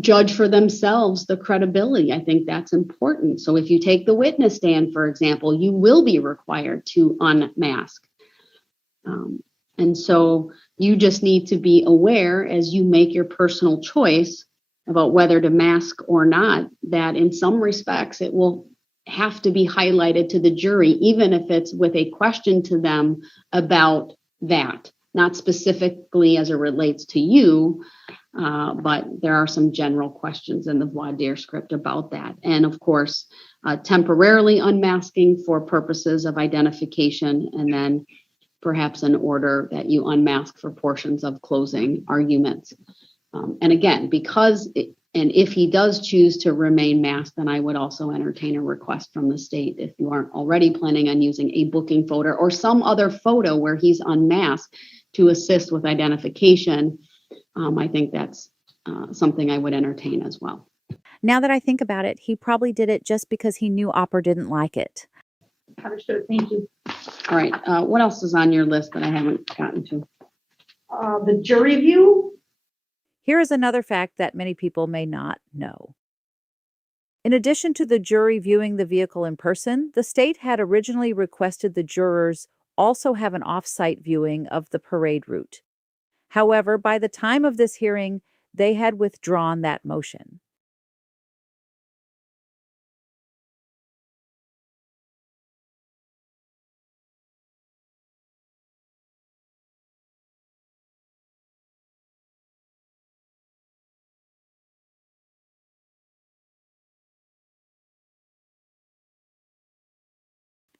judge for themselves the credibility. I think that's important. So if you take the witness stand, for example, you will be required to unmask. And so you just need to be aware as you make your personal choice about whether to mask or not, that in some respects it will have to be highlighted to the jury, even if it's with a question to them about that. Not specifically as it relates to you, but there are some general questions in the voir dire script about that. And of course, temporarily unmasking for purposes of identification, and then perhaps an order that you unmask for portions of closing arguments. And again, if he does choose to remain masked, then I would also entertain a request from the state, if you aren't already planning on using a booking photo or some other photo where he's unmasked, to assist with identification. I think that's something I would entertain as well. Now that I think about it, he probably did it just because he knew Opper didn't like it. Understood. Thank you. All right. What else is on your list that I haven't gotten to? The jury view. Here is another fact that many people may not know. In addition to the jury viewing the vehicle in person, the state had originally requested the jurors also have an off-site viewing of the parade route. However, by the time of this hearing, they had withdrawn that motion.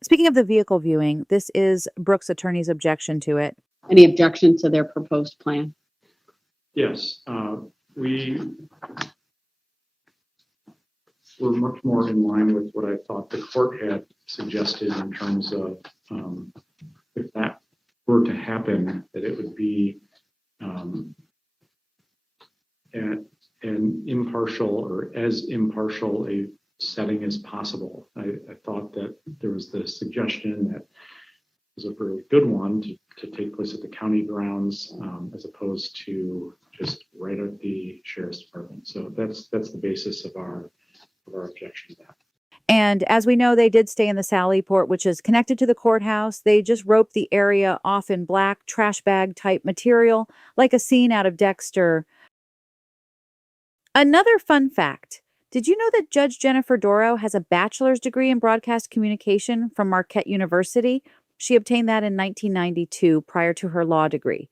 Speaking of the vehicle viewing, this is Brooks' attorney's objection to it. Any objection to their proposed plan? Yes, we were much more in line with what I thought the court had suggested in terms of if that were to happen, that it would be at an impartial or as impartial a setting as possible. I thought that there was the suggestion that was a really good one to take place at the county grounds as opposed to just right at the sheriff's department. So that's the basis of our objection to that. And as we know, they did stay in the Sallyport, which is connected to the courthouse. They just roped the area off in black trash bag type material, like a scene out of Dexter. Another fun fact. Did you know that Judge Jennifer Dorow has a bachelor's degree in broadcast communication from Marquette University? She obtained that in 1992 prior to her law degree.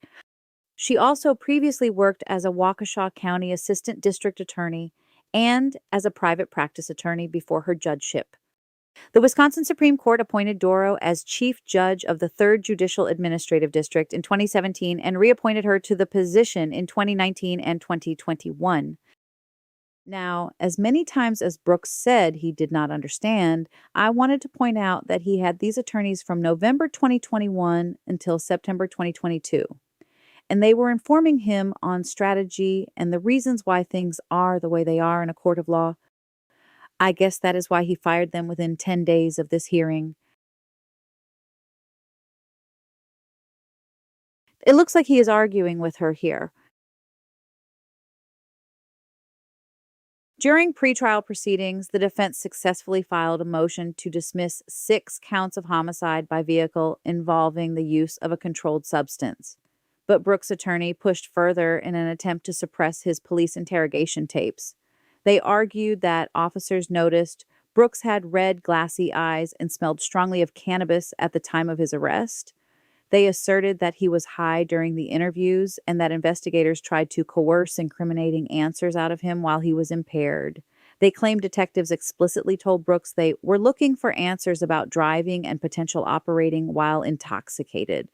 She also previously worked as a Waukesha County Assistant District Attorney and as a private practice attorney before her judgeship. The Wisconsin Supreme Court appointed Dorow as Chief Judge of the 3rd Judicial Administrative District in 2017 and reappointed her to the position in 2019 and 2021. Now, as many times as Brooks said he did not understand, I wanted to point out that he had these attorneys from November 2021 until September 2022. And they were informing him on strategy and the reasons why things are the way they are in a court of law. I guess that is why he fired them within 10 days of this hearing. It looks like he is arguing with her here. During pretrial proceedings, the defense successfully filed a motion to dismiss 6 counts of homicide by vehicle involving the use of a controlled substance. But Brooks' attorney pushed further in an attempt to suppress his police interrogation tapes. They argued that officers noticed Brooks had red, glassy eyes and smelled strongly of cannabis at the time of his arrest. They asserted that he was high during the interviews and that investigators tried to coerce incriminating answers out of him while he was impaired. They claimed detectives explicitly told Brooks they were looking for answers about driving and potential operating while intoxicated.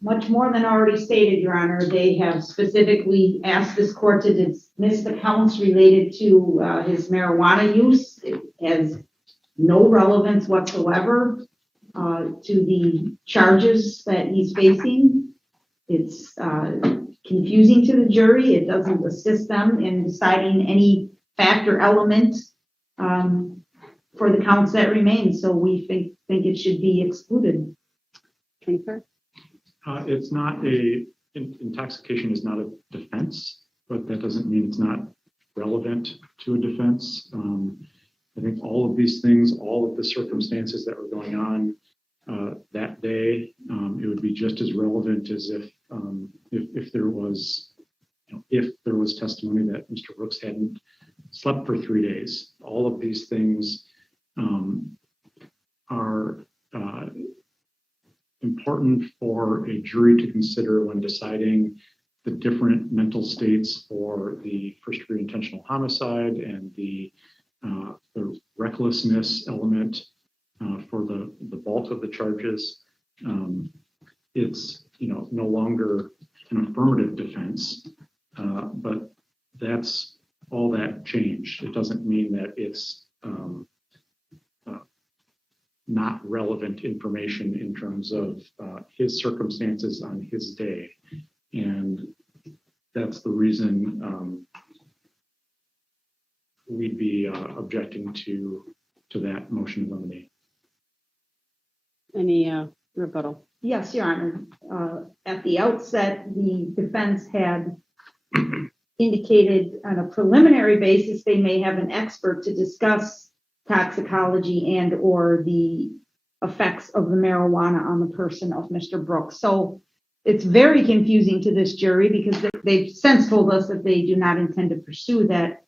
Much more than already stated, Your Honor, they have specifically asked this court to dismiss the counts related to his marijuana use. It has no relevance whatsoever to the charges that he's facing. It's confusing to the jury. It doesn't assist them in deciding any fact or element for the counts that remain. So we think it should be excluded. It's not intoxication is not a defense, but that doesn't mean it's not relevant to a defense. I think all of these things, all of the circumstances that were going on that day, it would be just as relevant as if there was, if there was testimony that Mr. Brooks hadn't slept for 3 days. All of these things are important for a jury to consider when deciding the different mental states for the first-degree intentional homicide and the recklessness element for the bulk of the charges. It's no longer an affirmative defense, but that's all that changed. It doesn't mean that it's not relevant information in terms of his circumstances on his day. And that's the reason we'd be objecting to that motion of eliminate. Any rebuttal? Yes, Your Honor. At the outset, the defense had indicated on a preliminary basis, they may have an expert to discuss toxicology and or the effects of the marijuana on the person of Mr. Brooks. So it's very confusing to this jury because they've since told us that they do not intend to pursue that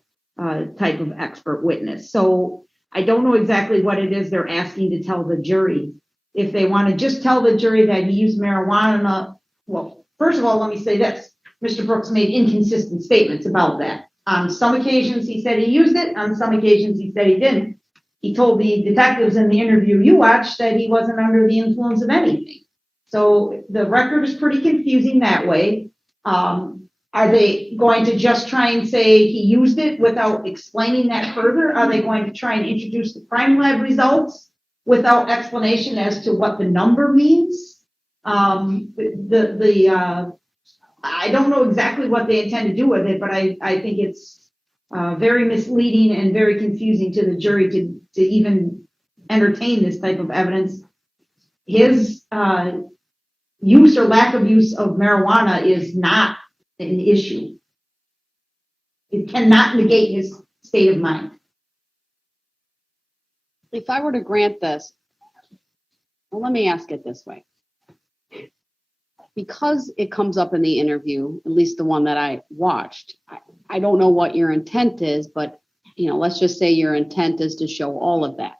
type of expert witness. So I don't know exactly what it is they're asking to tell the jury. If they want to just tell the jury that he used marijuana, well, first of all, let me say this. Mr. Brooks made inconsistent statements about that. On some occasions, he said he used it. On some occasions, he said he didn't. He told the detectives in the interview you watched that he wasn't under the influence of anything. So the record is pretty confusing that way. Are they going to just try and say he used it without explaining that further? Are they going to try and introduce the crime lab results without explanation as to what the number means? I don't know exactly what they intend to do with it, but I think it's very misleading and very confusing to the jury to even entertain this type of evidence. His use or lack of use of marijuana is not an issue. It cannot negate his state of mind. If I were to grant this, well, let me ask it this way. Because it comes up in the interview, at least the one that I watched, I don't know what your intent is, but let's just say your intent is to show all of that.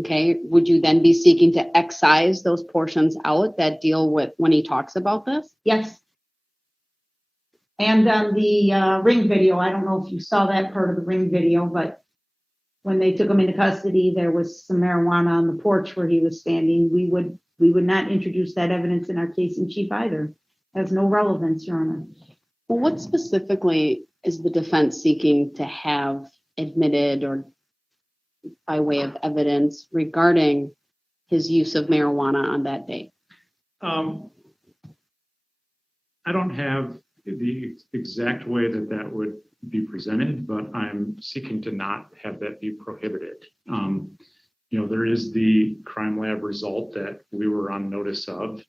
Okay, would you then be seeking to excise those portions out that deal with when he talks about this? Yes. And on the ring video, I don't know if you saw that part of the ring video, but when they took him into custody, there was some marijuana on the porch where he was standing. We would not introduce that evidence in our case in chief either. It has no relevance, Your Honor. Well, what specifically is the defense seeking to have admitted or by way of evidence regarding his use of marijuana on that day? I don't have the exact way that would be presented, but I'm seeking to not have that be prohibited. There is the crime lab result that we were on notice of.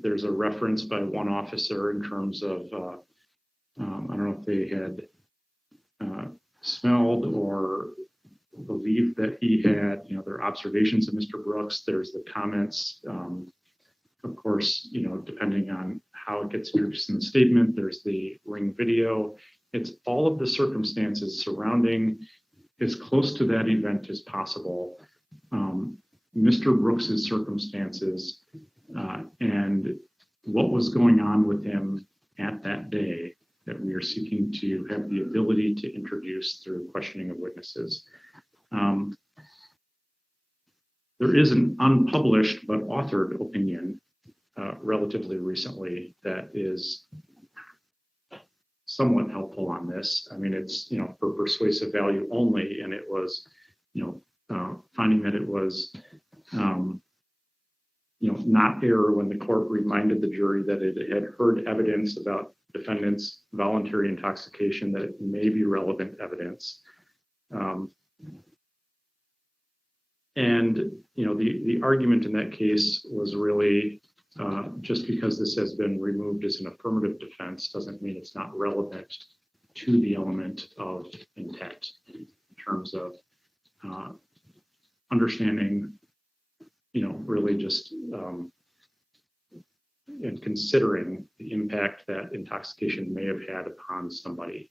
There's a reference by one officer in terms of, I don't know if they had smelled or believed that he had, their observations of Mr. Brooks. There's the comments, of course, depending on how it gets introduced in the statement, there's the ring video. It's all of the circumstances surrounding as close to that event as possible. Mr. Brooks's circumstances and what was going on with him at that day that we are seeking to have the ability to introduce through questioning of witnesses. There is an unpublished but authored opinion relatively recently that is somewhat helpful on this. I mean, it's, for persuasive value only, and it was, finding that it was, not error when the court reminded the jury that it had heard evidence about defendant's voluntary intoxication, that it may be relevant evidence. And, the argument in that case was really just because this has been removed as an affirmative defense doesn't mean it's not relevant to the element of intent in terms of understanding, really just and considering the impact that intoxication may have had upon somebody.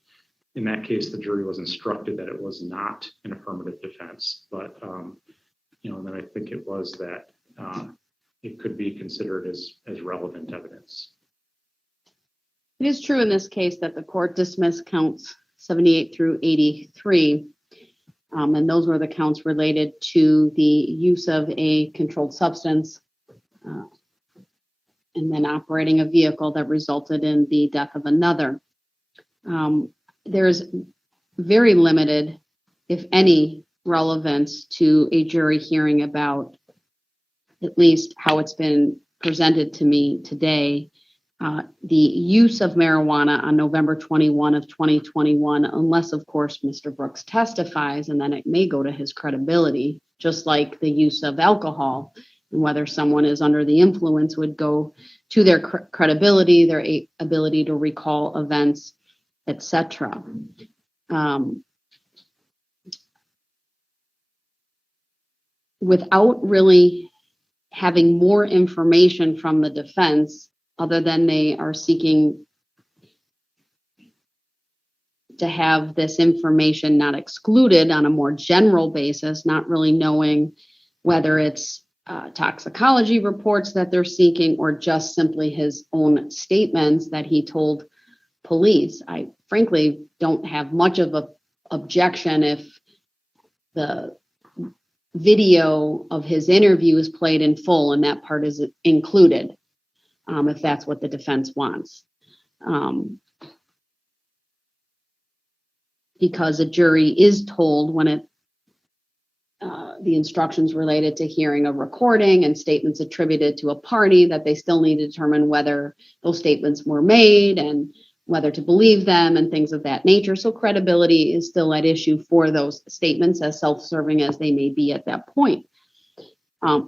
In that case, the jury was instructed that it was not an affirmative defense, but then I think it was that it could be considered as relevant evidence. It is true in this case that the court dismissed counts 78 through 83, and those were the counts related to the use of a controlled substance and then operating a vehicle that resulted in the death of another. There's very limited, if any, relevance to a jury hearing about at least how it's been presented to me today. The use of marijuana on November 21 of 2021, unless of course Mr. Brooks testifies, and then it may go to his credibility, just like the use of alcohol and whether someone is under the influence would go to their credibility, their ability to recall events. etc. Without really having more information from the defense, other than they are seeking to have this information not excluded on a more general basis, not really knowing whether it's toxicology reports that they're seeking or just simply his own statements that he told police. I frankly don't have much of a objection if the video of his interview is played in full and that part is included, if that's what the defense wants. Because a jury is told when the instructions related to hearing a recording and statements attributed to a party that they still need to determine whether those statements were made and whether to believe them and things of that nature. So credibility is still at issue for those statements, as self-serving as they may be at that point.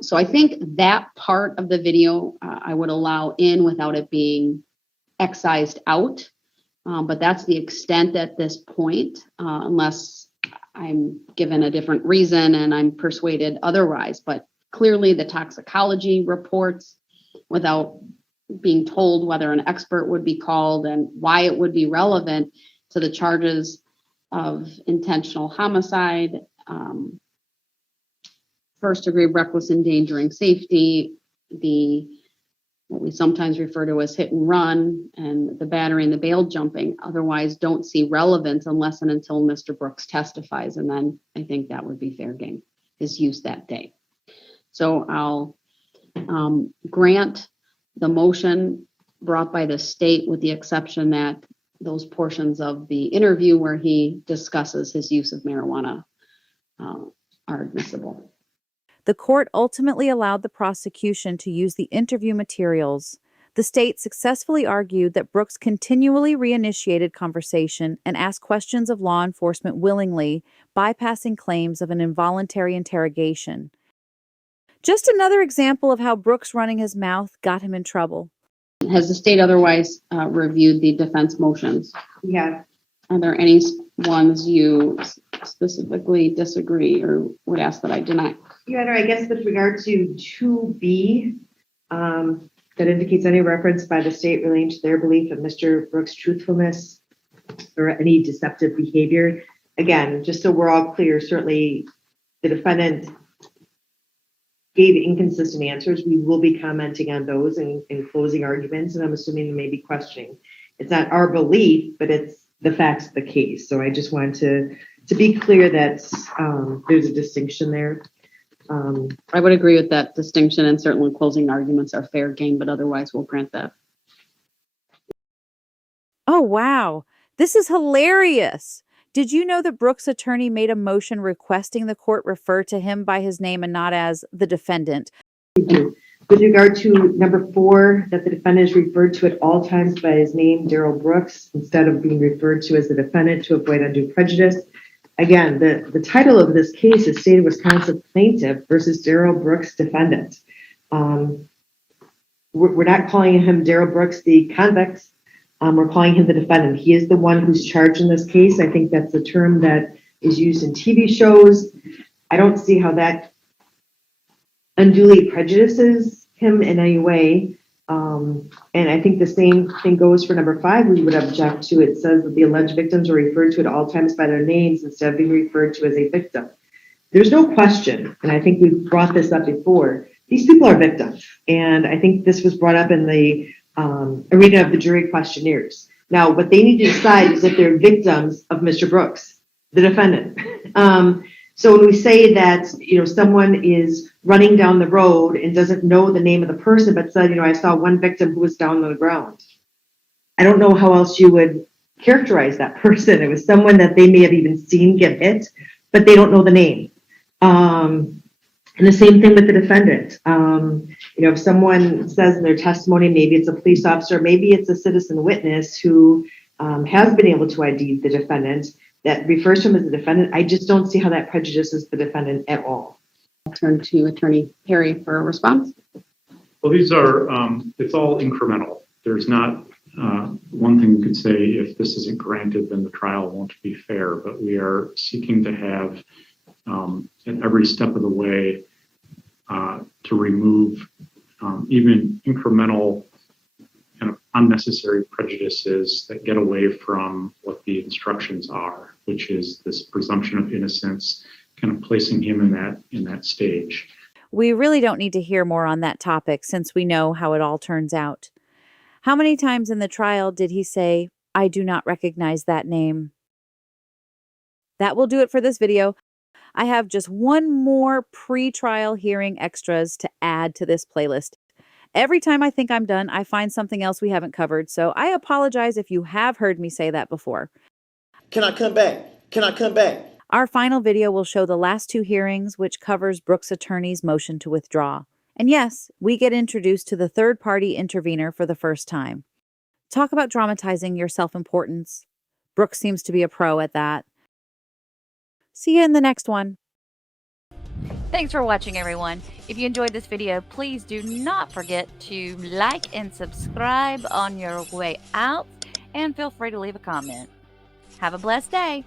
So I think that part of the video I would allow in without it being excised out. But that's the extent at this point, unless I'm given a different reason and I'm persuaded otherwise. But clearly the toxicology reports, without being told whether an expert would be called and why it would be relevant to the charges of intentional homicide, first degree reckless endangering safety, what we sometimes refer to as hit and run, and the battery and the bail jumping, otherwise don't see relevance unless and until Mr. Brooks testifies. And then I think that would be fair game, his use that day. So I'll grant the motion brought by the state with the exception that those portions of the interview where he discusses his use of marijuana are admissible. The court ultimately allowed the prosecution to use the interview materials. The state successfully argued that Brooks continually reinitiated conversation and asked questions of law enforcement willingly, bypassing claims of an involuntary interrogation. Just another example of how Brooks running his mouth got him in trouble. Has the state otherwise reviewed the defense motions? Yeah. Are there any ones you specifically disagree or would ask that I deny? Your Honor, I guess with regard to 2B, that indicates any reference by the state relating to their belief of Mr. Brooks' truthfulness or any deceptive behavior. Again, just so we're all clear, certainly the defendant gave inconsistent answers. We will be commenting on those in closing arguments, and I'm assuming there may be questioning. It's not our belief, but it's the facts of the case. So I just wanted to be clear that there's a distinction there. I would agree with that distinction, and certainly closing arguments are fair game, but otherwise we'll grant that. Oh, wow. This is hilarious. Did you know that Brooks' attorney made a motion requesting the court refer to him by his name and not as the defendant? With regard to number 4, that the defendant is referred to at all times by his name, Darrell Brooks, instead of being referred to as the defendant to avoid undue prejudice. Again, the title of this case is State of Wisconsin Plaintiff versus Darrell Brooks Defendant. We're not calling him Darrell Brooks the convict. We're calling him the defendant. He is the one who's charged in this case. I think that's a term that is used in TV shows. I don't see how that unduly prejudices him in any way. And I think the same thing goes for number 5. We would object to. It says that the alleged victims are referred to at all times by their names instead of being referred to as a victim. There's no question, and I think we've brought this up before, these people are victims. And I think this was brought up in the arena of the jury questionnaires. Now, what they need to decide is if they're victims of Mr. Brooks, the defendant. So when we say that, someone is running down the road and doesn't know the name of the person, but said, I saw one victim who was down on the ground. I don't know how else you would characterize that person. It was someone that they may have even seen get hit, but they don't know the name. And the same thing with the defendant. If someone says in their testimony, maybe it's a police officer, maybe it's a citizen witness who has been able to ID the defendant, that refers to him as the defendant, I just don't see how that prejudices the defendant at all. I'll turn to Attorney Perry for a response. Well, these are, it's all incremental. There's not one thing we could say, if this isn't granted, then the trial won't be fair, but we are seeking to have, at every step of the way, to remove even incremental kind of unnecessary prejudices that get away from what the instructions are, which is this presumption of innocence, kind of placing him in that stage. We really don't need to hear more on that topic since we know how it all turns out. How many times in the trial did he say, "I do not recognize that name"? That will do it for this video. I have just one more pre-trial hearing extras to add to this playlist. Every time I think I'm done, I find something else we haven't covered, so I apologize if you have heard me say that before. Can I come back? Can I come back? Our final video will show the last two hearings, which covers Brooks' attorney's motion to withdraw. And yes, we get introduced to the third-party intervener for the first time. Talk about dramatizing your self-importance. Brooks seems to be a pro at that. See you in the next one. Thanks for watching, everyone. If you enjoyed this video, please do not forget to like and subscribe on your way out, and feel free to leave a comment. Have a blessed day.